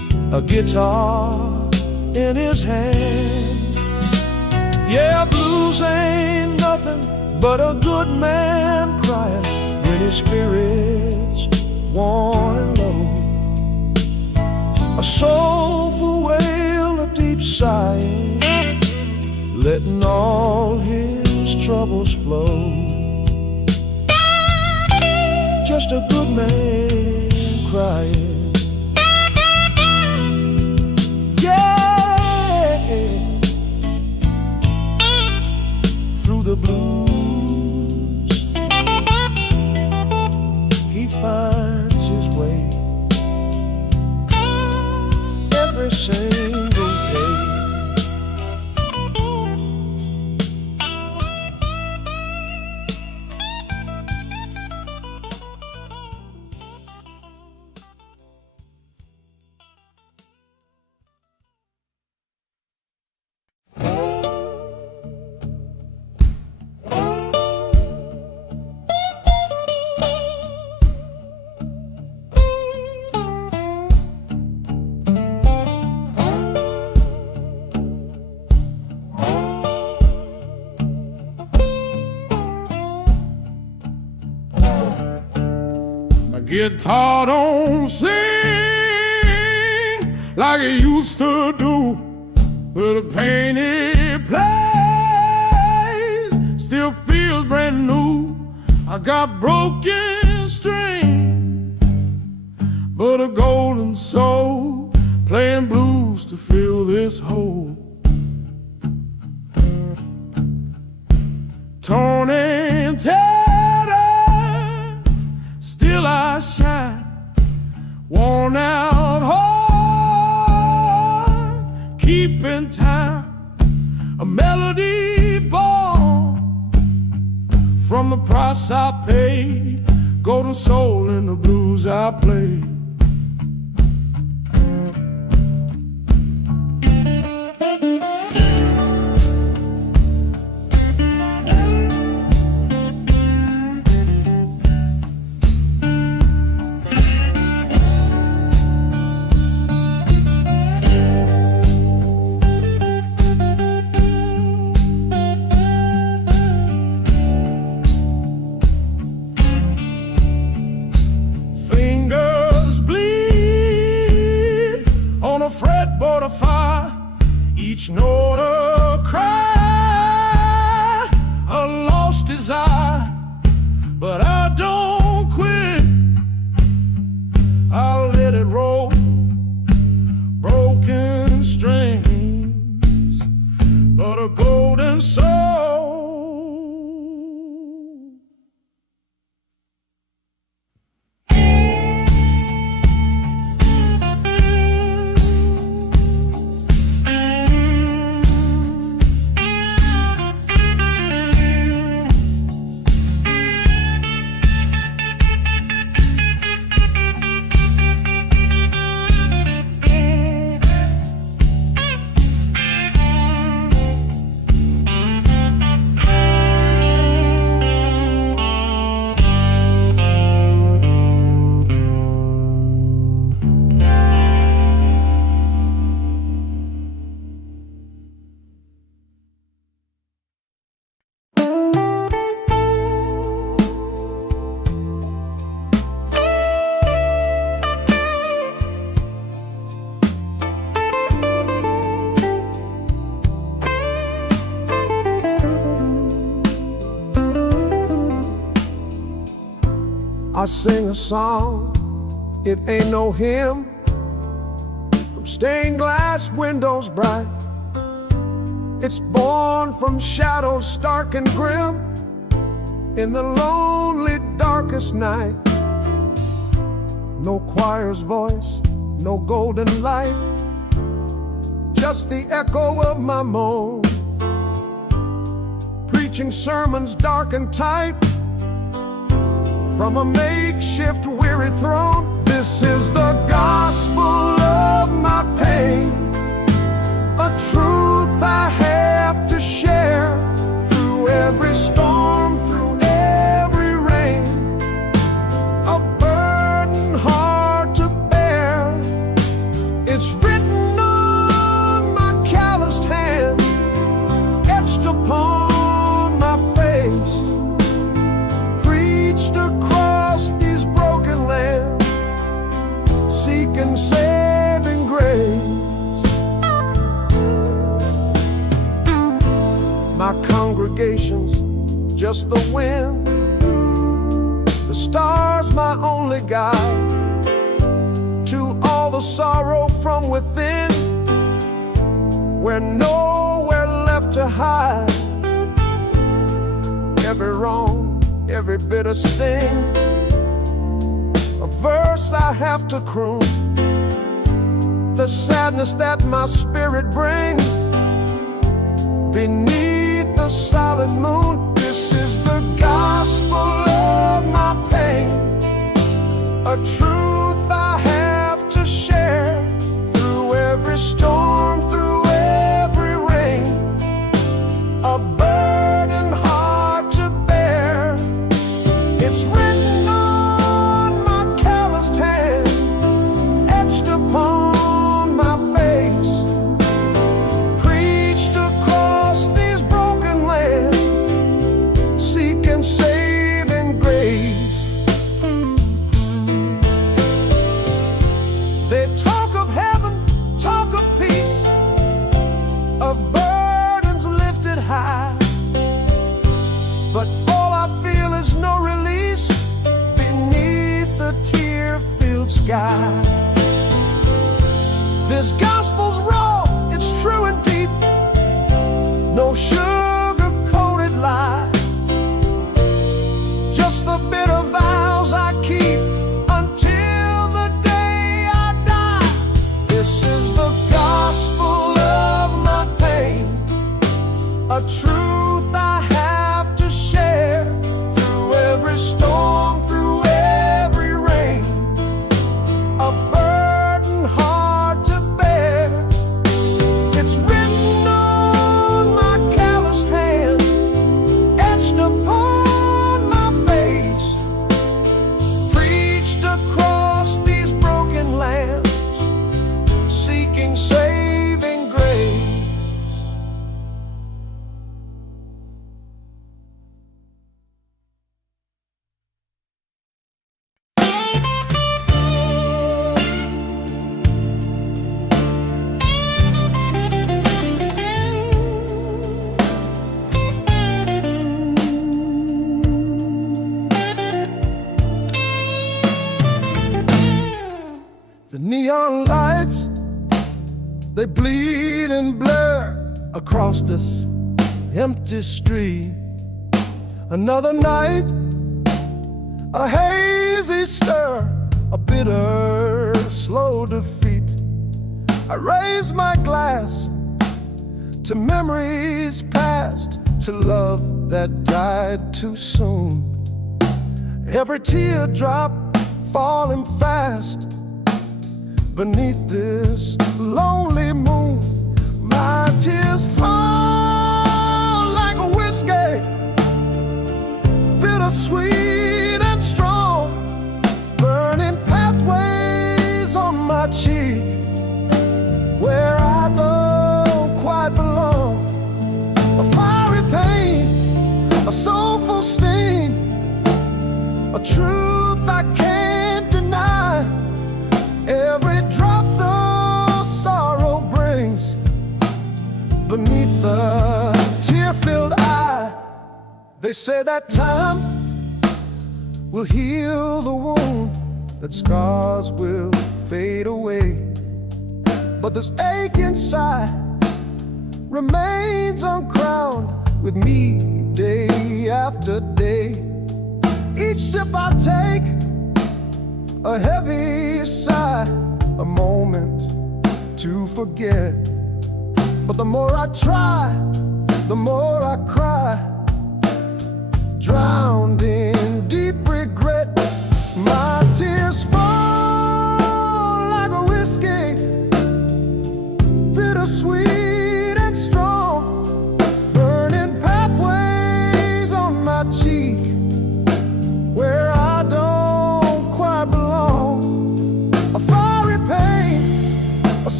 a guitar in his hand. Yeah, blues ain't nothing but a good man crying when his spirit's worn and low. A soulful wail, a deep sighing, letting all his troubles flow. Just a good man crying. Yeah, through the blues he finds his way every single day. Guitar don't sing like it used to do, but the pain it plays still feels brand new. I got broken string, but a golden soul playing blues to fill this hole. Torn and tattered, still I shine. Worn out heart, keeping time. A melody born from the price I paid. Golden soul in the blues I played. Fretboard of fire, each note a cry, a lost desire. But I don't quit, I'll let it roll. Broken strings, but a golden soul. I sing a song, it ain't no hymn, from stained glass windows bright. It's born from shadows stark and grim, in the lonely darkest night. No choir's voice, no golden light, just the echo of my moan, preaching sermons dark and tight from a makeshift weary throne. This is the gospel of my pain, a truth I have to share through every storm, through every rain, a burden hard to bear. It's written on my calloused hand, etched upon my face, preached across these broken lands, seeking saving grace. My congregation's just the wind, the stars my only guide to all the sorrow from within, where nowhere left to hide. Every wrong, every bitter sting, a verse I have to croon, the sadness that my spirit brings beneath the solid moon. This is the gospel of my pain, a truth I have to share through every storm, through every rain, a burden hard to bear. It's written on my calloused hand, etched upon my face, preached across these broken lands, seeking saving grace. They talk of heaven, talk of peace, of burdens lifted high, but all I feel is no release beneath the tear-filled sky. This gospel's raw, it's true and deep, no sugar-coated lie, just the bitter vows I keep until the day I die. This is the gospel of my pain, a truth I have to share through every storm, through every rain, a burden hard to bear. It's written on my calloused hand, etched upon my face, preached across these broken lands, seeking saving grace. The neon lights, they bleed and blur across this empty street. Another night, a hazy stir, a bitter, slow defeat. I raise my glass to memories past, to love that died too soon. Every teardrop falling fast beneath this lonely moon. My tears fall like a whiskey, bittersweet and strong, burning pathways on my cheek, where I don't quite belong. A fiery pain, a soulful sting, a truth I can't deny. Every drop the sorrow brings beneath the tear-filled eye. They say that time will heal the wound, that scars will fade away, but this ache inside remains uncrowned with me day after day. Each sip I take, a heavy sigh, a moment to forget. But the more I try, the more I cry, drowned in deep regret. My tears fall like a whiskey, bittersweet and strong, burning pathways on my cheek, where I don't quite belong. A fiery pain, a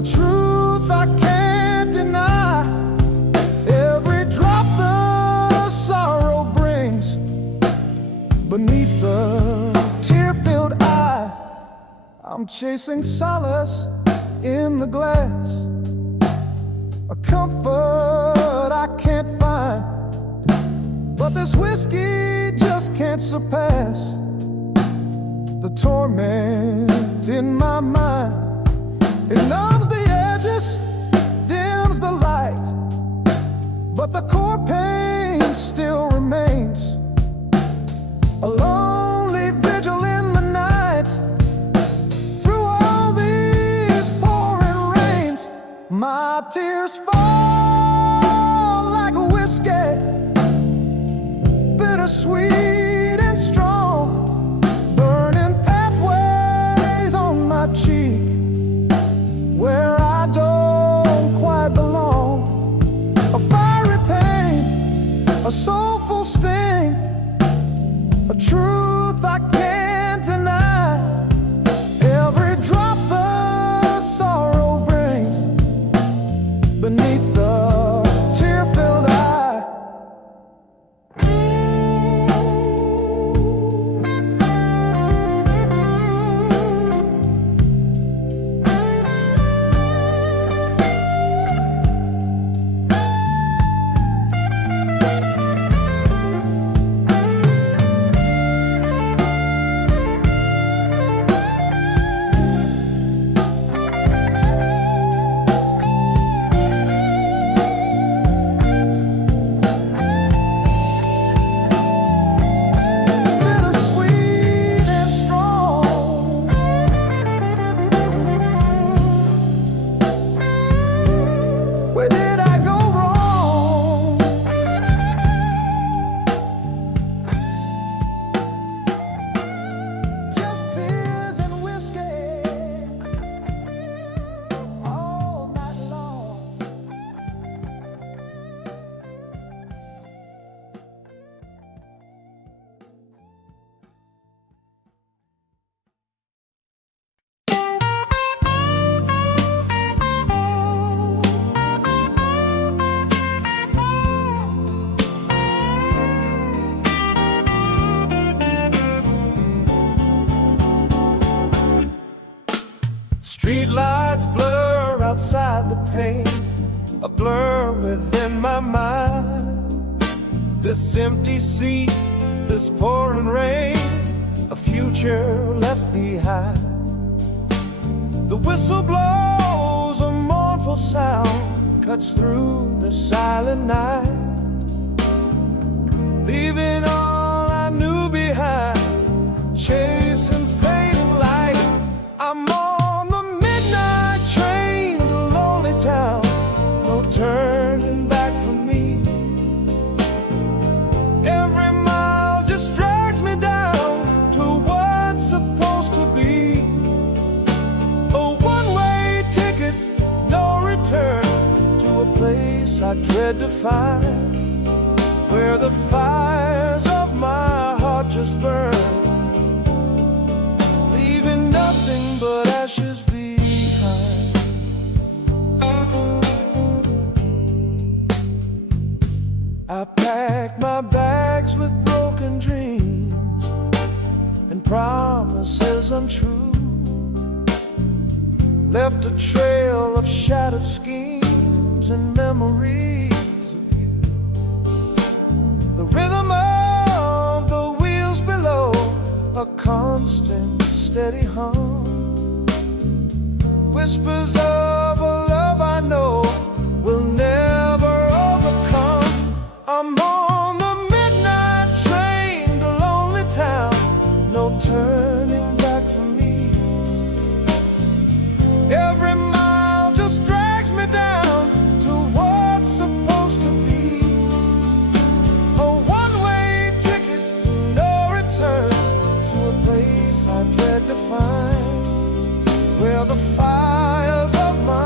a truth I can't deny. Every drop the sorrow brings beneath the tear-filled eye, I'm chasing solace in the glass, a comfort I can't find. But this whiskey just can't surpass the torment in my mind. It numbs the edges, dims the light, but the core pain still remains. A lonely vigil in the night, through all these pouring rains. My tears fall like a whiskey, bittersweet and strong, burning pathways on my cheek where I don't quite belong. A fiery pain, a soulful sting, a truth I can't deny. Every drop the sorrow brings beneath the tear-filled eye. Where did I go wrong? Just tears and whiskey all night long. Street lights blur outside the pane, a blur within my mind. This empty seat, this pouring rain, a future left behind. The whistle blows, a mournful sound cuts through the silent night, leaving all I knew behind, chasing fading light. I'm on the midnight train to lonely town, no turning back for me. Every mile just drags me down to what's supposed to be. A one-way ticket, no return, to a place I dread to find, where the fires of my heart just burn, leaving nothing but ashes behind. I packed my bags with broken dreams and promises untrue, left a trail of shattered schemes and memories of you. The rhythm of the wheels below, a constant steady hum, whispers of a love I know will never overcome. I'm on the midnight train to lonely town, no turning back for me. Every mile just drags me down to what's supposed to be. A one-way ticket, no return, to a place I dread to find, where the fires of my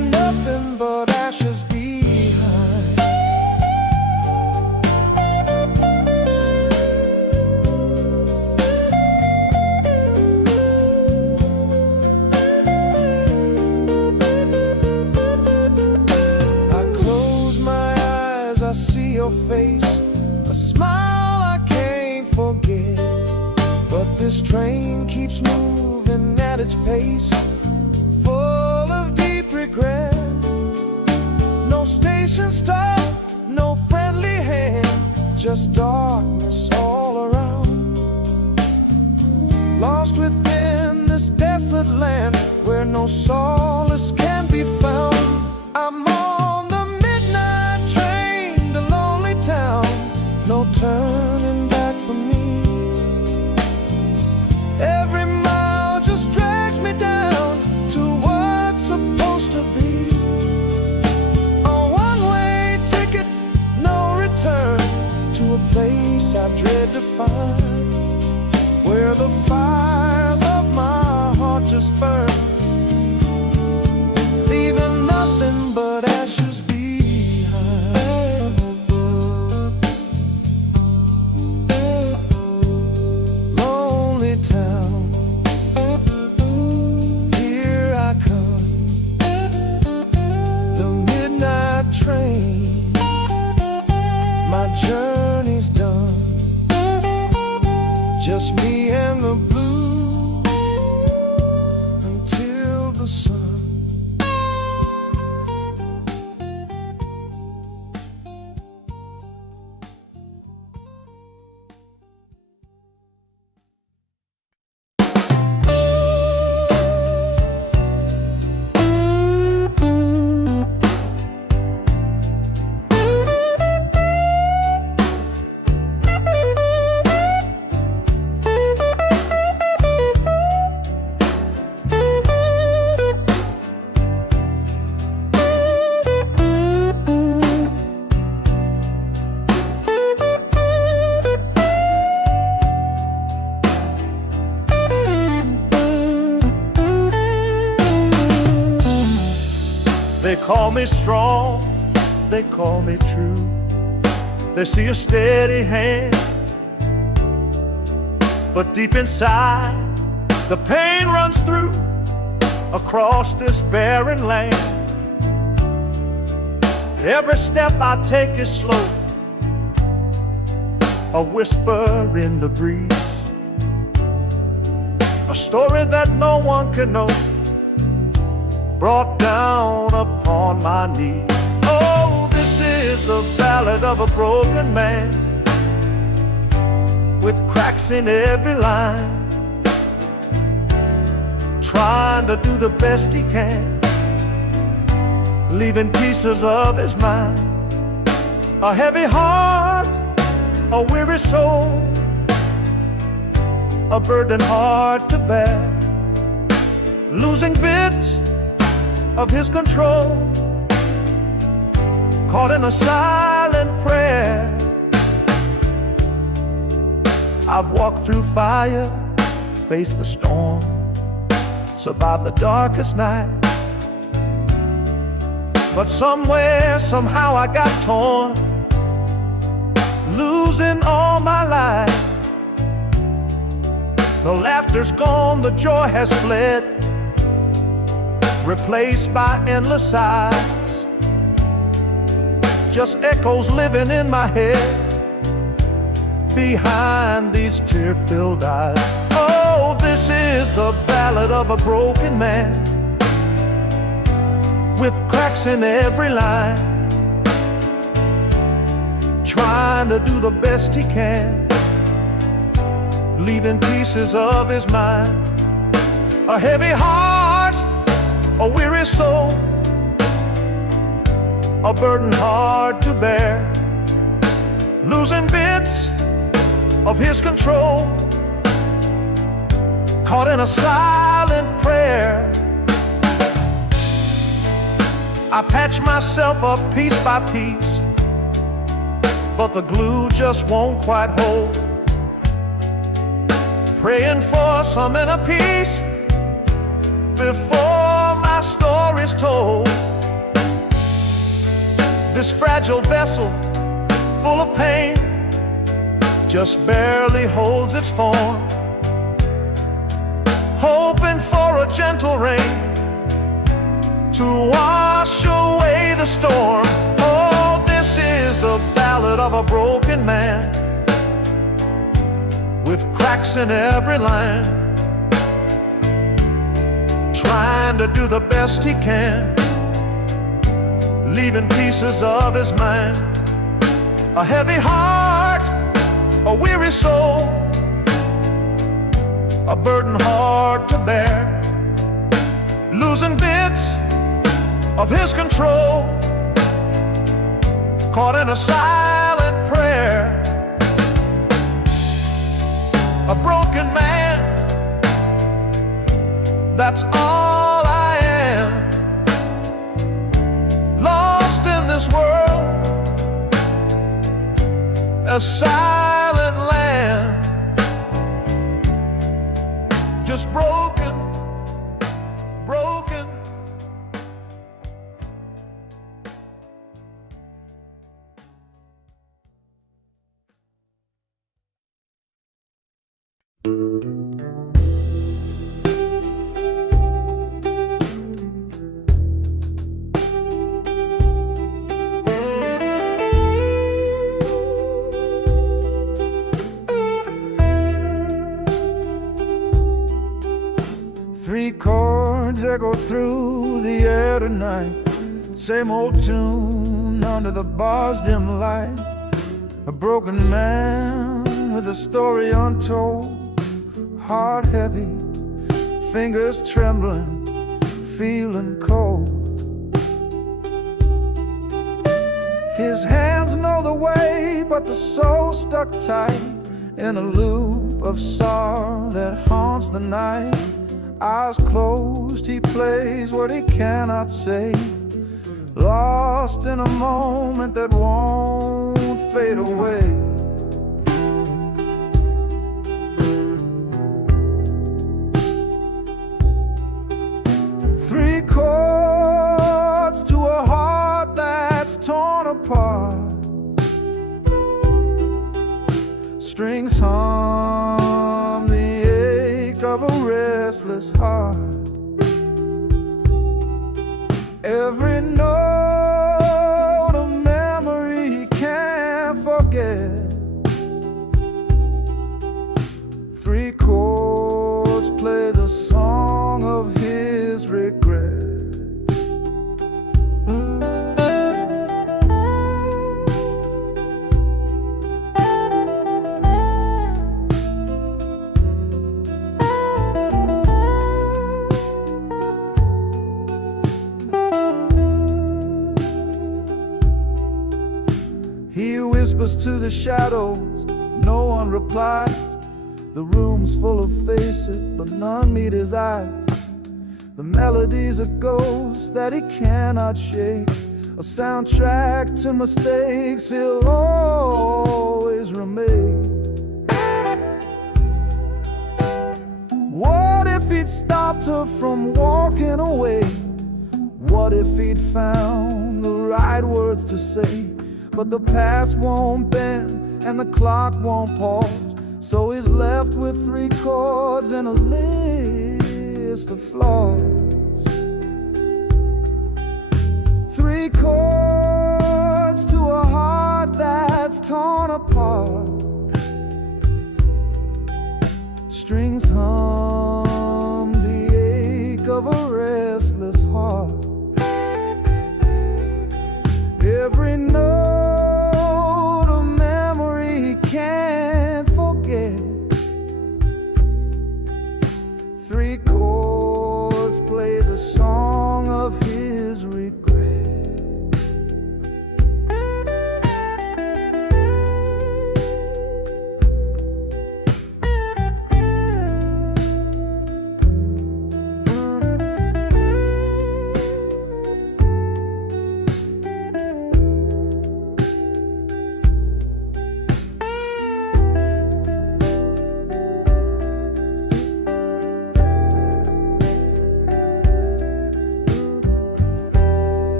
this train keeps moving at its pace, full of deep regret. No station stop, no friendly hand, just darkness all around. Lost within this desolate land where no solace can be found. I'm on the midnight train to lonely town, no turning back for me. Every mile just drags me down to what's supposed to be. A one-way ticket, no return, to a place I dread to find, where the fires of my heart just burn, leaving nothing but ashes behind. Lonely town, here I come, the midnight train, my journey's done, just me and the blues until the sun. They call me strong, they call me true. They see a steady hand, but deep inside the pain runs through across this barren land. Every step I take is slow, a whisper in the breeze, a story that no one can know, brought down upon my knees. Oh, this is the ballad of a broken man, with cracks in every line, trying to do the best he can, leaving pieces of his mind. A heavy heart, a weary soul, a burden hard to bear, losing bits of his control, caught in a silent prayer. I've walked through fire, faced the storm, survived the darkest night, but somewhere, somehow I got torn, losing all my life. The laughter's gone, the joy has fled, replaced by endless sighs, just echoes living in my head behind these tear-filled eyes. Oh, this is the ballad of a broken man, with cracks in every line, trying to do the best he can, leaving pieces of his mind. A heavy heart, a weary soul, a burden hard to bear, losing bits of his control, caught in a silent prayer. I patch myself up piece by piece, but the glue just won't quite hold, praying for some inner peace before my story's told. This fragile vessel, full of pain, just barely holds its form, hoping for a gentle rain to wash away the storm. Oh, this is the ballad of a broken man, with cracks in every line, trying to do the best he can, leaving pieces of his mind. A heavy heart, a weary soul, a burden hard to bear, losing bits of his control, caught in a silent prayer. A broken man, that's all I am, lost in this world, a silent land, just broken, broken. Three chords echo through the air tonight, same old tune under the bar's dim light. A broken man with a story untold, heart heavy, fingers trembling, feeling cold. His hands know the way, but the soul stuck tight in a loop of sorrow that haunts the night. Eyes closed, he plays what he cannot say, lost in a moment that won't fade away. Three chords to a heart that's torn apart, strings hum the ache of a restless heart. Every note a memory he can't forget. Three chords play the song of his regret. He whispers to the shadows, no one replies. The room's full of faces, but none meet his eyes. The melody's a ghost that he cannot shake, a soundtrack to mistakes he'll always remake. What if he'd stopped her from walking away? What if he'd found the right words to say? But the past won't bend and the clock won't pause, so he's left with three chords and a list of flaws. Three chords to a heart that's torn apart, strings hum the ache of a restless heart. Every note a memory he can't forget. Three chords play the song of his regret.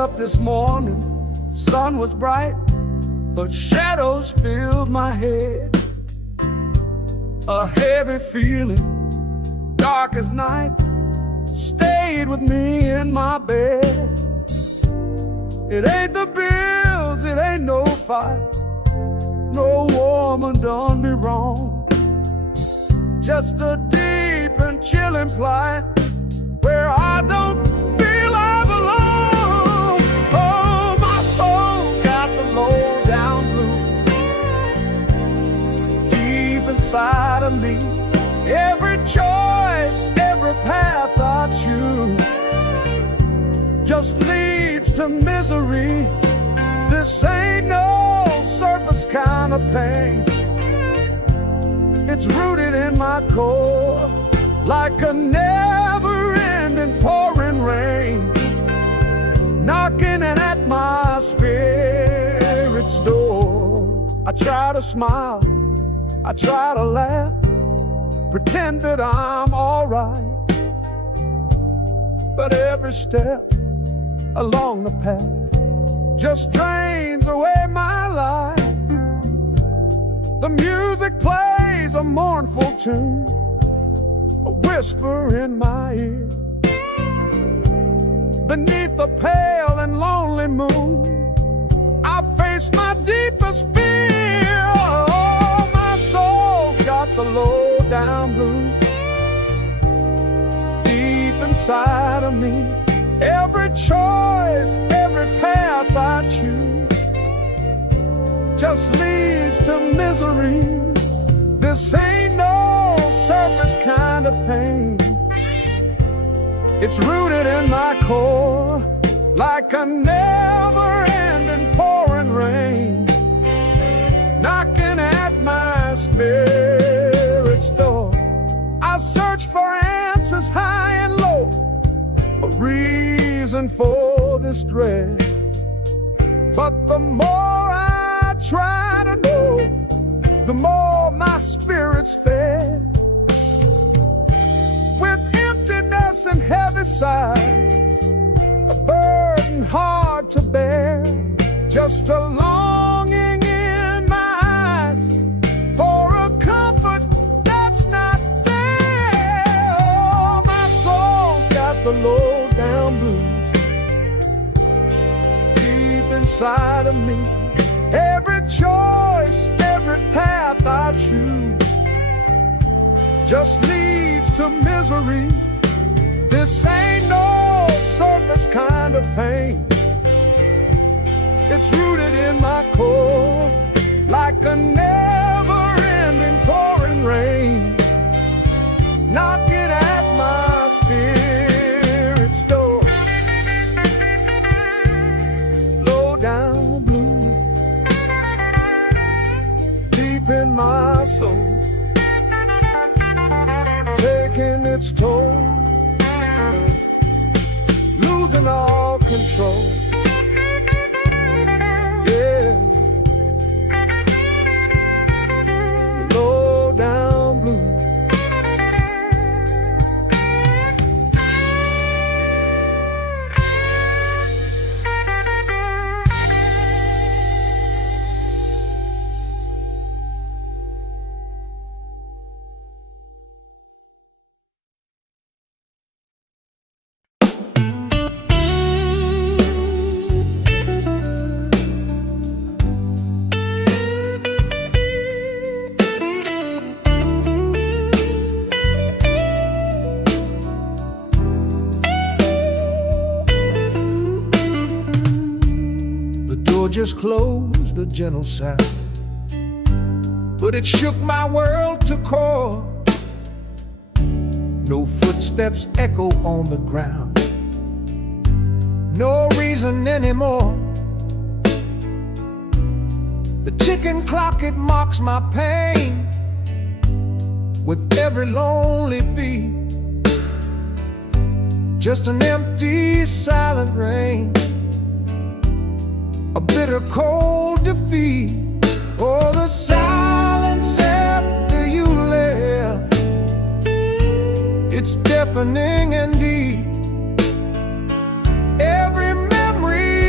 up this morning, sun was bright, but shadows filled my head. A heavy feeling, dark as night, stayed with me in my bed. It ain't the bills, it ain't no fight, no woman done me wrong. Just a deep and chilling plight where I don't feel I belong. Oh, my soul's got the low down blues deep inside of me. Every choice, every path I choose just leads to misery. This ain't no surface kind of pain. It's rooted in my core like a never-ending pouring rain, knocking at my spirit's door. I try to smile, I try to laugh, pretend that I'm alright, but every step along the path just drains away my life. The music plays a mournful tune, a whisper in my ear. Beneath the pale and lonely moon, I face my deepest fear. Oh, my soul's got the low down blues deep inside of me. Every choice, every path I choose just leads to misery. This ain't no surface kind of pain. It's rooted in my core like a never-ending pouring rain, knocking at my spirit's door. I search for answers high and low, a reason for this dread, but the more I try to know, the more my spirit's fed. With emptiness and heavy sighs, a burden hard to bear, just a longing in my eyes for a comfort that's not there. Oh, my soul's got the low down blues deep inside of me. Every choice, every path I choose just leads to misery. This ain't no surface kind of pain. It's rooted in my core like a never-ending pouring rain, knocking at my spirit's door. Low down blue deep in my soul, taking its toll, losing all control. Yeah, low down blue. Just closed, a gentle sound, but it shook my world to core. No footsteps echo on the ground, no reason anymore. The ticking clock, it mocks my pain with every lonely beat. Just an empty, silent rain, a bitter cold defeat. Oh, the silence after you left, it's deafening and deep. Every memory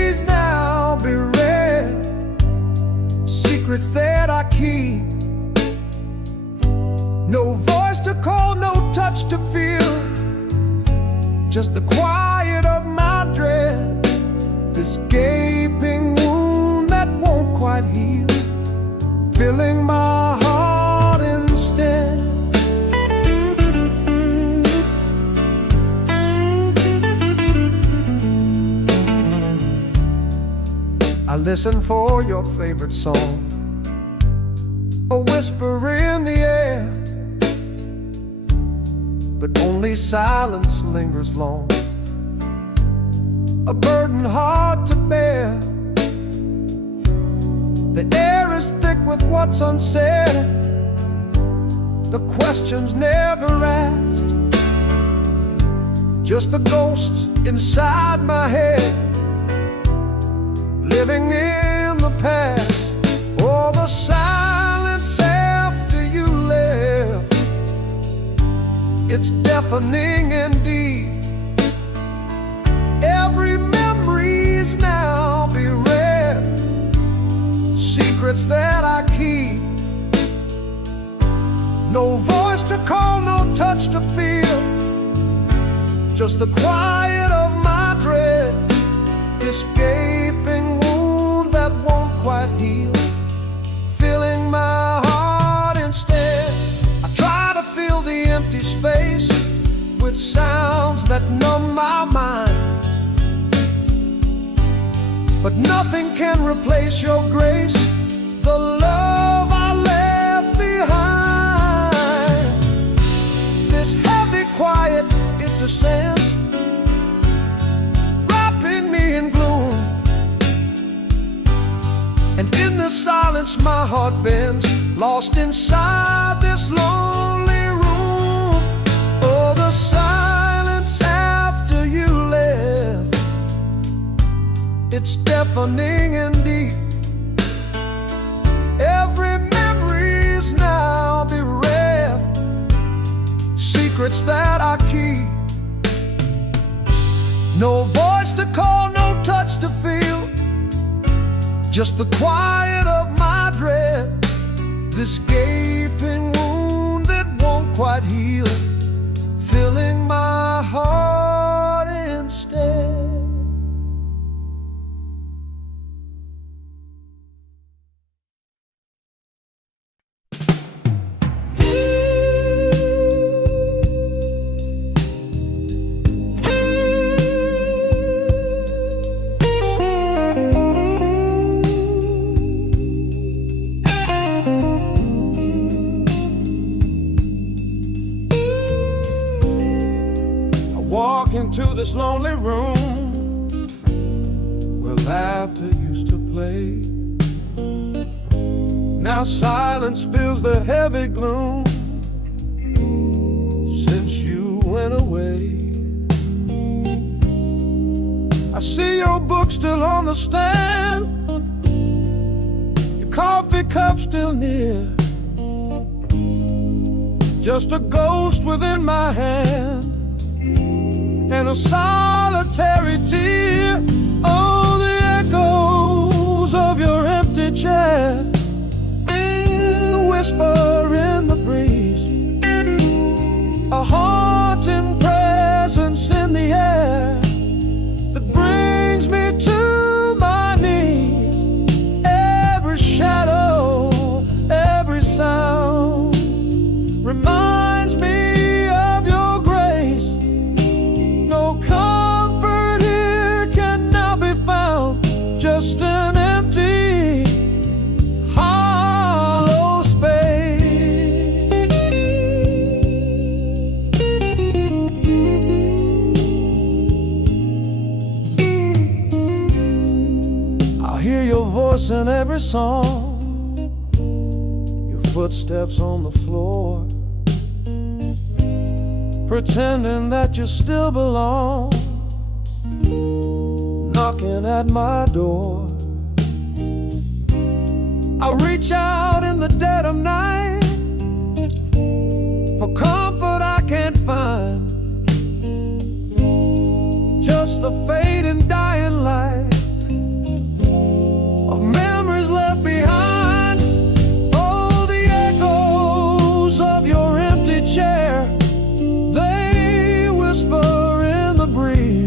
secrets that I keep. No voice to call, no touch to feel, just the quiet of my dread, this gaping wound that won't quite heal, filling my heart instead. I listen for your favorite song, a whisper in the air, but only silence lingers long, a burden hard to bear. The air is thick with what's unsaid, the questions never asked, just the ghosts inside my head, living in the past. Oh, the silence after you left, it's deafening indeed. Every memory's now bereft, secrets that I keep. No voice to call, no touch to feel, just the quiet of my dread, this gaping wound that won't quite heal, filling my heart instead. I try to fill the empty space with sounds that numb my mind, but nothing can replace your grace, the love I left behind. This heavy quiet, it descends, wrapping me in gloom, and in the silence my heart bends, lost inside this lonely room. Oh, the silence after you left, it's deafening indeed. Every memory's now bereft, secrets that I keep. No voice to call, no touch to feel, just the quiet of my dread, this gaping wound that won't quite heal, filling my heart instead. Walk into this lonely room where laughter used to play. Now silence fills the heavy gloom since you went away. I see your book still on the stand, your coffee cup still near, just a ghost within my hand and a solitary tear. Oh, the echoes of your empty chair, the whisper in the breeze, a haunting presence in the air that brings me to my knees. Every shadow, every sound reminds me of your grace. No comfort here can now be found, just an empty, hollow space. I hear your voice in every song, your footsteps on the floor, pretending that you still belong, knocking at my door. I reach out in the dead of night for comfort I can't find, just the fading dying light of memories left behind.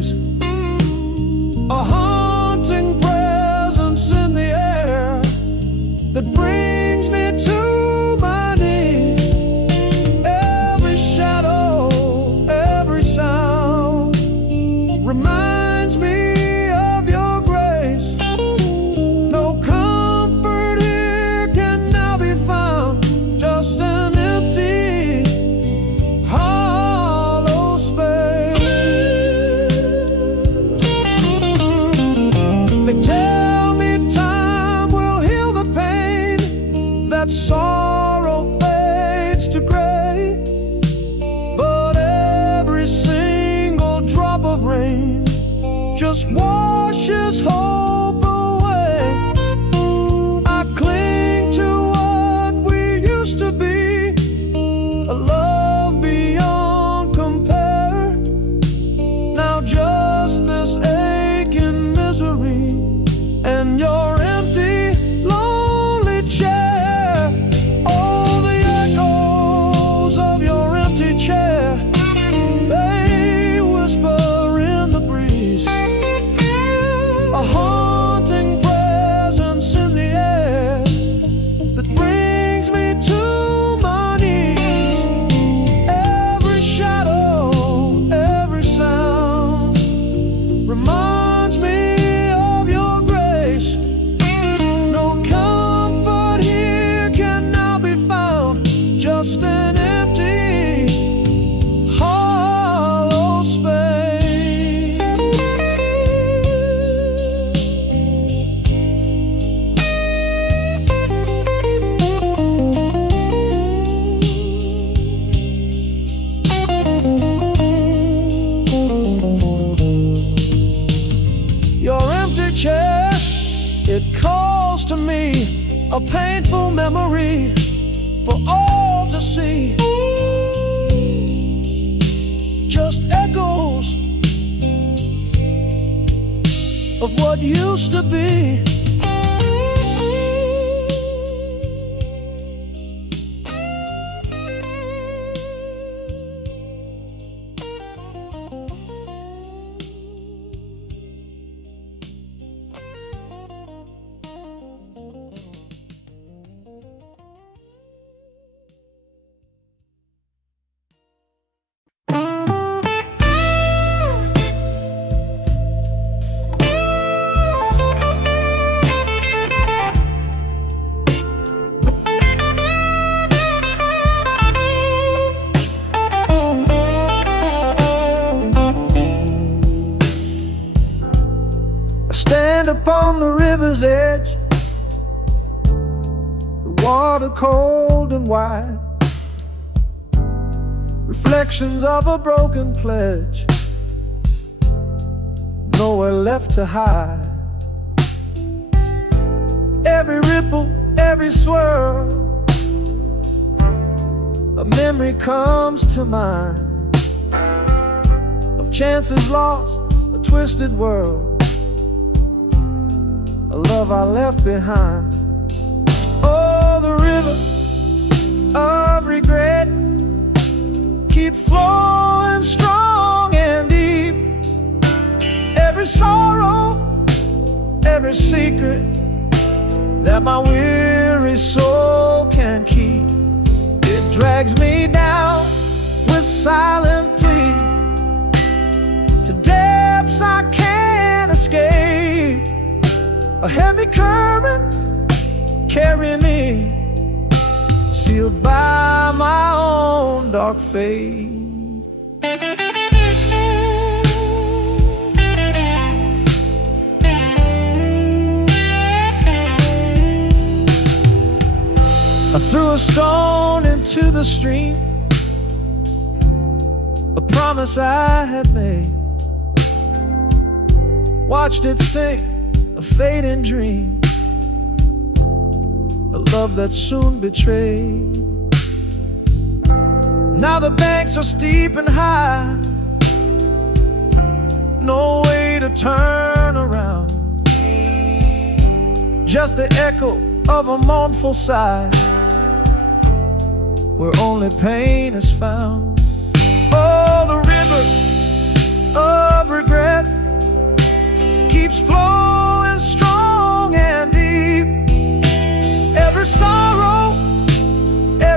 breeze, a haunting presence in the air that brings me to my knees. Every shadow, every sound reminds me of your grace. No comfort here can now be found, just an empty, hollow space. They tell me time will heal the pain, that sorrow fades to gray, but every single drop of rain just washes hope away. I cling to what we used to be, a love beyond compare. Now just this aching misery and your empty, lonely chair. Oh, the echoes of your empty chair, they whisper in the breeze, a haunting presence in the air that brings me to my knees. Every shadow, every sound reminds me of your grace. No comfort here can now be found, just an empty, hollow space. Your empty chair, it calls to me, a painful memory for all to see. Just echoes of what used to be. Stand upon the river's edge, the water cold and wide, reflections of a broken pledge, nowhere left to hide. Every ripple, every swirl, a memory comes to mind of chances lost, a twisted world, a love I left behind. Oh, the river of regret, keep flowing strong and deep. Every sorrow, every secret that my weary soul can keep, it drags me down with silent plea to depths I can't escape. A heavy current carrying me, sealed by my own dark fate. I threw a stone into the stream, a promise I had made, watched it sink, a fading dream, a love that soon betrayed. Now the banks are steep and high, no way to turn around, just the echo of a mournful sigh, where only pain is found. Oh, the river of regret,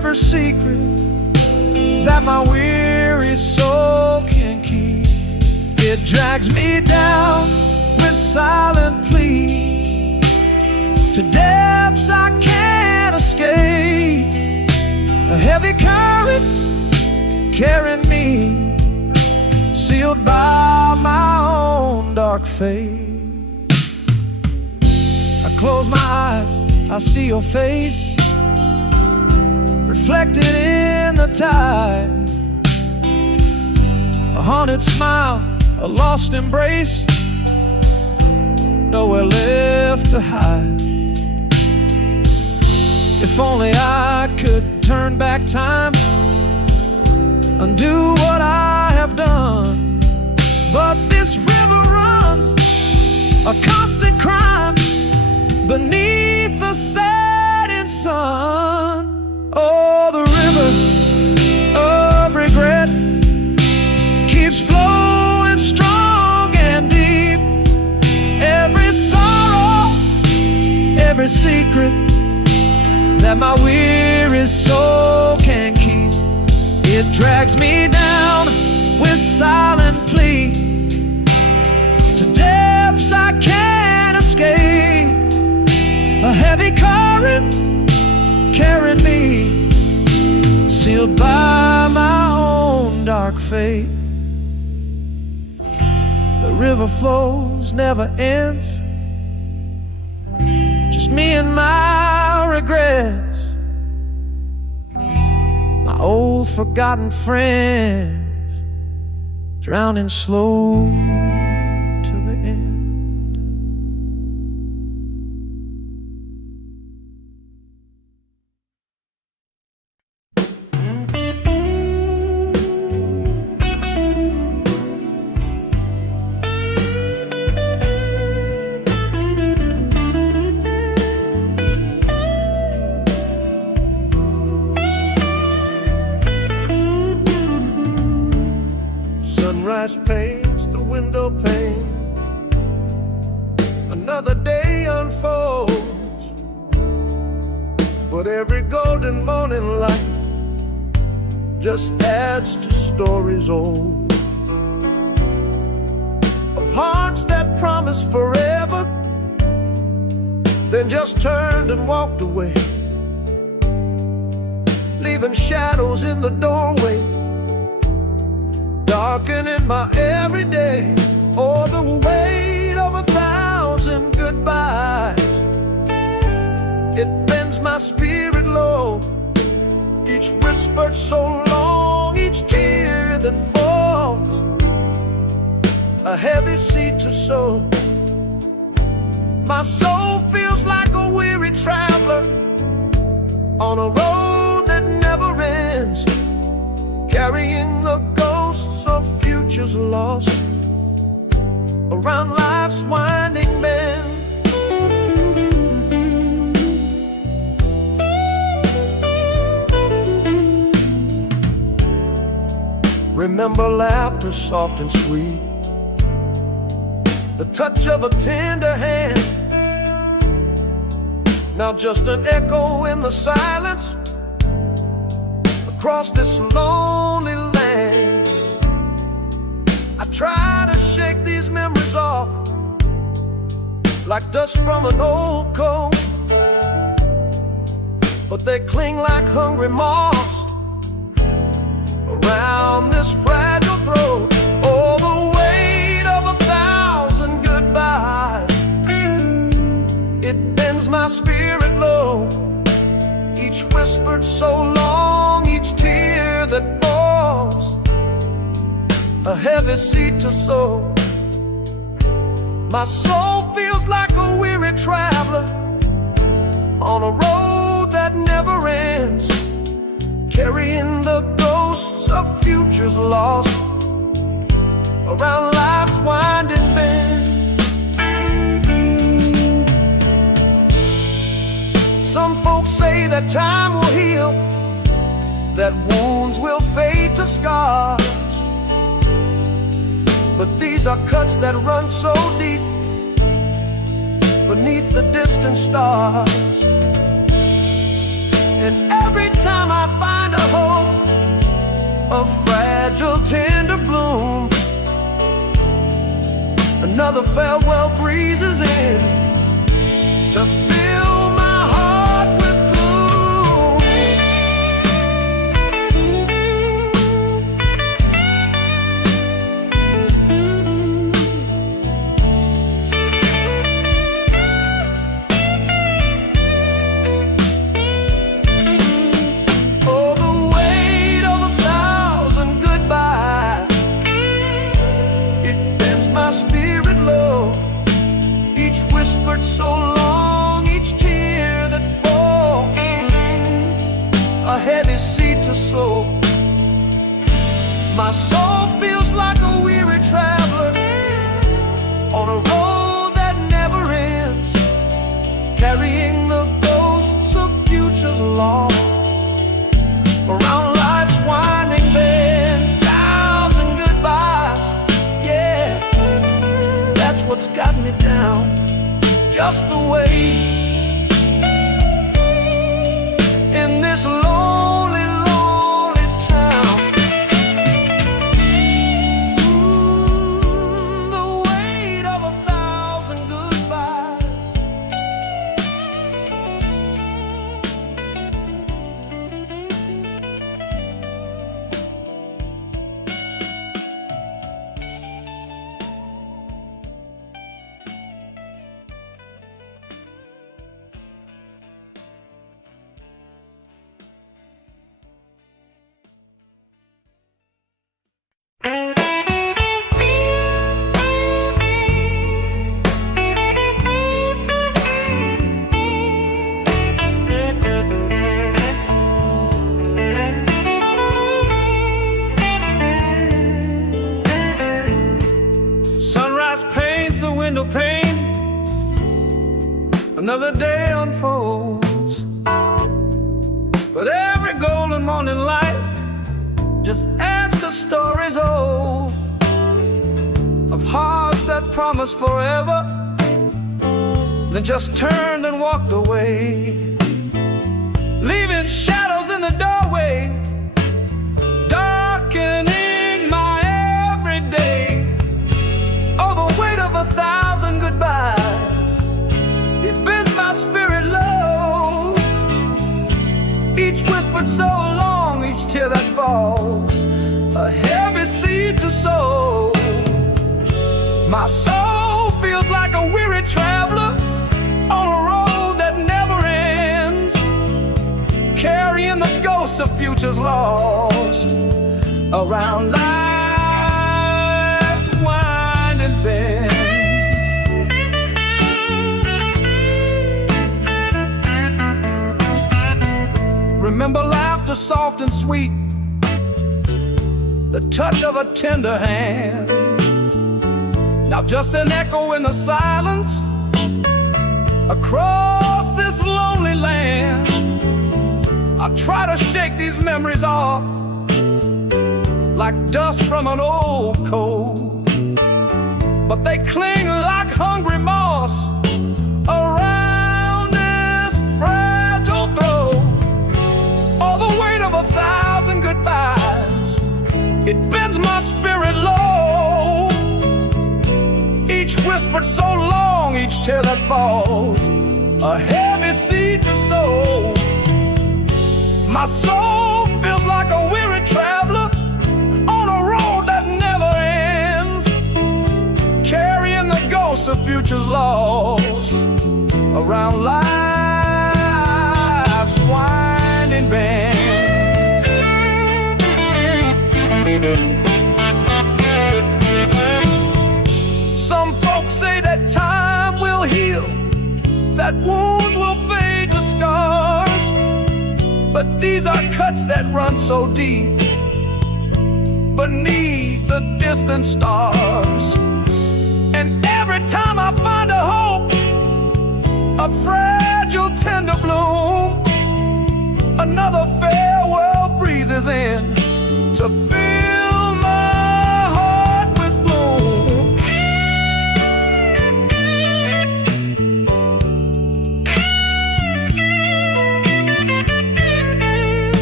every secret that my weary soul can keep. It drags me down with silent plea to depths I can't escape. A heavy current carrying me, sealed by my own dark fate. I close my eyes, I see your face reflected in the tide. A haunted smile, a lost embrace, nowhere left to hide. If only I could turn back time, undo what I have done. But this river runs a constant crime beneath the setting sun. Oh, the river of regret keeps flowing strong and deep. Every sorrow, every secret that my weary soul can keep, it drags me down with silent plea to depths I can't escape. A heavy current carrying me, sealed by my own dark fate. The river flows, never ends, just me and my regrets, my old forgotten friends, drowning slow to the end. Sunrise paints the window pane, another day unfolds, but every golden morning light just adds to stories old, of hearts that promised forever, then just turned and walked away, leaving shadows in the doorway, darkening my everyday. Oh, the weight of 1,000 goodbyes, it bends my spirit low. Each whispered so long, each tear that falls, a heavy seed to sow. My soul feels like a weary traveler on a road that never ends, carrying the ghosts of futures lost around life's winding bend. Remember laughter soft and sweet, the touch of a tender hand, now just an echo in the silence across this lonely land. I try to shake these memories off like dust from an old coat, but they cling like hungry moths around this fragile throat. Oh, the weight of 1,000 goodbyes, it bends my spirit low. Each whispered so long, each tear that falls, a heavy seed to sow. My soul feels like a weary traveler on a road that never ends, carrying the ghosts of futures lost around life's winding bend. Some folks say that time will heal, that wounds will fade to scars, but these are cuts that run so deep beneath the distant stars. And every time I find a hope, a fragile, tender bloom, another farewell breeze is in to fill my heart with gloom. Oh, the weight of 1,000 goodbyes, it bends my spirit low. Each whispered so long, each tear that falls, a heavy seed to sow. My soul feels like a weary traveler on a road that never ends, carrying the ghosts of futures lost around life's winding bend. 1,000 goodbyes, yeah, that's what's got me down, just the way in this lonely, lonely town. The weight of 1,000 goodbyes. Sunrise paints the window pane, another day unfolds, but every golden morning light just adds to stories old of hearts that promised forever, then just turned and walked away, leaving shadows in the doorway, darkening my everyday. Oh, the weight of 1,000 goodbyes, it bends my spirit low. Each whispered so long, each tear that falls, a heavy seed to sow. My soul feels like a weary traveler on a road that never ends, carrying the ghosts of futures lost around life's winding bends. Remember laughter soft and sweet, the touch of a tender hand. Now just an echo in the silence across this lonely land. I try to shake these memories off like dust from an old coat, but they cling like hungry moss around this fragile throat. All the weight of 1,000 goodbyes, it bends my spirit low. Each whispered so long, each tear that falls, a heavy seed to sow. My soul feels like a weary traveler on a road that never ends, carrying the ghosts of futures lost around life's winding bends. Some folks say that time will heal, that wounds will fade to scars, but these are cuts that run so deep beneath the distant stars. And every time I find a hope, a fragile tender bloom, another farewell breezes in to fill my heart with gloom.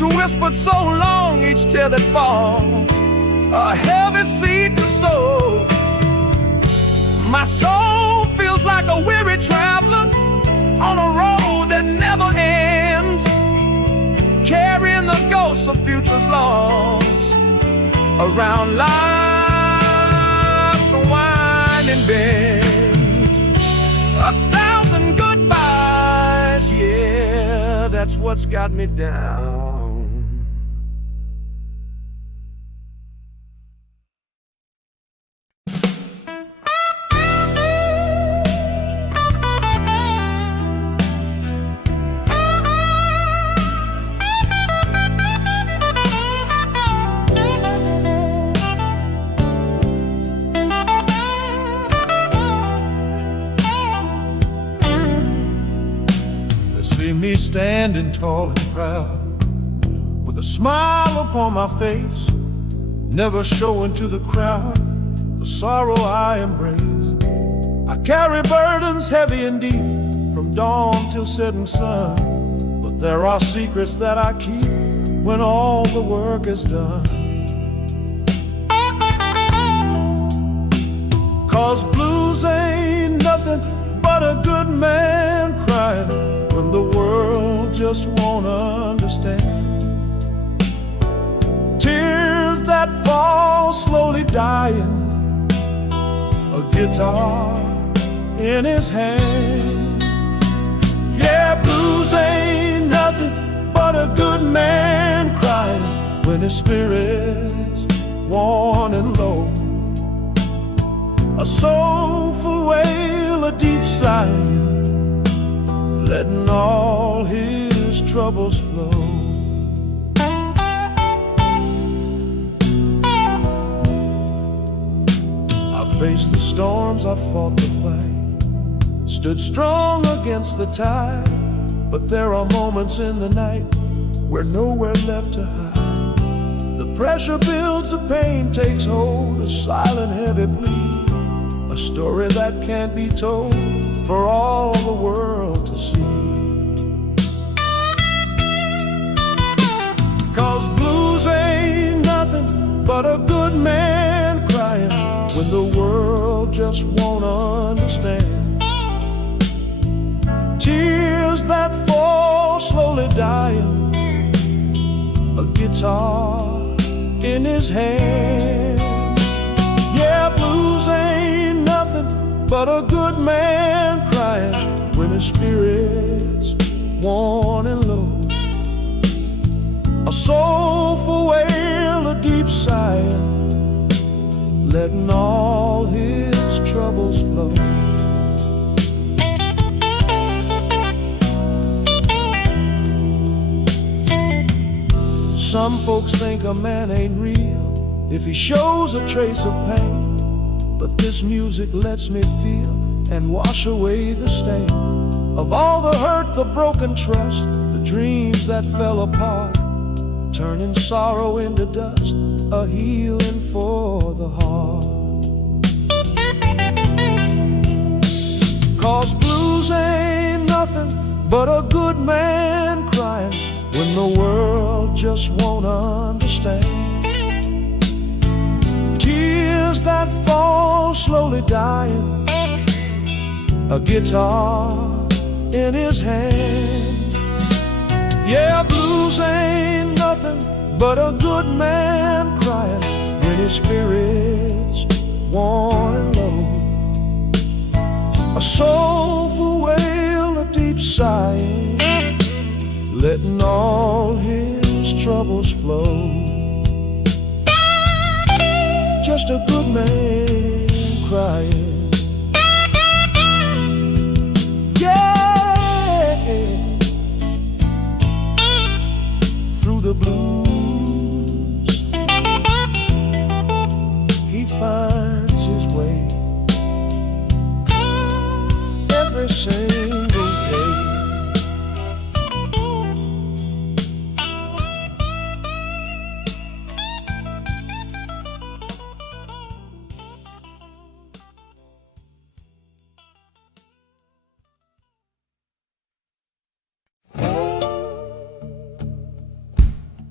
Each whispered so long, each tear that falls, a heavy seed to sow. My soul feels like a weary traveler on a road that never ends, carrying the ghosts of futures lost around life's winding bends. 1,000 goodbyes, yeah, that's what's got me down. See me standing tall and proud, with a smile upon my face, never showing to the crowd the sorrow I embraced. I carry burdens heavy and deep, from dawn till setting sun, but there are secrets that I keep when all the work is done. 'Cause blues ain't nothing but a good man crying when the world just won't understand. Tears that fall slowly dying, a guitar in his hand. Yeah, blues ain't nothing but a good man crying when his spirit's worn and low. A soulful wail, a deep sigh, letting all his troubles flow. I faced the storms, I fought the fight, stood strong against the tide, but there are moments in the night where nowhere left to hide. The pressure builds, the pain takes hold, a silent heavy plea, a story that can't be told for all the world to see. 'Cause blues ain't nothing but a good man crying when the world just won't understand. Tears that fall slowly dying, a guitar in his hand. Yeah, blues ain't nothing but a good man crying when his spirit's worn and low. A soulful wail, a deep sigh, letting all his troubles flow. Some folks think a man ain't real if he shows a trace of pain, but this music lets me feel and wash away the stain of all the hurt, the broken trust, the dreams that fell apart, turning sorrow into dust, a healing for the heart. 'Cause blues ain't nothing but a good man crying when the world just won't understand. Tears that fall slowly dying, a guitar in his hand. Yeah, blues ain't nothing but a good man crying when his spirit's worn and low. A soulful wail, a deep sigh, letting all his troubles flow. Just a good man crying. Through the blues, he finds his way every single day.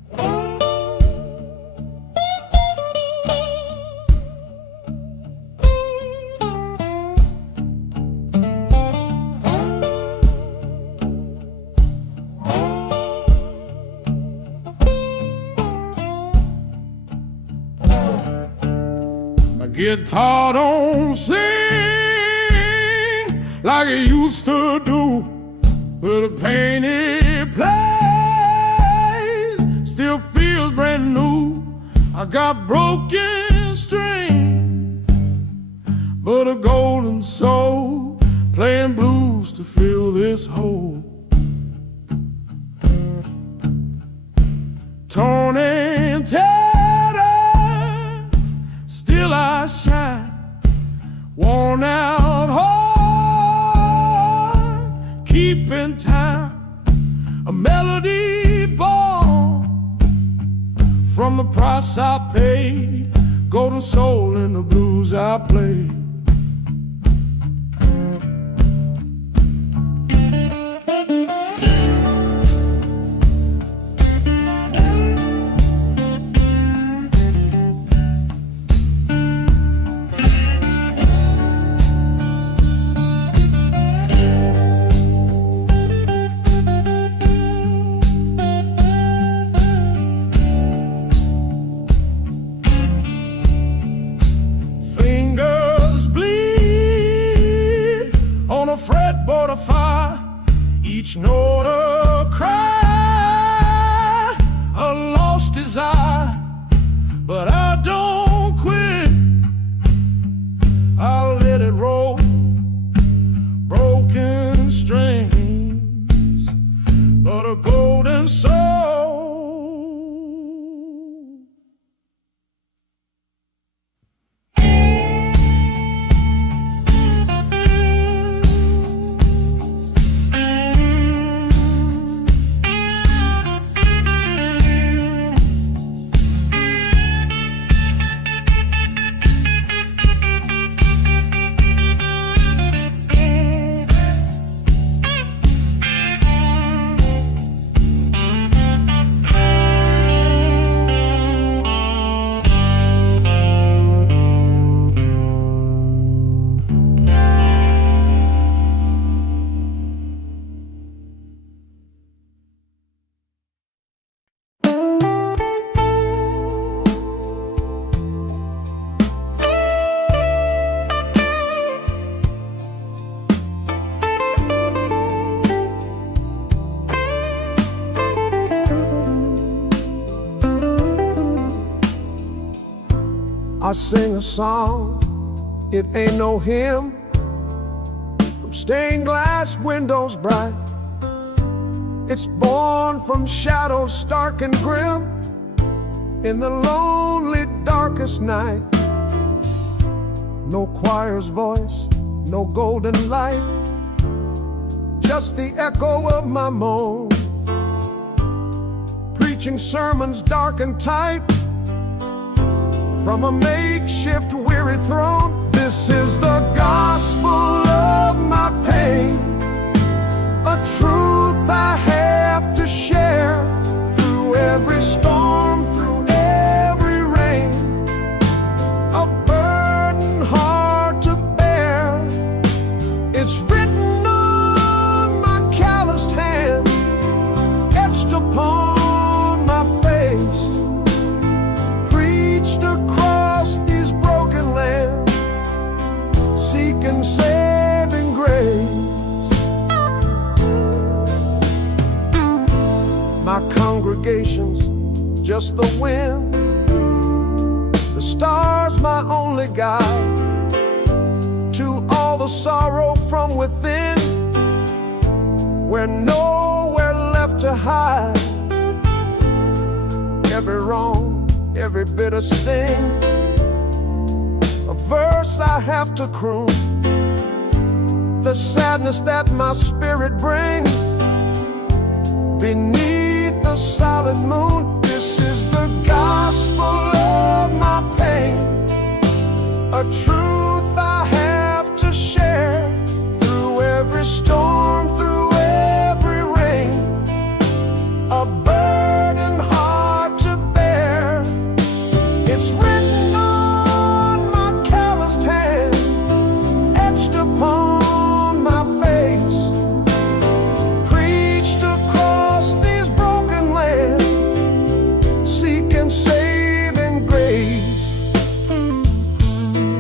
Guitar don't sing like it used to do, but the pain it plays still feels brand new. I got broken strings, but a golden soul playing blues to fill this hole. Torn and tattered, still I shine. Worn out heart, keeping time. A melody born from the price I paid. Golden soul in the blues I played. Fretboard of fire, each note a cry, a lost desire. But I don't quit, I'll let it roll. Broken strings, but a golden soul. I sing a song, it ain't no hymn, from stained glass windows bright. It's born from shadows stark and grim, in the lonely darkest night. No choir's voice, no golden light, just the echo of my moan, preaching sermons dark and tight from a makeshift weary throne. This is the gospel of my pain, a truth I have to share through every storm, through every rain, a burden hard to bear. It's written on my calloused hand, etched upon my face, preached across these broken lands, seeking saving grace. My congregation's just the wind, the stars my only guide to all the sorrow from within, where nowhere left to hide. Every wrong, every bitter sting, a verse I have to croon, the sadness that my spirit brings beneath the solid moon. This is the gospel of my pain, a truth I have to share through every storm, through every rain, a burden hard to bear. It's written on my calloused hand, etched upon my face, preached across these broken lands, seeking saving grace.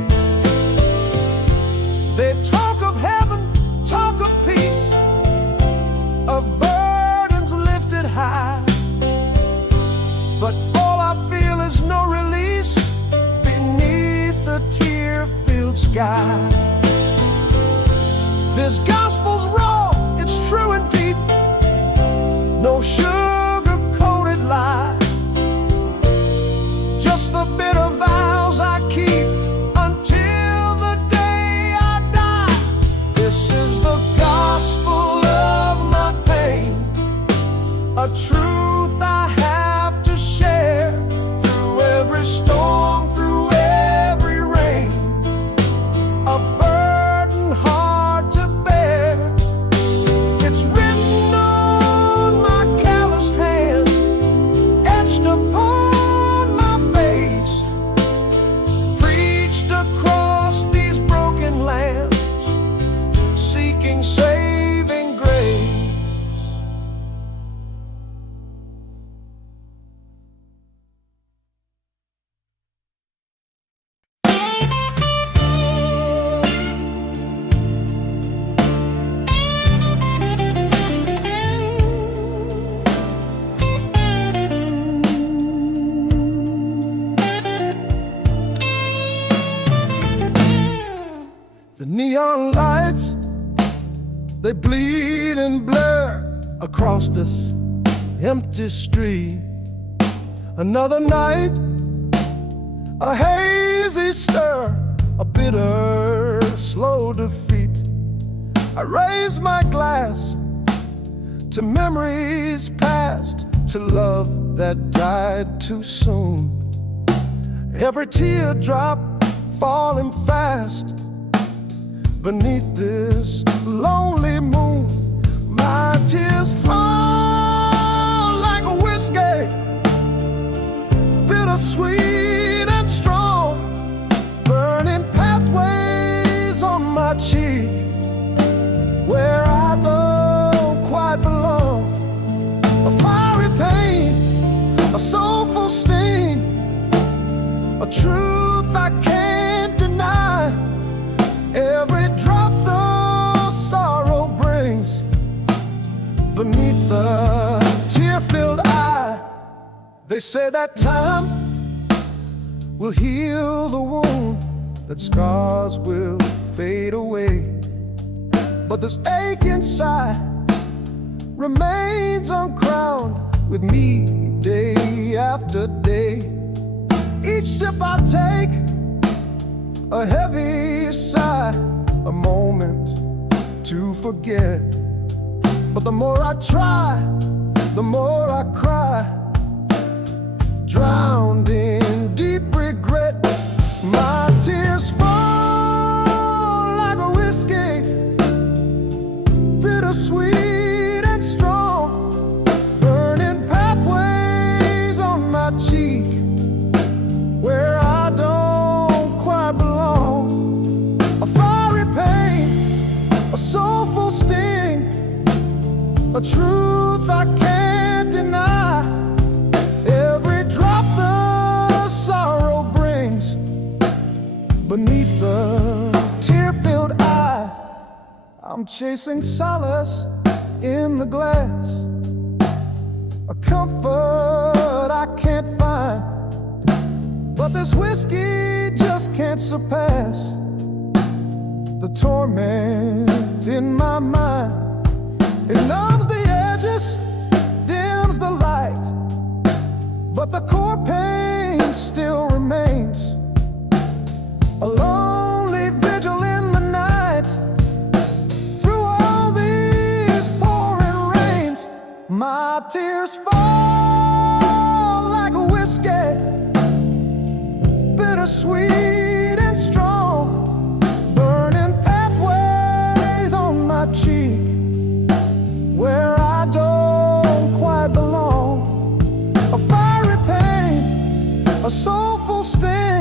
sky. This gospel's raw, it's true and deep, no sugar-coated lie. Just the bitter vows I keep until the day I die. This is the gospel of my pain, a truth I have to share. Through every storm, through every rain, a burden hard to bear. It's written on my calloused hand, etched upon my face, preached across these broken lands, seeking saving grace. The neon lights, they bleed and blur across this empty street. Another night, a hazy stir, a bitter, slow defeat. I raise my glass to memories past, to love that died too soon. Every teardrop falling fast beneath this lonely moon. My tears fall like a whiskey, bittersweet and strong, burning pathways on my cheek, where I don't quite belong. A fiery pain, a soulful sting, a truth I can't deny. Every drop the sorrow brings beneath the tear-filled eye. They say that time will heal the wound, that scars will fade away, but this ache inside remains uncrowned with me day after day. Each sip I take, a heavy sigh, a moment to forget. But the more I try, the more I cry, drowned in deep regret. My tears fall like a whiskey, bittersweet and strong, burning pathways on my cheek, where I don't quite belong. A fiery pain, a soulful sting, a truth I can't deny. Every drop the sorrow brings beneath the tear-filled eye. I'm chasing solace in the glass, a comfort I can't find, but this whiskey just can't surpass the torment in my mind. It numbs the edges, dims the light, but the core pain still remains. A lonely vigil in the night, through all these pouring rains. My tears fall like a whiskey, bittersweet and strong, burning pathways on my cheek, where I don't quite belong. A fiery pain, a soulful sting,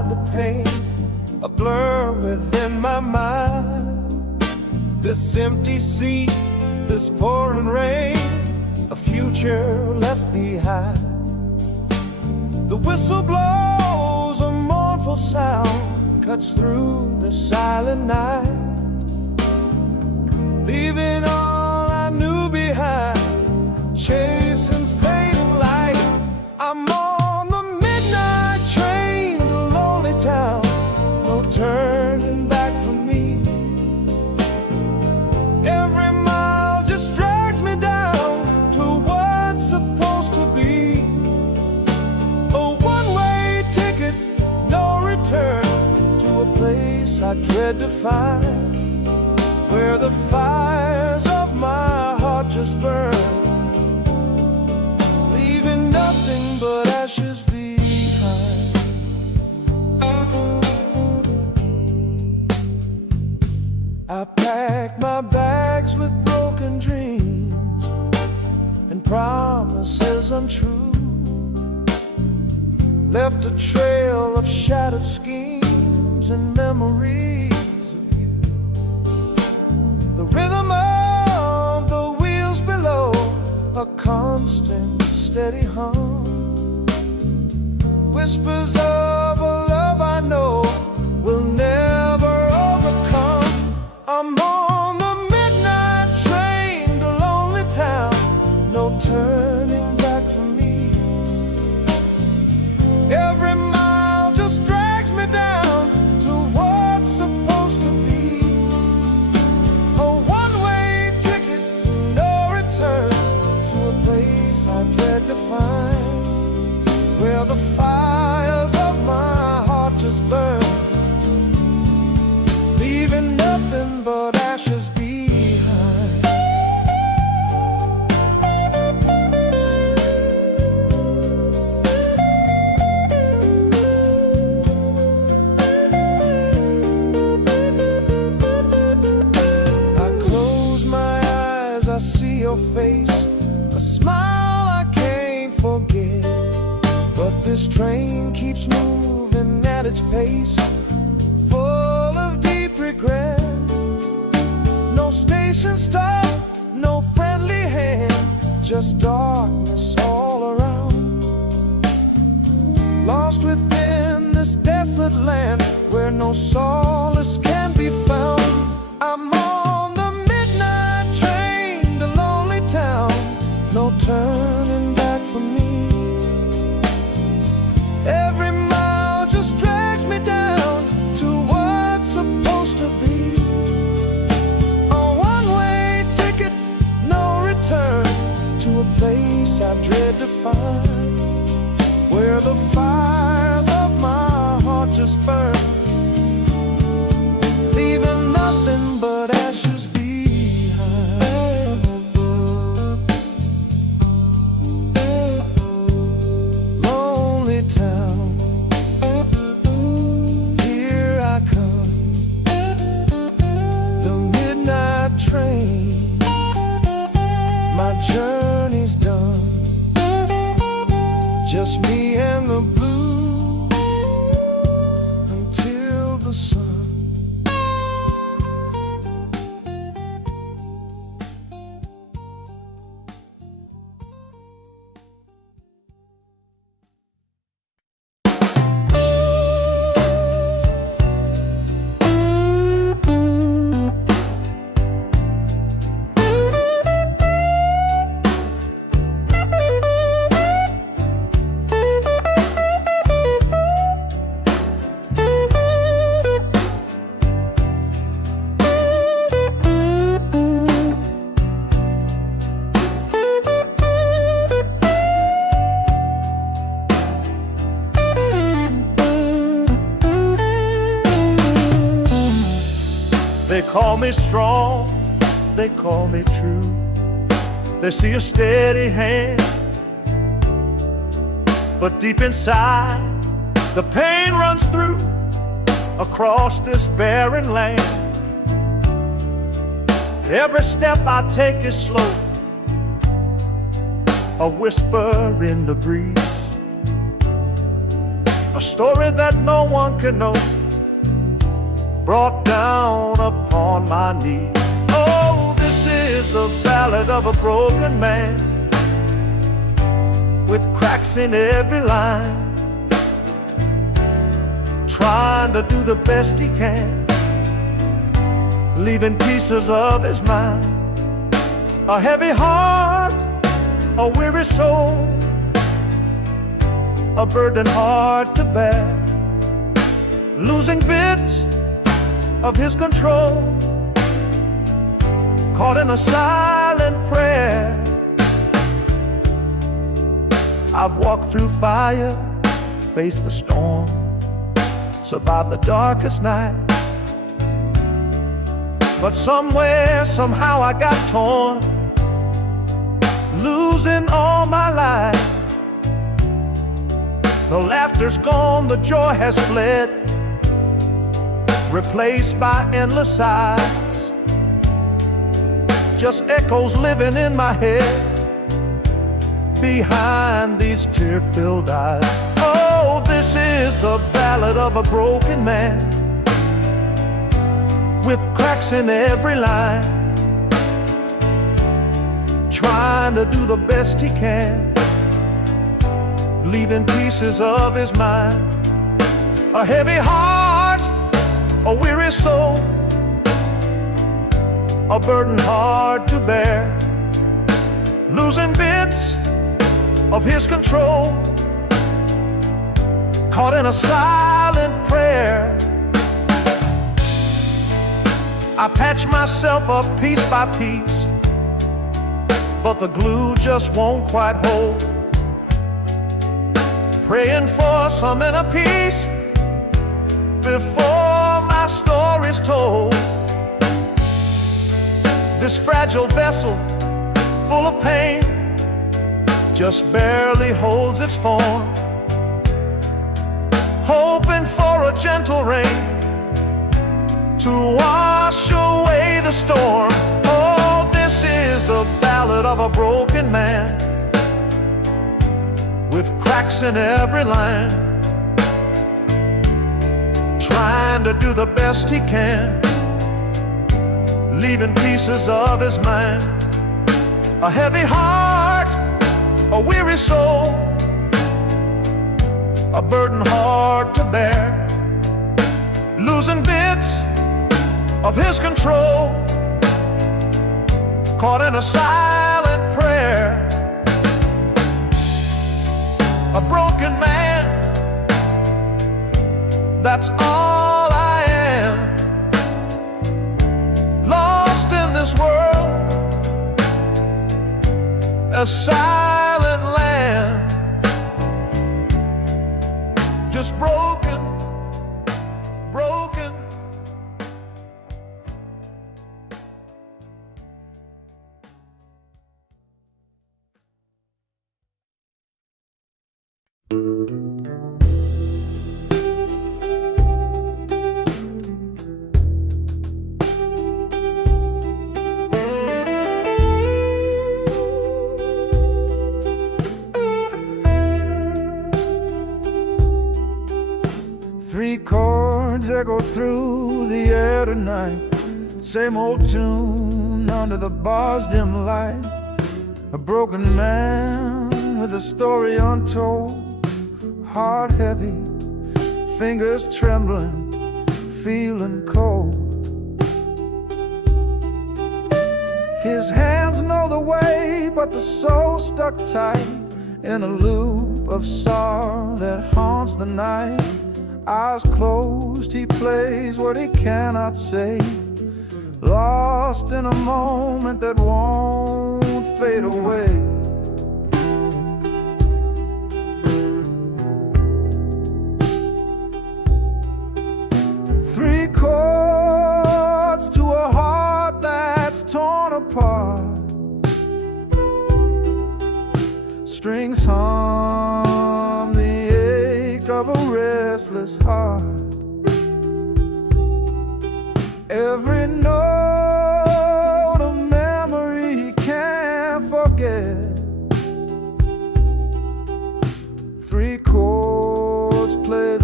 hide the pain, a blur within my mind. This empty sea, this pouring rain, a future left behind. The whistle blows, a mournful sound cuts through the silent night, leaving all I knew behind, chasing fading light. I'm on the midnight train to lonely town, no turning back for me. Every mile just drags me down to what's supposed to be. A one-way ticket, no return, to a place I dread to find, where the fires of my heart just burn, leaving nothing but ashes behind. I packed my bags with broken dreams and promises untrue, left a trail of shattered schemes and memories of you. The rhythm of the wheels below, a constant steady hum, whispers of a love I know will never overcome. I'm on the midnight train to lonely town, no turning back for me. Every mile just drags me down to what's supposed to be. A one-way ticket, no return, to a place I dread to find, where the fires of my heart just burn, leaving nothing but ashes behind. I close my eyes, I see your face, a smile I can't forget. But this train keeps moving at its pace, full of deep regret. No station stop, no friendly hand, just darkness all around. Lost within this desolate land, where no solace can be found. I'm on the midnight train to lonely town, no turning back for me. Every mile just drags me down to what's supposed to be. A one-way ticket, no return, to a place I dread to find, where the fires of my heart just burn, leaving nothing but ashes behind. Lonely town, here I come, the midnight train, my journey's done, just me and the blues until the sun. They call me strong, they call me true. They see a steady hand, but deep inside the pain runs through across this barren land. Every step I take is slow, a whisper in the breeze. a story that no one can know, brought down upon my knee. Oh, this is the ballad of a broken man, with cracks in every line, trying to do the best he can, leaving pieces of his mind. A heavy heart, a weary soul, a burden hard to bear, losing bits of his control, caught in a silent prayer. I've walked through fire, faced the storm, survived the darkest night, but somewhere, somehow I got torn, losing all my life. The laughter's gone, the joy has fled, replaced by endless sighs, just echoes living in my head behind these tear-filled eyes. Oh, this is the ballad of a broken man, with cracks in every line, trying to do the best he can, leaving pieces of his mind. A heavy heart, a weary soul, a burden hard to bear, losing bits of his control, caught in a silent prayer. I patch myself up piece by piece, but the glue just won't quite hold, praying for some inner peace before my story's told. This fragile vessel, full of pain, just barely holds its form, hoping for a gentle rain to wash away the storm. Oh, this is the ballad of a broken man, with cracks in every line, trying to do the best he can, leaving pieces of his mind. A heavy heart, a weary soul, a burden hard to bear, losing bits of his control, caught in a silent prayer. A broken man, that's all I am, lost in this world, a silent land, just broken, broken. Three chords echo through the air tonight, same old tune under the bar's dim light. A broken man with a story untold, heart heavy, fingers trembling, feeling cold. His hands know the way, but the soul stuck tight in a loop of sorrow that haunts the night. Eyes closed, he plays what he cannot say, lost in a moment that won't fade away. Three chords to a heart that's torn apart, strings hum the ache of a restless heart. Every note a memory he can't forget. Three chords play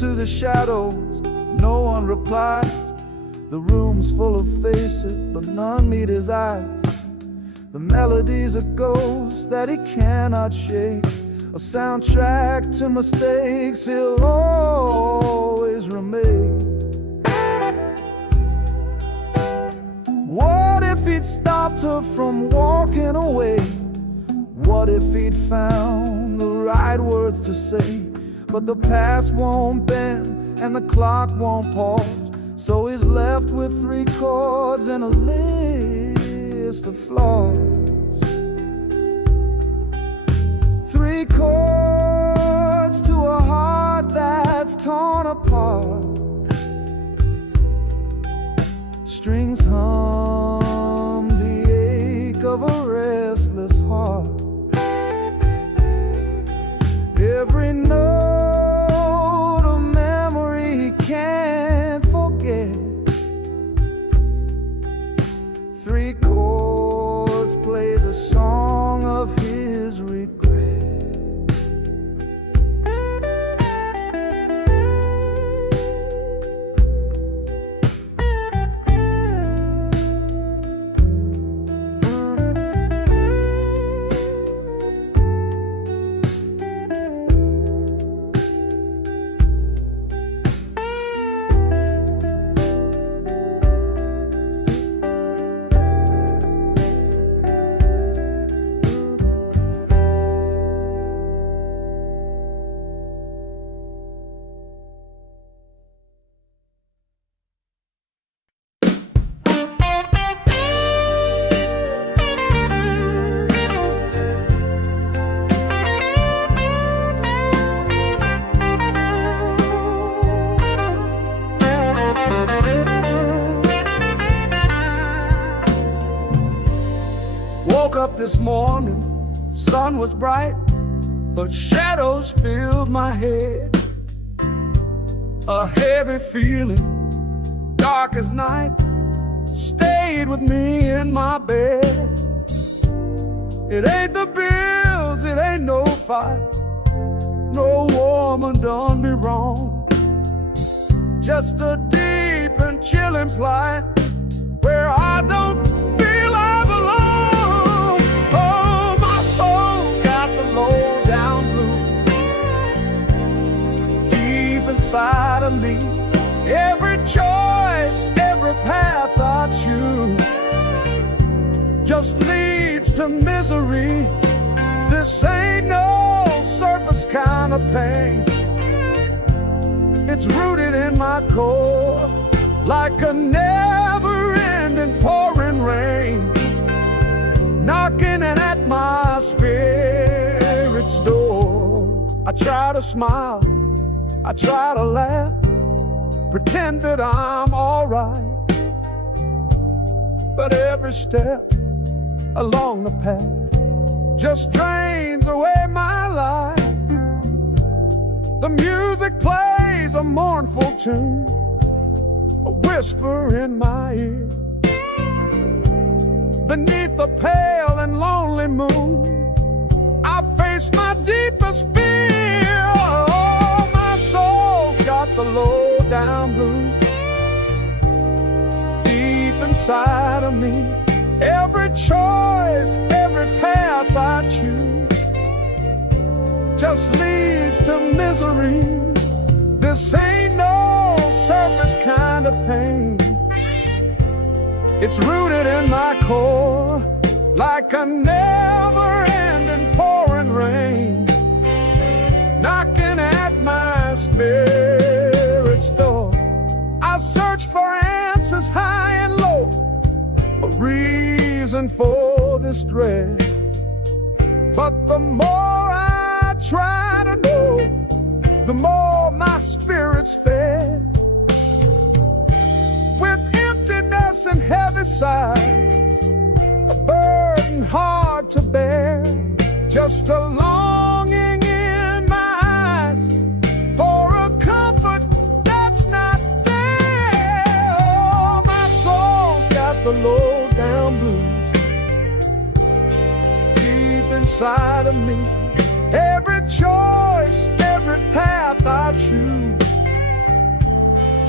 to the shadows, no one replies. The room's full of faces, but none meet his eyes. The melody's a ghost that he cannot shake, a soundtrack to mistakes he'll always remake. What if he'd stopped her from walking away? What if he'd found the right words to say? But the past won't bend and the clock won't pause, so he's left with 3 chords and a list of flaws. 3 chords to a heart that's torn apart. Strings hum the ache of a restless heart. Every note a memory he can't forget. 3 chords play the song of his regret. Woke up this morning, sun was bright, but shadows filled my head. A heavy feeling, dark as night, stayed with me in my bed. It ain't the bills, it ain't no fight, no woman done me wrong. Just a deep and chilling plight where I don't feel I belong. Oh, my soul's got the low down blues deep inside of me. Every choice, every path I choose just leads to misery. This ain't no surface kind of pain. It's rooted in my core like a never-ending pouring rain, knocking at my spirit's door. I try to smile, I try to laugh, pretend that I'm alright, but every step along the path just drains away my life. The music plays a mournful tune, a whisper in my ear. Beneath the pale and lonely moon, I face my deepest fear. Oh, my soul's got the low down blues deep inside of me. Every choice, every path I choose just leads to misery. This ain't no surface kind of pain. It's rooted in my core like a never-ending pouring rain, knocking at my spirit's door. I search for answers high and low, a reason for this dread, but the more I try to know, the more my spirit's fed. With emptiness and heavy sighs, a burden hard to bear, just a longing in my eyes for a comfort that's not there. Oh, my soul's got the low down blues deep inside of me. Every choice, every path I choose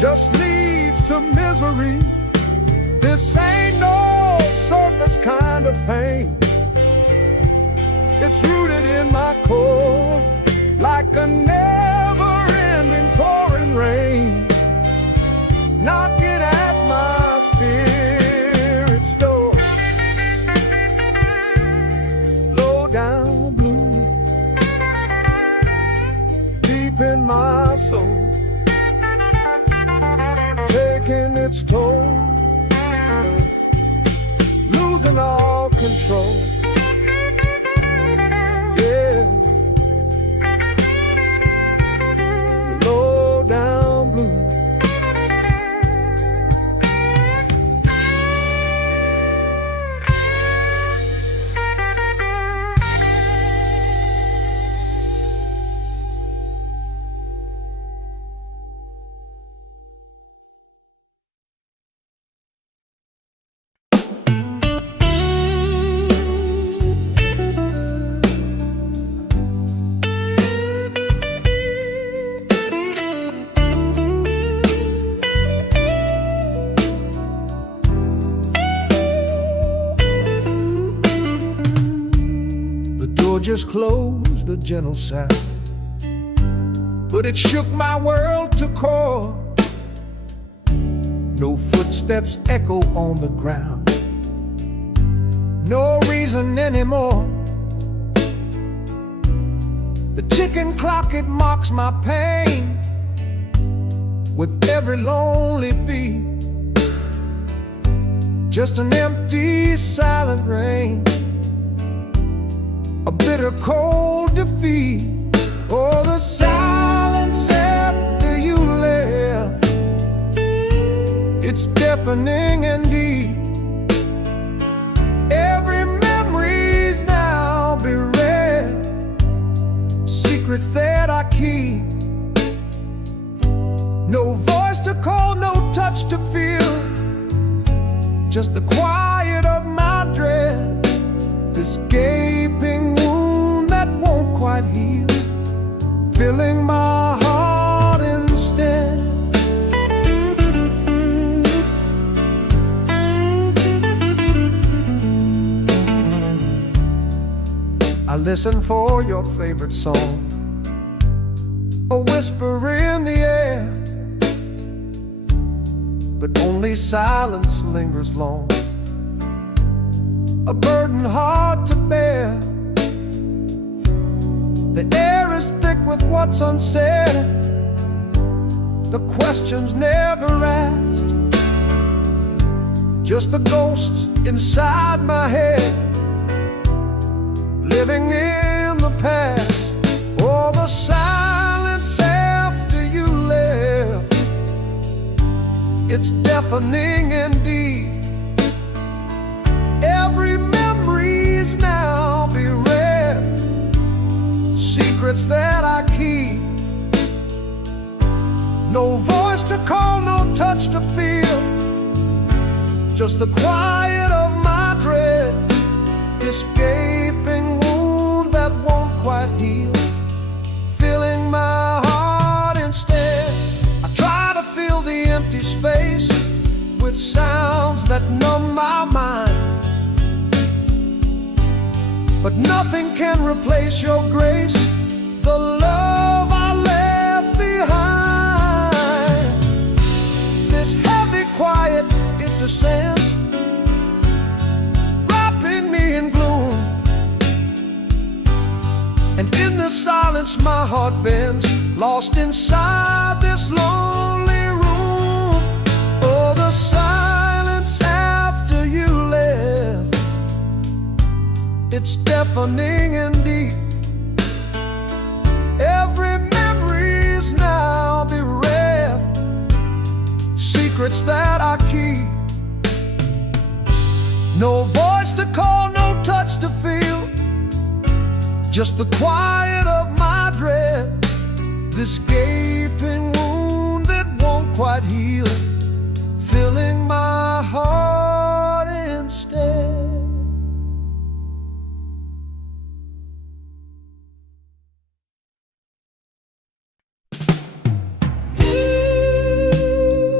just leads to misery. This ain't no surface kind of pain. It's rooted in my core, like a never-ending pouring rain, knocking at my spirit's door. Low down blue, deep in my soul, taking its toll, losing all control. Yeah, low down blue. Just closed, a gentle sound, but it shook my world to core. No footsteps echo on the ground, no reason anymore. The ticking clock, it mocks my pain with every lonely beat. Just an empty, silent rain, a bitter cold defeat. Oh, the silence after you left, it's deafening indeed. Every memory's now bereft, secrets that I keep. No voice to call, no touch to feel, just the quiet of my dread. This gaping wound that won't quite heal, filling my heart instead. I listen for your favorite song, a whisper in the air, but only silence lingers long, a burden hard to bear. The air is thick with what's unsaid, the questions never asked, just the ghosts inside my head, living in the past. Oh, the silence after you left, it's deafening indeed. Every memory's now bereft, secrets that I keep. No voice to call, no touch to feel, just the quiet of my dread. This gaping wound that won't quite heal, filling my heart instead. I try to fill the empty space with sounds that numb my mind, but nothing can replace your grace, the love I left behind. This heavy quiet, it descends, wrapping me in gloom, and in the silence my heart bends, lost inside this lonely room. Oh, the silence after you left, it's deafening indeed. Every memory's now bereft, secrets that I keep. No voice to call, no touch to feel, just the quiet of my dread. This gaping wound that won't quite heal, filling my heart instead.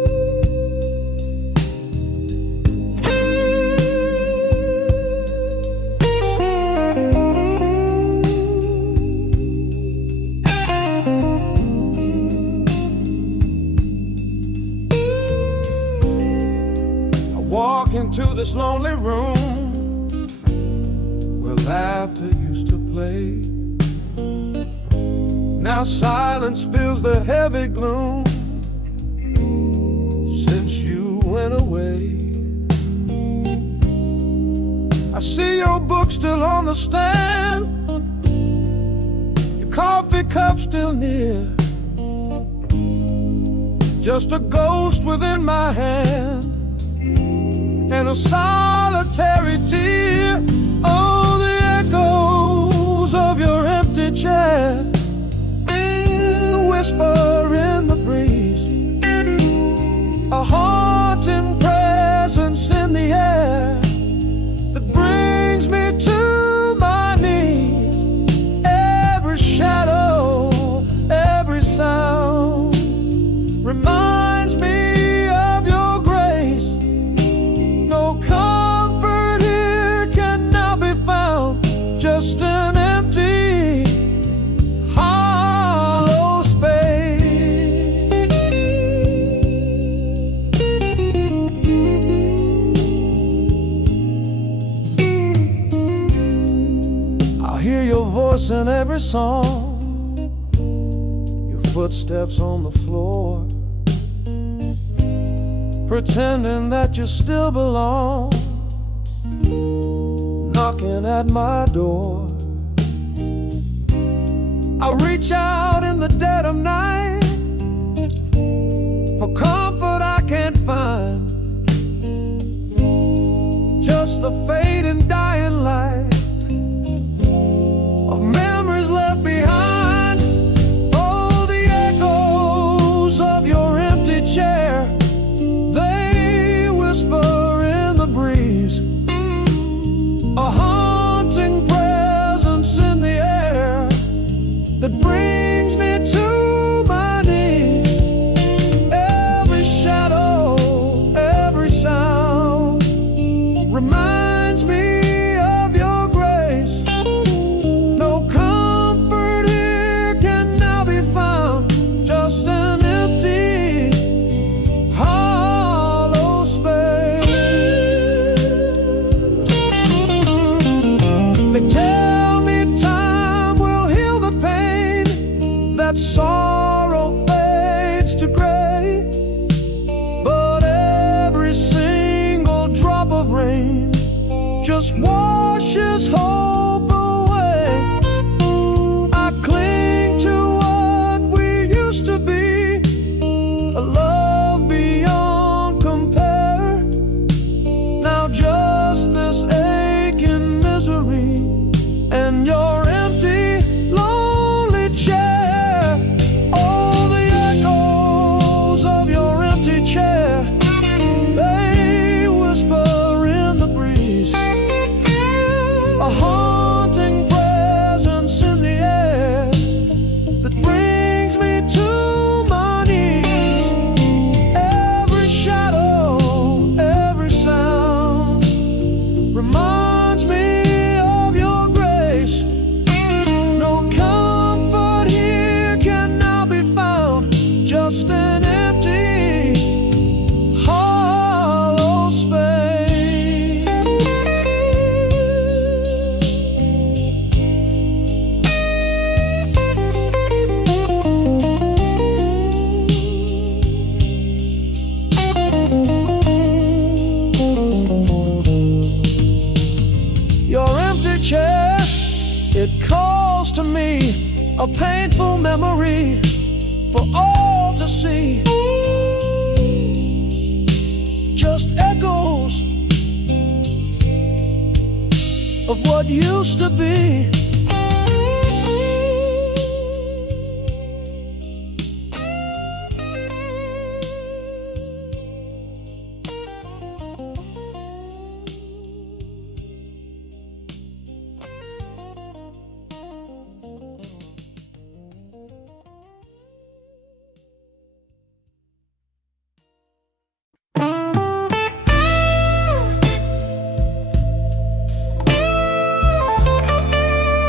walk into this lonely room where laughter used to play. Now silence fills the heavy gloom since you went away. I see your book still on the stand, your coffee cup still near, just a ghost within my hand and a solitary tear. Oh, the echoes of your empty chair, the whisper in the breeze, a haunting presence in the air that brings me to my knees. Every shadow, every sound reminds me of your grace. No comfort here can now be found, just an empty, hollow space. I hear your voice in every song, your footsteps on the floor, pretending that you still belong, knocking at my door. I reach out in the dead of night for comfort I can't find, just the fading dying light of memories left behind. Oh, the echoes of your empty chair, they whisper in the breeze, a haunting presence in the air that brings me to my knees. Every shadow, every sound reminds me of your grace. No comfort here can now be found, just an empty, hollow space. They tell me time will heal the pain, that sorrow fades to gray, but every single drop of rain just washes hope away. I cling to what we used to be, a love beyond compare. Now just this aching misery and your empty, lonely chair. Oh, the echoes of your empty chair, they whisper in the breeze, a haunting presence in the air that brings me to my knees. Every shadow, every sound reminds me of your grace. No comfort here can now be found, just an empty, hollow space. Your empty chair, it calls to me, a painful memory for all to see. Just echoes of what used to be.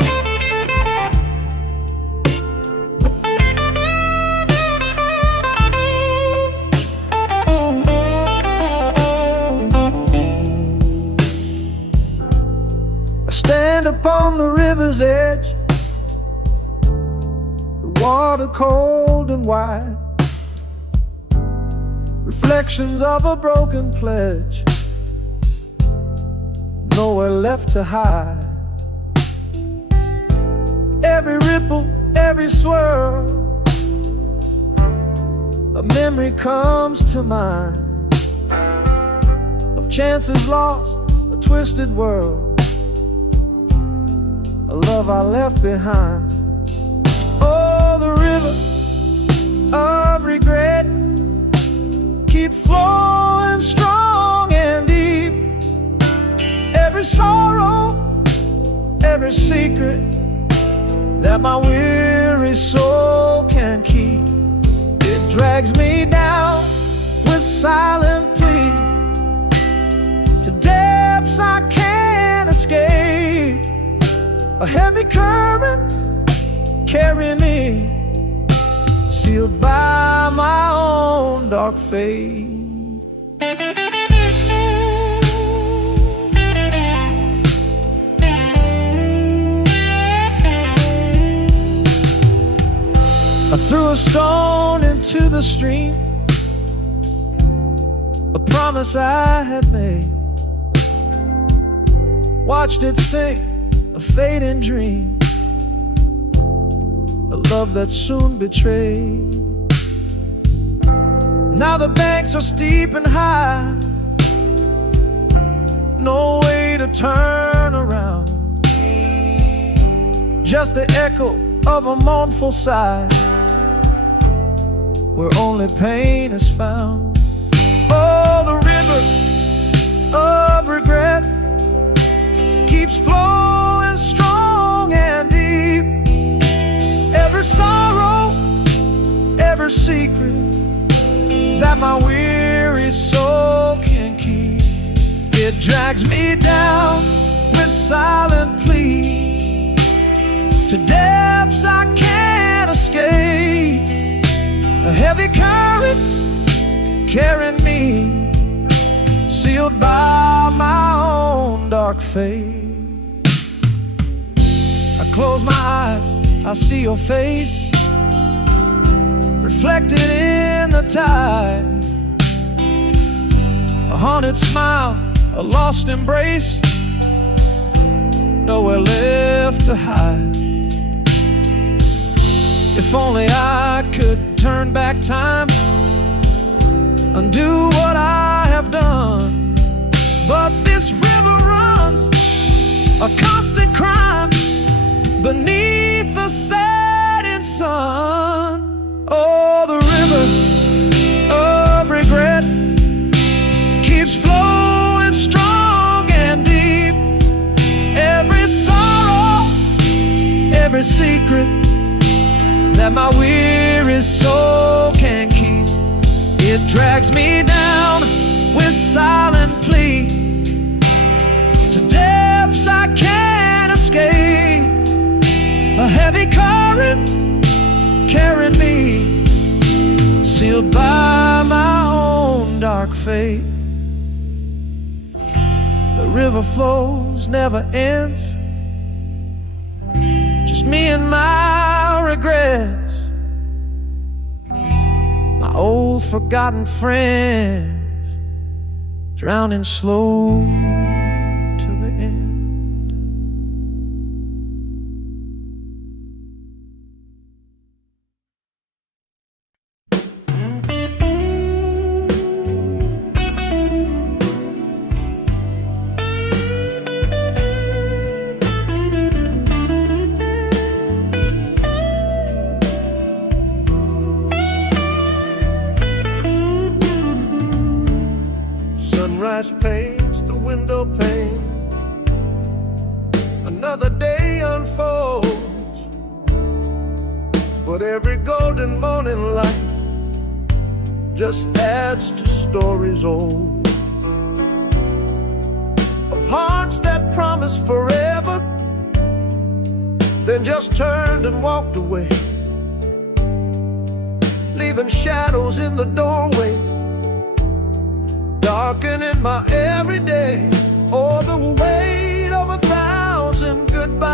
on the river's edge, the water cold and wide, reflections of a broken pledge, nowhere left to hide. Every ripple, every swirl, a memory comes to mind of chances lost, a twisted world, a love I left behind. Oh, the river of regret keep flowing strong and deep. Every sorrow, every secret that my weary soul can keep, it drags me down with silent plea to depths I can't escape. A heavy current carrying me, sealed by my own dark fate. I threw a stone into the stream, a promise I had made, watched it sink, a fading dream, a love that soon betrayed. Now the banks are steep and high, no way to turn around, just the echo of a mournful sigh, where only pain is found. Oh, the river of regret keeps flowing strong and deep. Every sorrow, every secret that my weary soul can keep, it drags me down with silent plea to depths I can't escape. A heavy current carrying me, sealed by my own dark fate. I close my eyes, I see your face reflected in the tide, a haunted smile, a lost embrace, nowhere left to hide. If only I could turn back time, undo what I have done, but this river runs a constant crime beneath the setting sun. Oh, the river of regret keeps flowing strong and deep. Every sorrow, every secret that my weary soul can keep, it drags me down with silent plea to depths I can't escape. A heavy current carrying me, sealed by my own dark fate. The river flows, never ends, just me and my regrets, my old forgotten friends, drowning slow to the end. Sunrise paints the window pane, another day unfolds, but every golden morning light just adds to stories old, of hearts that promised forever, then just turned and walked away, leaving shadows in the doorway, darkening my everyday. Oh, the weight of 1,000 goodbyes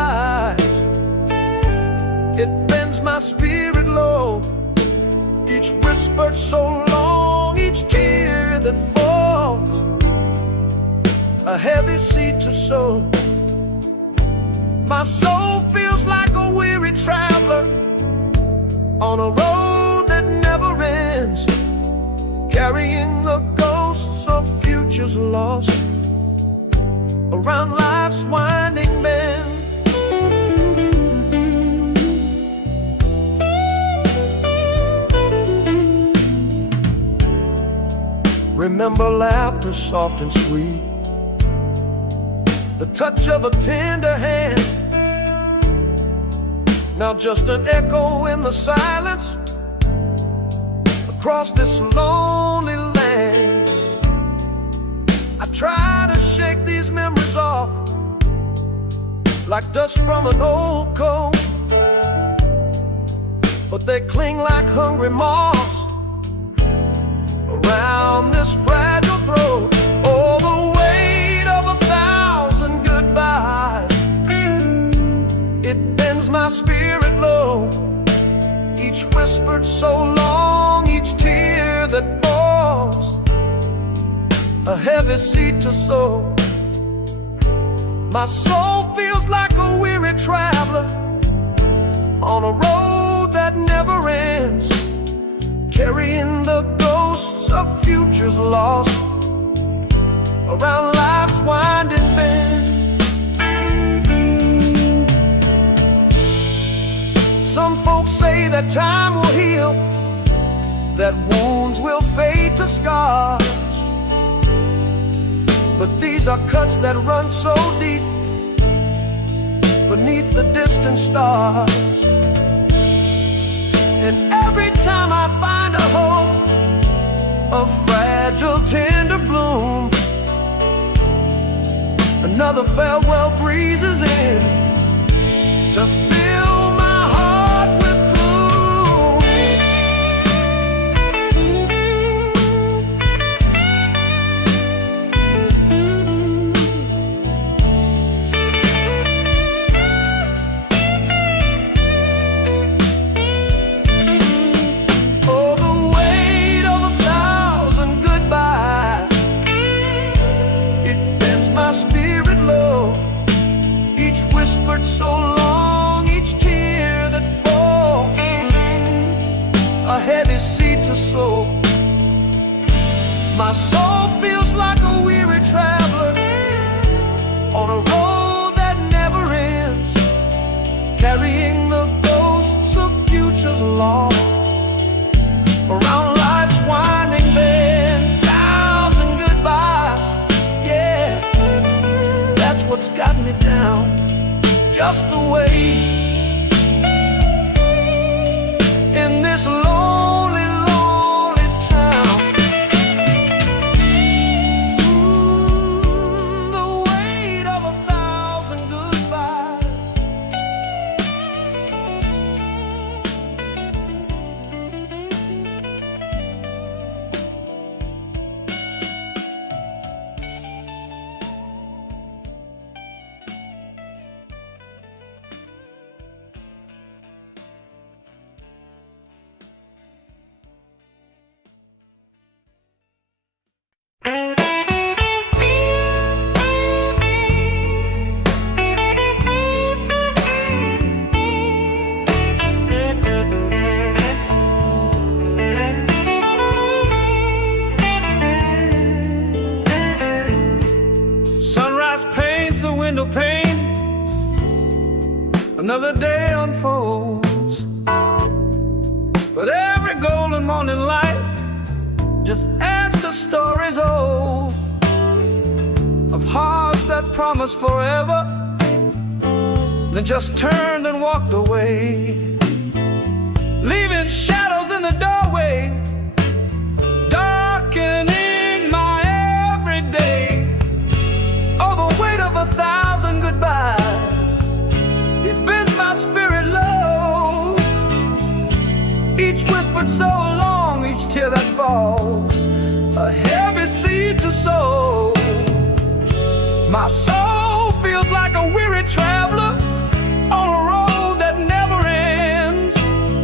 my spirit low. Each whisper so long, each tear that falls, a heavy seed to sow. My soul feels like a weary traveler on a road that never ends, carrying the ghosts of futures lost around life's winding bend. Remember laughter soft and sweet, the touch of a tender hand. Now just an echo in the silence across this lonely land. I try to shake these memories off like dust from an old coat, but they cling like hungry moths around this fragile throat. Oh, the weight of 1,000 goodbyes, it bends my spirit low. Each whispered so long, each tear that falls, a heavy seed to sow. My soul feels like a weary traveler on a road that never ends, carrying the ghosts of futures lost around life's winding bend. Some folks say that time will heal, that wounds will fade to scars, but these are cuts that run so deep beneath the distant stars. And every time I find a hope, a fragile tender bloom, another farewell breezes in to fill my heart with gloom. Oh, the weight of 1,000 goodbyes, it bends my spirit low. Each whispered so long, each tear that falls, a heavy seed to sow. My soul feels like a weary traveler on a road that never ends, carrying the ghosts of futures lost around life's winding bend. 1,000 goodbyes, yeah, that's what's got me down, just the way in this lonely, lonely town. The weight of 1,000 goodbyes. Sunrise paints the window pane, another day unfolds, but every golden morning light just adds to stories old of hearts that promised forever, then just turned and walked away, leaving shadows in the doorway, darkening my everyday. Oh, the weight of 1,000 goodbyes, it bends my spirit low. Each whispered so long, each tear that falls, a heavy seed to sow. My soul feels like a weary traveler on a road that never ends,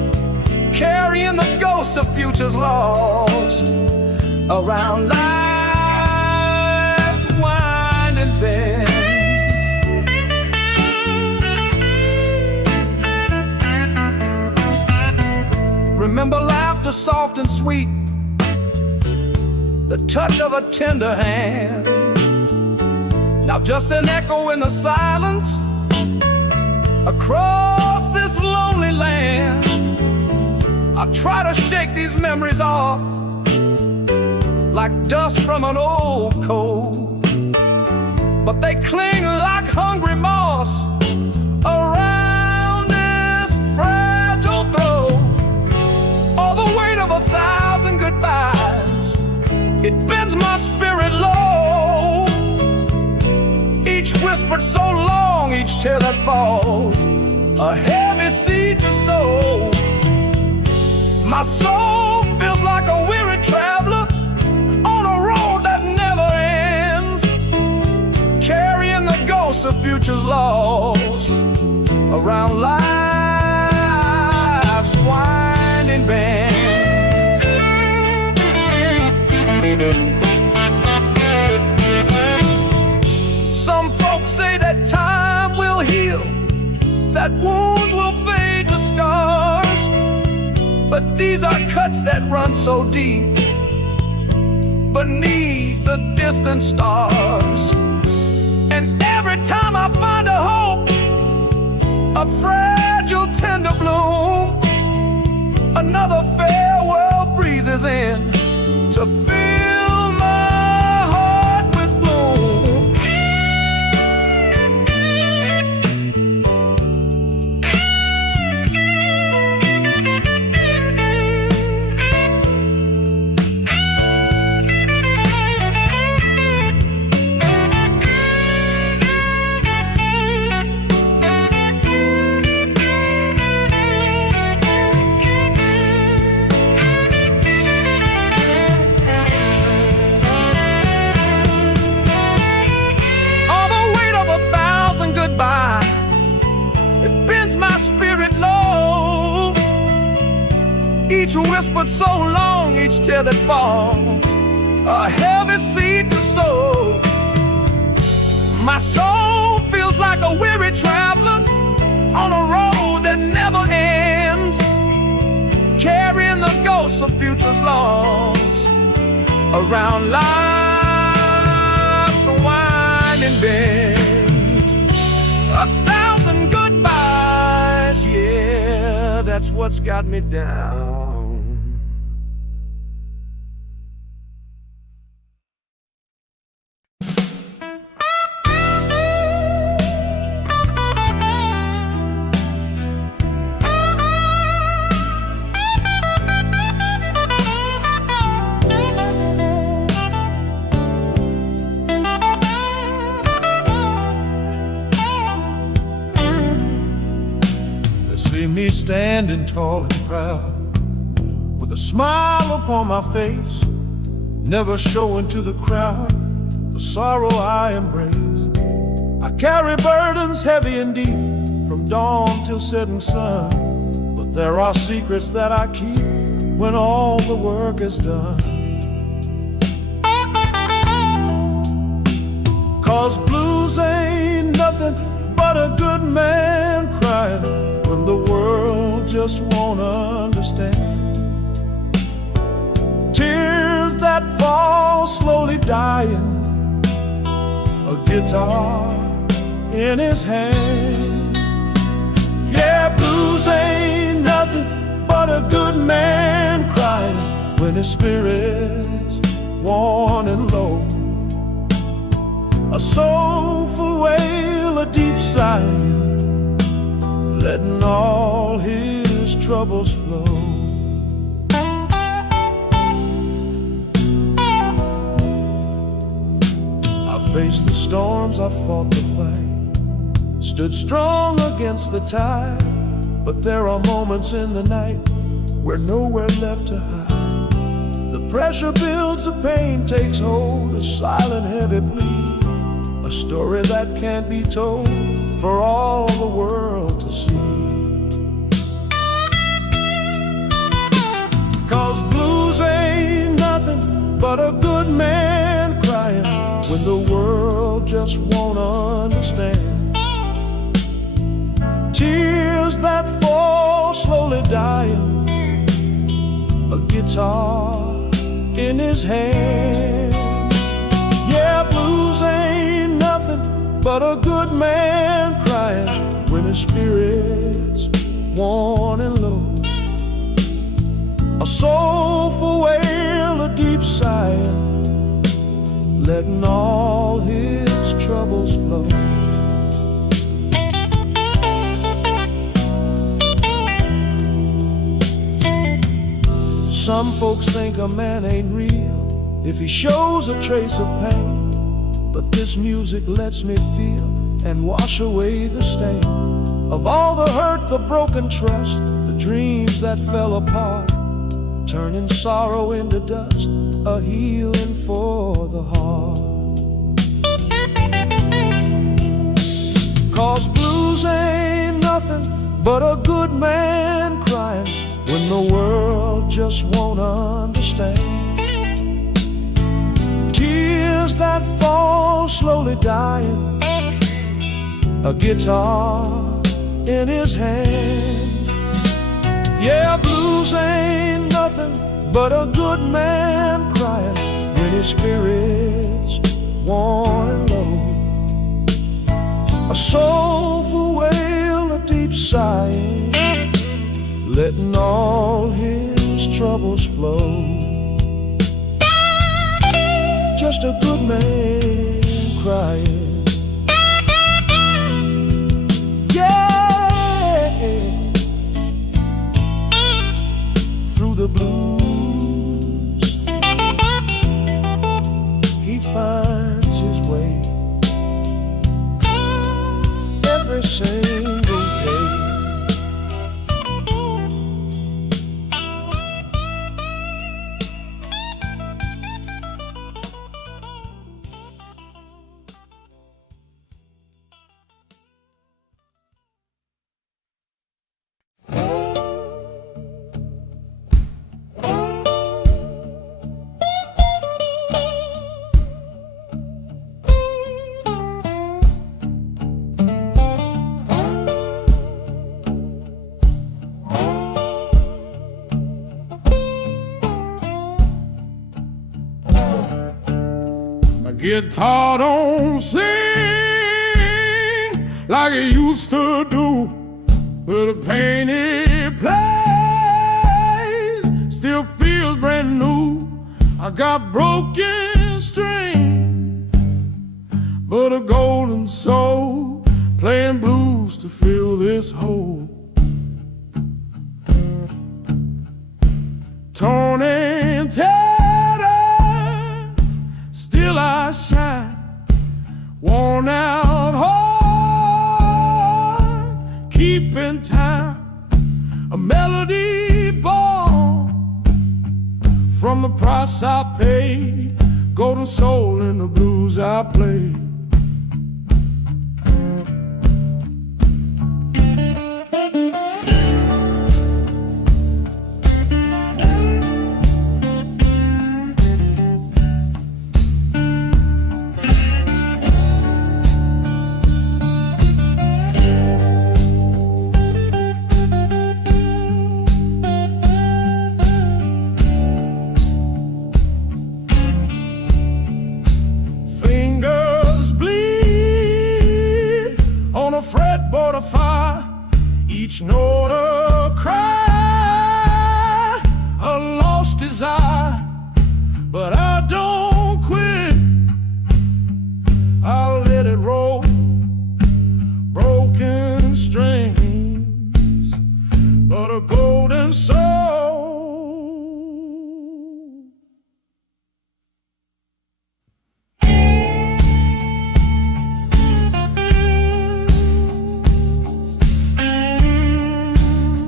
future's lost around life's winding bends. Remember laughter soft and sweet, the touch of a tender hand. Now just an echo in the silence across this lonely land. I try to shake these memories off like dust from an old coat, but they cling like hungry moss around this fragile throat. All the weight of 1,000 goodbyes, it bends my spirit low. Each whispered so long, each tear that falls, a heavy seed to sow. My soul feels like a weary traveler on a road that never ends, carrying the ghosts of futures lost around life's winding bends. Some folks say that time will heal, that wounds will fade to scars, but these are cuts that run so deep beneath the distant stars. And every time I find a hope, a fragile tender bloom, another farewell breezes in to fill my heart with gloom. It bends my spirit low. Each whispered so long, each tear that falls, a heavy seed to sow. My soul feels like a weary traveler on a road that never ends, carrying the ghosts of futures lost around life's winding bend. 1,000 goodbyes, yeah, that's what's got me down. See me standing tall and proud, with a smile upon my face, never showing to the crowd the sorrow I embrace. I carry burdens heavy and deep, from dawn till setting sun, but there are secrets that I keep when all the work is done. 'Cause blues ain't nothing but a good man crying when the world just won't understand. Tears that fall slowly dying, a guitar in his hand. Yeah, blues ain't nothing but a good man crying when his spirit's worn and low. A soulful wail, a deep sigh, letting all his troubles flow. I faced the storms, I fought the fight, stood strong against the tide, but there are moments in the night where nowhere left to hide. The pressure builds, the pain takes hold, a silent heavy plea, a story that can't be told for all the world to see. 'Cause blues ain't nothing but a good man crying when the world just won't understand. Tears that fall slowly dying, a guitar in his hand. Yeah, blues ain't nothing but a good man crying when his spirit's worn and low. A soulful wail, a deep sighing, letting all his troubles flow. Some folks think a man ain't real if he shows a trace of pain, but this music lets me feel and wash away the stain of all the hurt, the broken trust, the dreams that fell apart, turning sorrow into dust, a healing for the heart. 'Cause blues ain't nothing but a good man crying when the world just won't understand. Tears that fall slowly dying, a guitar in his hand. Yeah, blues ain't nothing but a good man crying when his spirit's worn and low. A soulful wail, a deep sighing, letting all his troubles flow. Just a good man crying. Through the blues, he finds his way every single day. Guitar don't sing like it used to do, but the pain it plays still feels brand new. I got broken string, but a golden soul playing blues to fill this hole. Torn and tattered, still I shine. Worn out heart, keeping time. A melody born from the price I paid. Golden soul in the blues I played. Fretboard of fire, each note a cry, a lost desire, but I don't quit. I'll let it roll, broken strings, but a golden soul.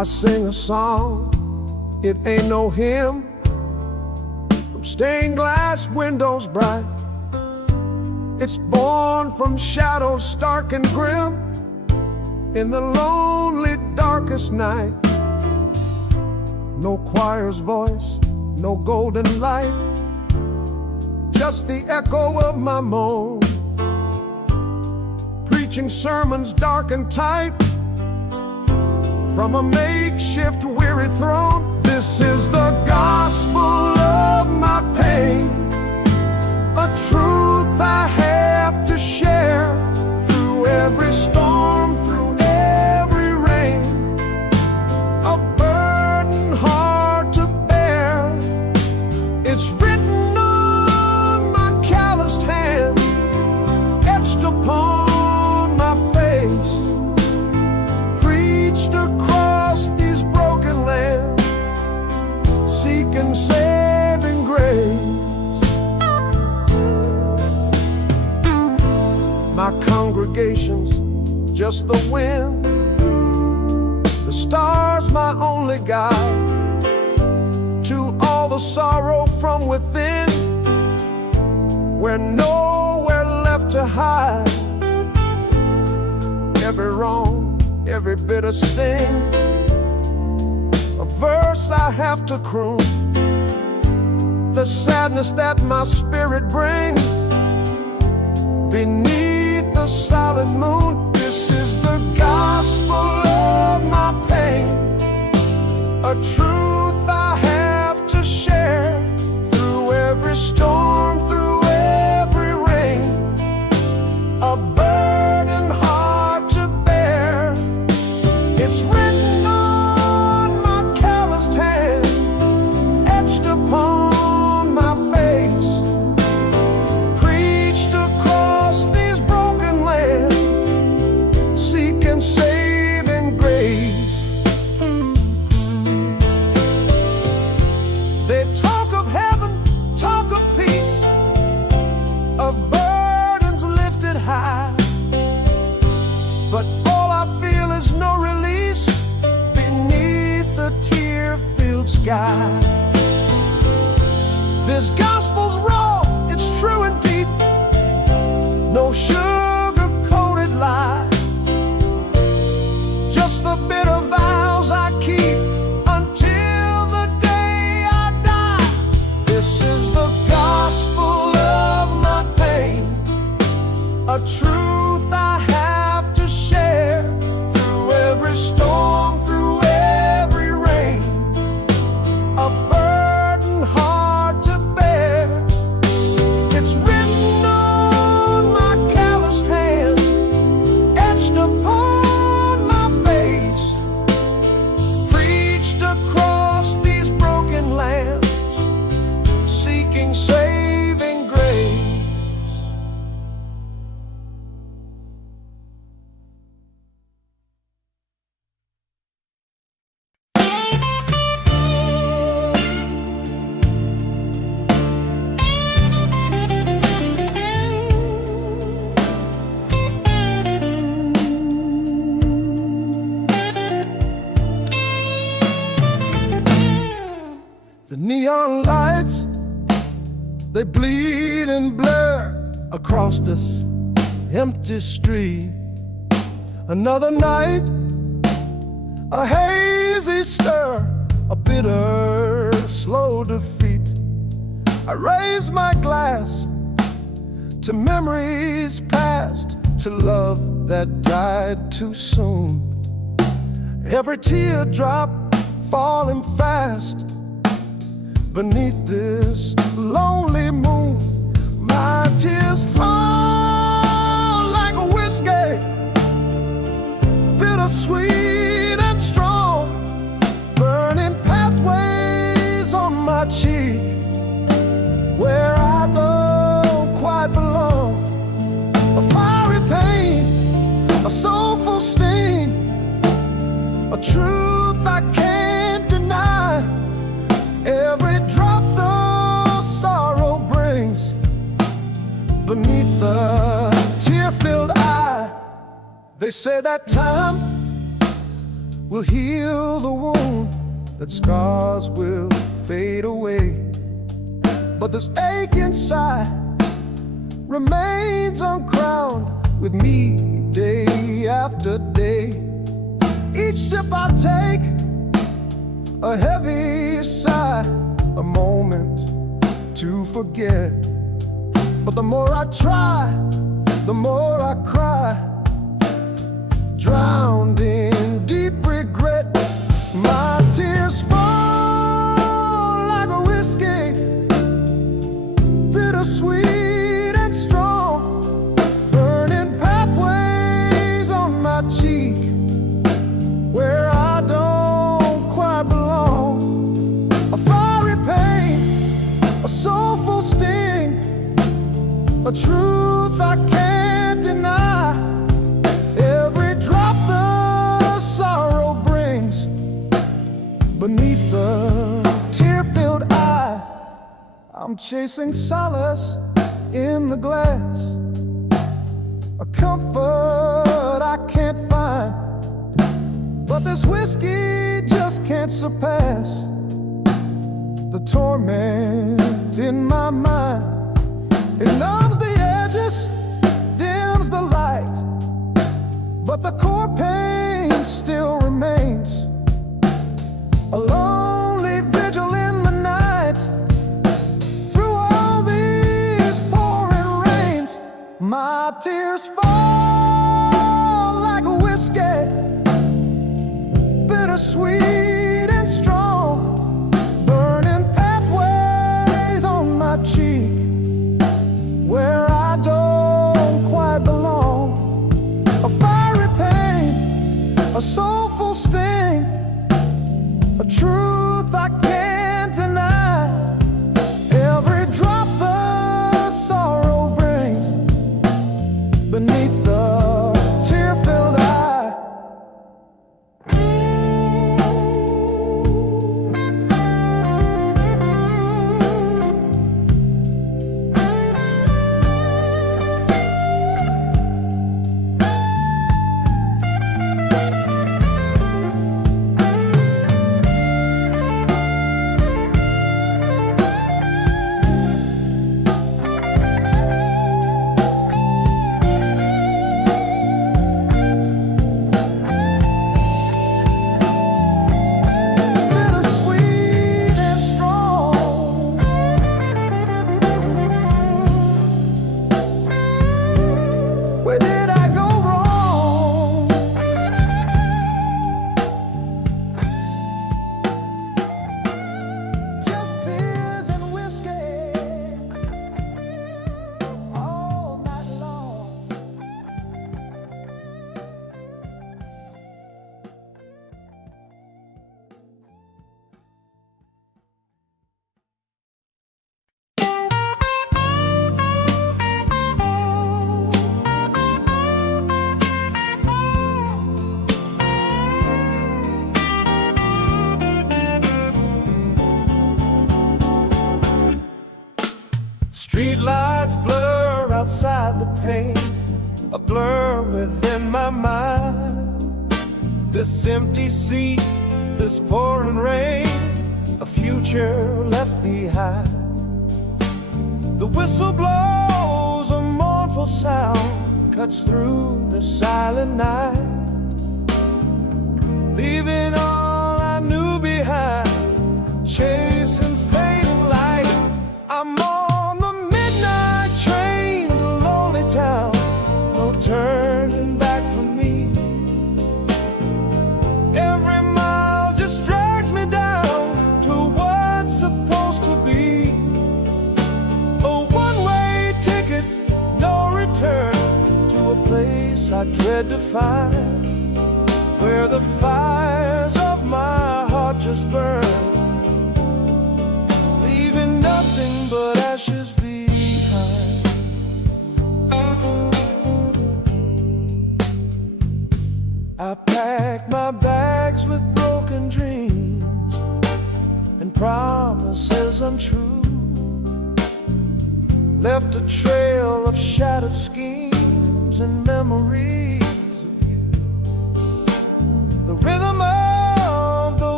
I sing a song, it ain't no hymn, from stained glass windows bright. It's born from shadows stark and grim, in the lonely darkest night. No choir's voice, no golden light, just the echo of my moan, preaching sermons dark and tight from a makeshift weary throne. This is the gospel of my pain, a truth I have to share through every storm, through every rain, a burden hard to bear. It's written on my calloused hands, etched upon my face, preached across these broken lands, seeking saving grace. My congregation's just the wind, the stars my only guide, to all the sorrow from within, we're nowhere left to hide. Every wrong, every bitter sting, a verse I have to croon, the sadness that my spirit brings beneath the solid moon. This is the gospel of my pain, a truth I have to share through every storm, through every rain, a burden hard to bear. It's written on my calloused hand, etched upon my face, preached across these broken lands, seeking saving grace. They talk of heaven, talk of peace, of burdens lifted high, but all I feel is no release beneath the tear-filled sky. This gospel's raw, it's true and deep, no sugar-coated lie, just the bitter vows I keep until the day I die. This is the gospel of my pain, a truth I have to share through every storm, through every rain, a burden hard to bear. It's written on my calloused hand, etched upon my face, preached across these broken lands, seeking saving grace. The neon lights, they bleed and blur across this empty street. Another night, a hazy stir, a bitter, slow defeat. I raise my glass to memories past, to love that died too soon. Every teardrop falling fast beneath this lonely moon. My tears fall like a whiskey, bittersweet and strong, burning pathways on my cheek, where I don't quite belong. A fiery pain, a soulful sting, a truth I can't deny. Every drop the sorrow brings beneath the tear-filled eye. They say that time will heal the wound, that scars will fade away. But this ache inside remains uncrowned with me day after day. Each sip I take, a heavy sigh, a moment to forget. But the more I try, the more I cry, drowned in deep regret. My tears fall like a whiskey, bittersweet and strong, burning pathways on my cheek where I don't quite belong. A fiery pain, a soulful sting, a truth I can't deny. Every drop the sorrow brings beneath the tear-filled eye. I'm chasing solace in the glass, a comfort I can't find. But this whiskey just can't surpass the torment in my mind. It numbs the edges, dims the light, but the core pain still remains. A lonely vigil in the night, through all these pouring rains. My tears fall like a whiskey, bittersweet and strong, burning pathways on my cheek where I don't quite belong. A fiery pain, a soulful sting, a truth I can't deny. Every drop the sorrow brings beneath the tear-filled eye. Where did I go wrong? Just tears and whiskey all night long. Street lights blur outside the pane, a blur within my mind. This empty seat, this pouring rain, a future left behind. The whistle blows, a mournful sound cuts through the silent night, leaving all I knew behind, chasing fading light. I'm on the midnight train to lonely town, no turning back for me. Every mile just drags me down to what's supposed to be a one-way ticket, no return, to a place I dread to find, where the fires of my heart just burn, leaving nothing but ashes behind. I packed my bags with broken dreams and promises untrue, left a trail of shattered schemes and memories of you. The rhythm of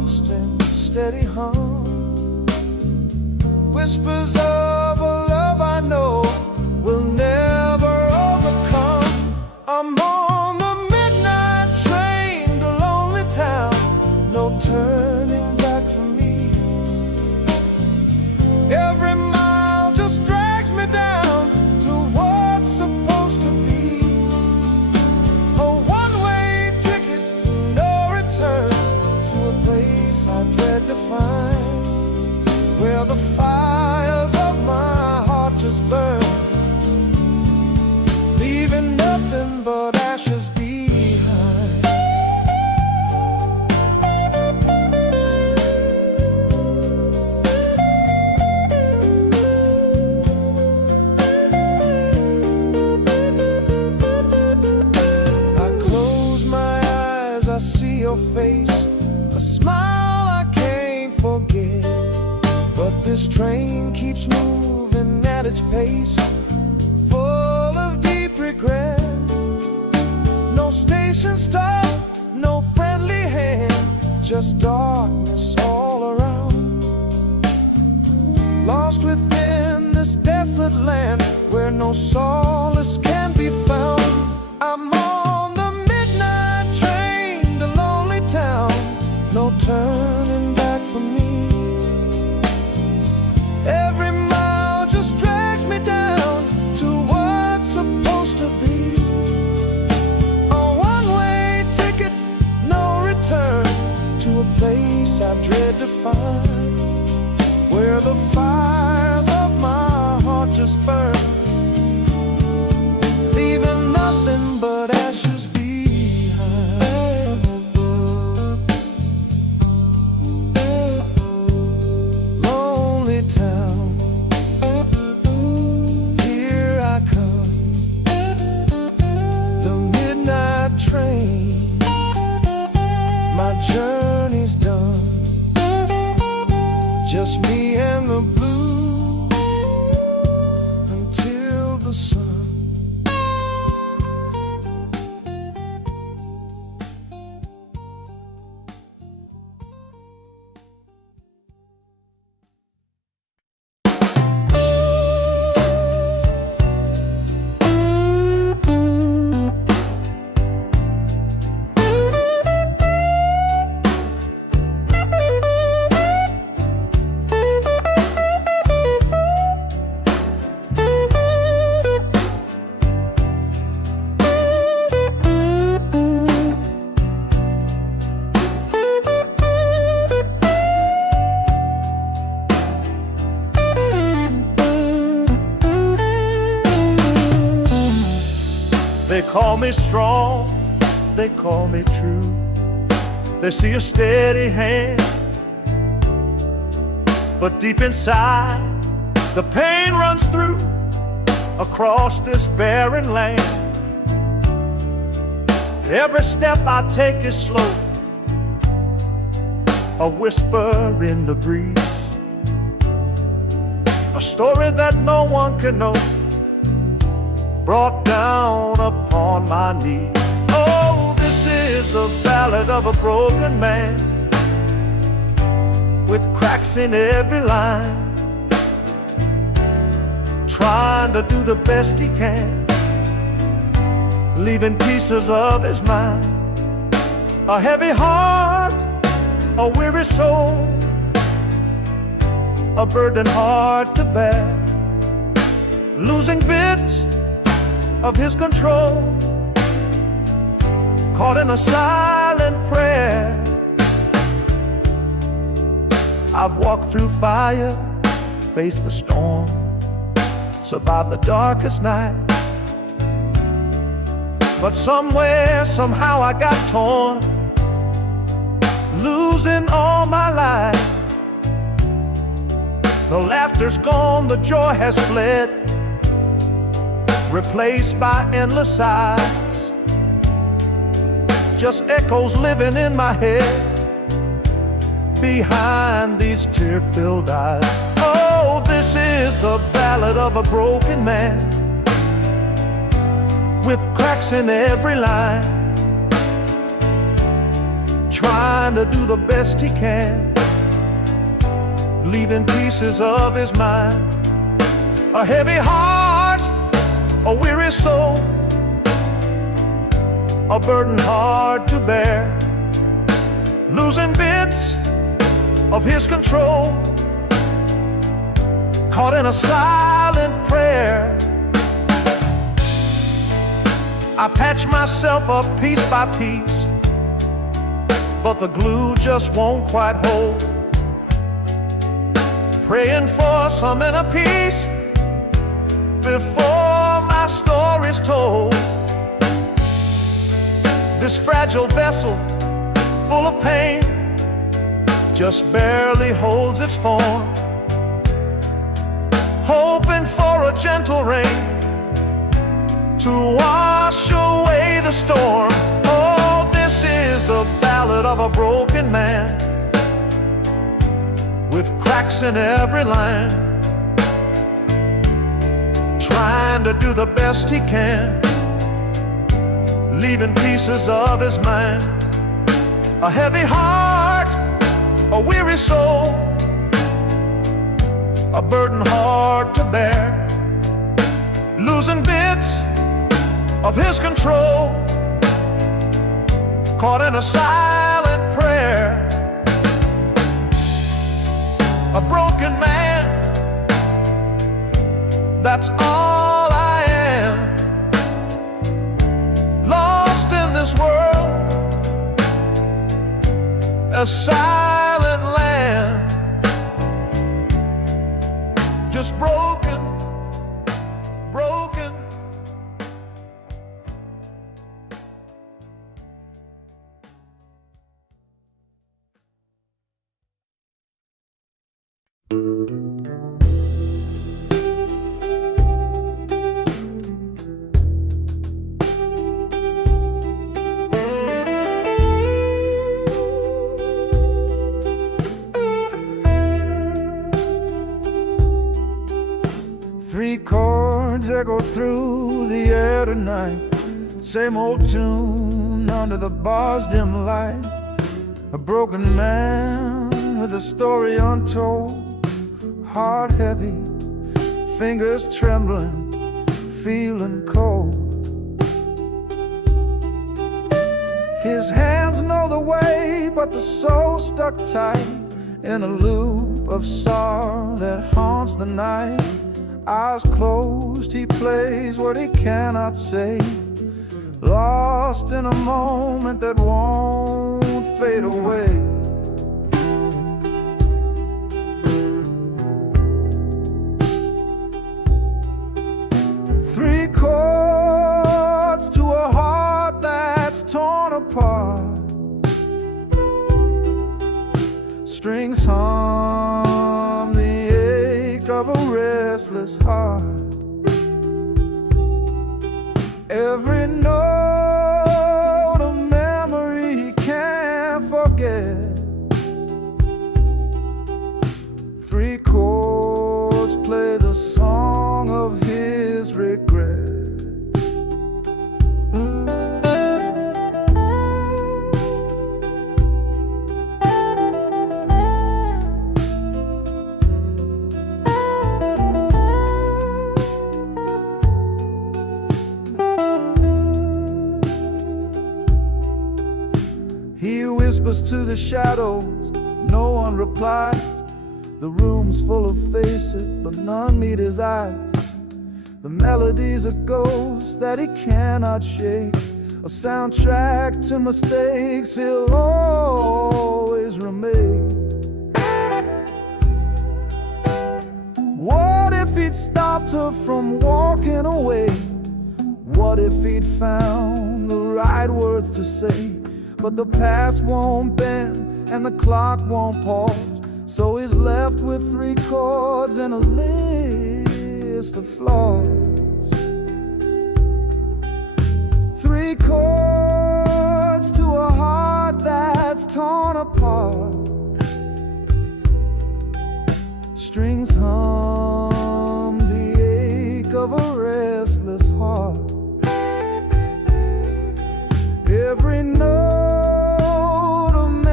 constant, steady hum. Whispers of a love I know will never overcome. I'm on the midnight train to lonely town, no turning back for me. Every mile just drags me down to what's supposed to be. A one-way ticket, no return, to a place I dread to find, where the fires of my heart just burn, leaving nothing but ashes behind. I close my eyes, I see your face, a smile I can't forget. But this train keeps moving at its pace, full of deep regret. No station stop, no friendly hand, just darkness all around. Lost within this desolate land where no solace can be found. I'm on the midnight train to lonely town, no turning back for me. Every mile just drags me down to what's supposed to be. A one-way ticket, no return, to a place I dread to find, where the fires of my heart just burn, leaving nothing but ashes behind. Lonely town, here I come, the midnight train, my journey's done, just me and the blues until the sun. They call me strong, they call me true. They see a steady hand, but deep inside the pain runs through across this barren land. Every step I take is slow, a whisper in the breeze, a story that no one can know, brought down upon my knees. Oh, this is the ballad of a broken man, with cracks in every line, trying to do the best he can, leaving pieces of his mind. A heavy heart, a weary soul, a burden hard to bear, losing bits of his control, caught in a silent prayer. I've walked through fire, faced the storm, survived the darkest night, but somewhere, somehow I got torn, losing all my life. The laughter's gone, the joy has fled, replaced by endless sighs, just echoes living in my head behind these tear-filled eyes. Oh, this is the ballad of a broken man, with cracks in every line, trying to do the best he can, leaving pieces of his mind. A heavy heart, a weary soul, a burden hard to bear, losing bits of his control, caught in a silent prayer. I patch myself up piece by piece, but the glue just won't quite hold. Praying for some inner peace before my story's told. This fragile vessel, full of pain, just barely holds its form, hoping for a gentle rain to wash away the storm. Oh, this is the ballad of a broken man, with cracks in every line, trying to do the best he can, leaving pieces of his mind. A heavy heart, a weary soul, a burden hard to bear, losing bits of his control, caught in a silent prayer. A broken man, that's all I am, lost in this world, a silent land, just broken, broken. Three chords echo through the air tonight, same old tune under the bar's dim light. A broken man with a story untold, heart heavy, fingers trembling, feeling cold. His hands know the way, but the soul stuck tight in a loop of sorrow that haunts the night. Eyes closed, he plays what he cannot say, lost in a moment that won't fade away. Three chords to a heart that's torn apart, strings hum the ache of a restless heart. Every note a memory he can't forget. Three chords play the song of his regret. He whispers to the shadows, no one replies. The room's full of faces, but none meet his eyes. The melody's a ghost that he cannot shake, a soundtrack to mistakes he'll always remake. What if he'd stopped her from walking away? What if he'd found the right words to say? But the past won't bend and the clock won't pause, so he's left with three chords and a list of flaws. Three chords to a heart that's torn apart, strings hum the ache of a restless heart. Every note a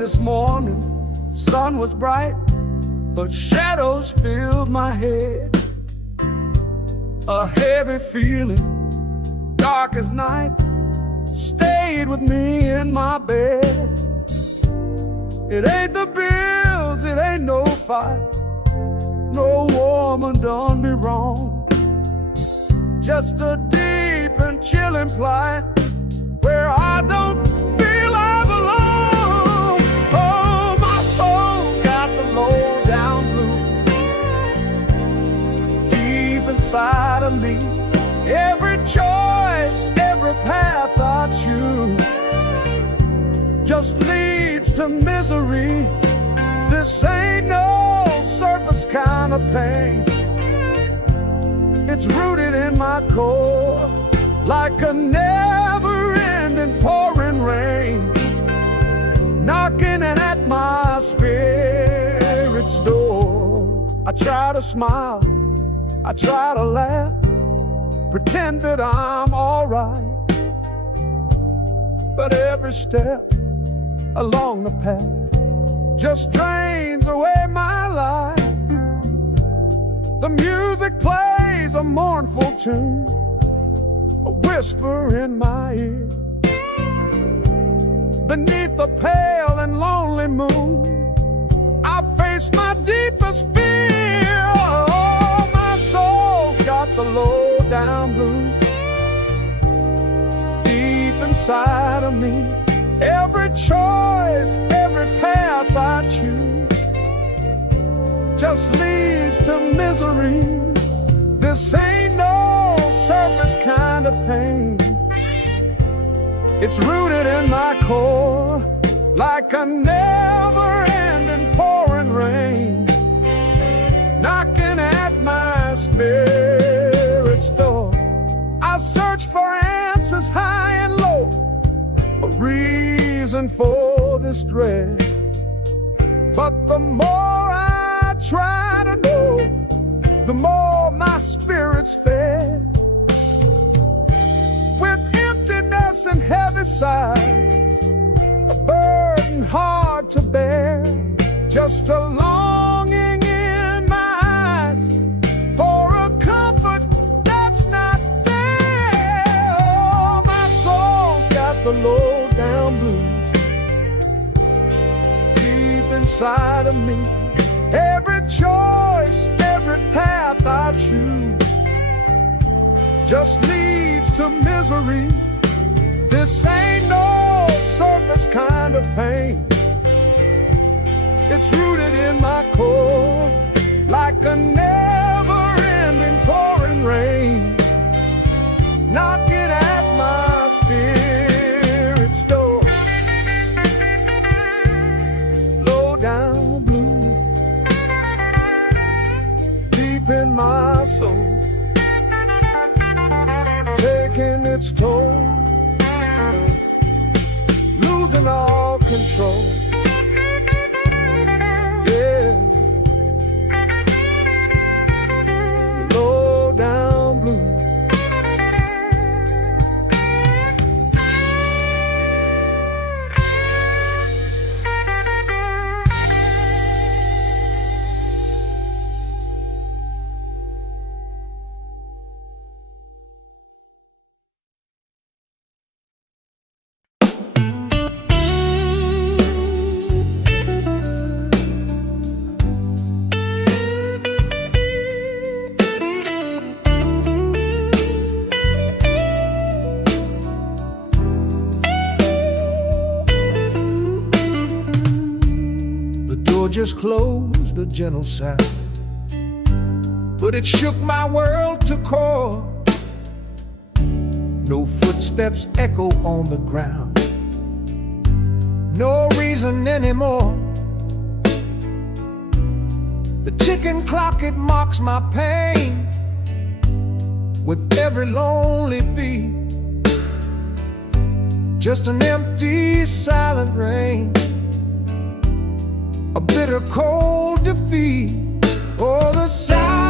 this morning, sun was bright, but shadows filled my head. A heavy feeling, dark as night, stayed with me in my bed. It ain't the bills, it ain't no fight, no woman done me wrong. Just a deep and chilling plight where I don't feel I belong. Oh, my soul's got the low down blues deep inside of me. Every choice, every path I choose just leads to misery. This ain't no surface kind of pain. It's rooted in my core like a never-ending pouring rain, knocking at my spirit's door. I try to smile, I try to laugh, pretend that I'm alright, but every step along the path just drains away my life. The music plays a mournful tune, a whisper in my ear. Beneath the pale and lonely moon, I face my deepest fear. Oh, my soul's got the low down blues deep inside of me. Every choice, every path I choose just leads to misery. This ain't no surface kind of pain. It's rooted in my core like a never-ending pouring rain, knocking at my spirit's door. I search for answers high and low, a reason for this dread, but the more I try to know, the more my spirit's fed. With emptiness and heavy sighs, a burden hard to bear, just a longing in my eyes for a comfort that's not there. Oh, my soul's got the low down blues deep inside of me. Every choice, every path I choose just leads to misery. This ain't no surface kind of pain. It's rooted in my core like a never-ending pouring rain, knocking at my spirit's door. Low down blue deep in my soul, taking its toll, losing all control. Yeah, low down blue. Just closed, a gentle sound, but it shook my world to core. No footsteps echo on the ground, no reason anymore. The ticking clock, it mocks my pain with every lonely beat. Just an empty, silent rain, a bitter cold defeat. Oh, the sound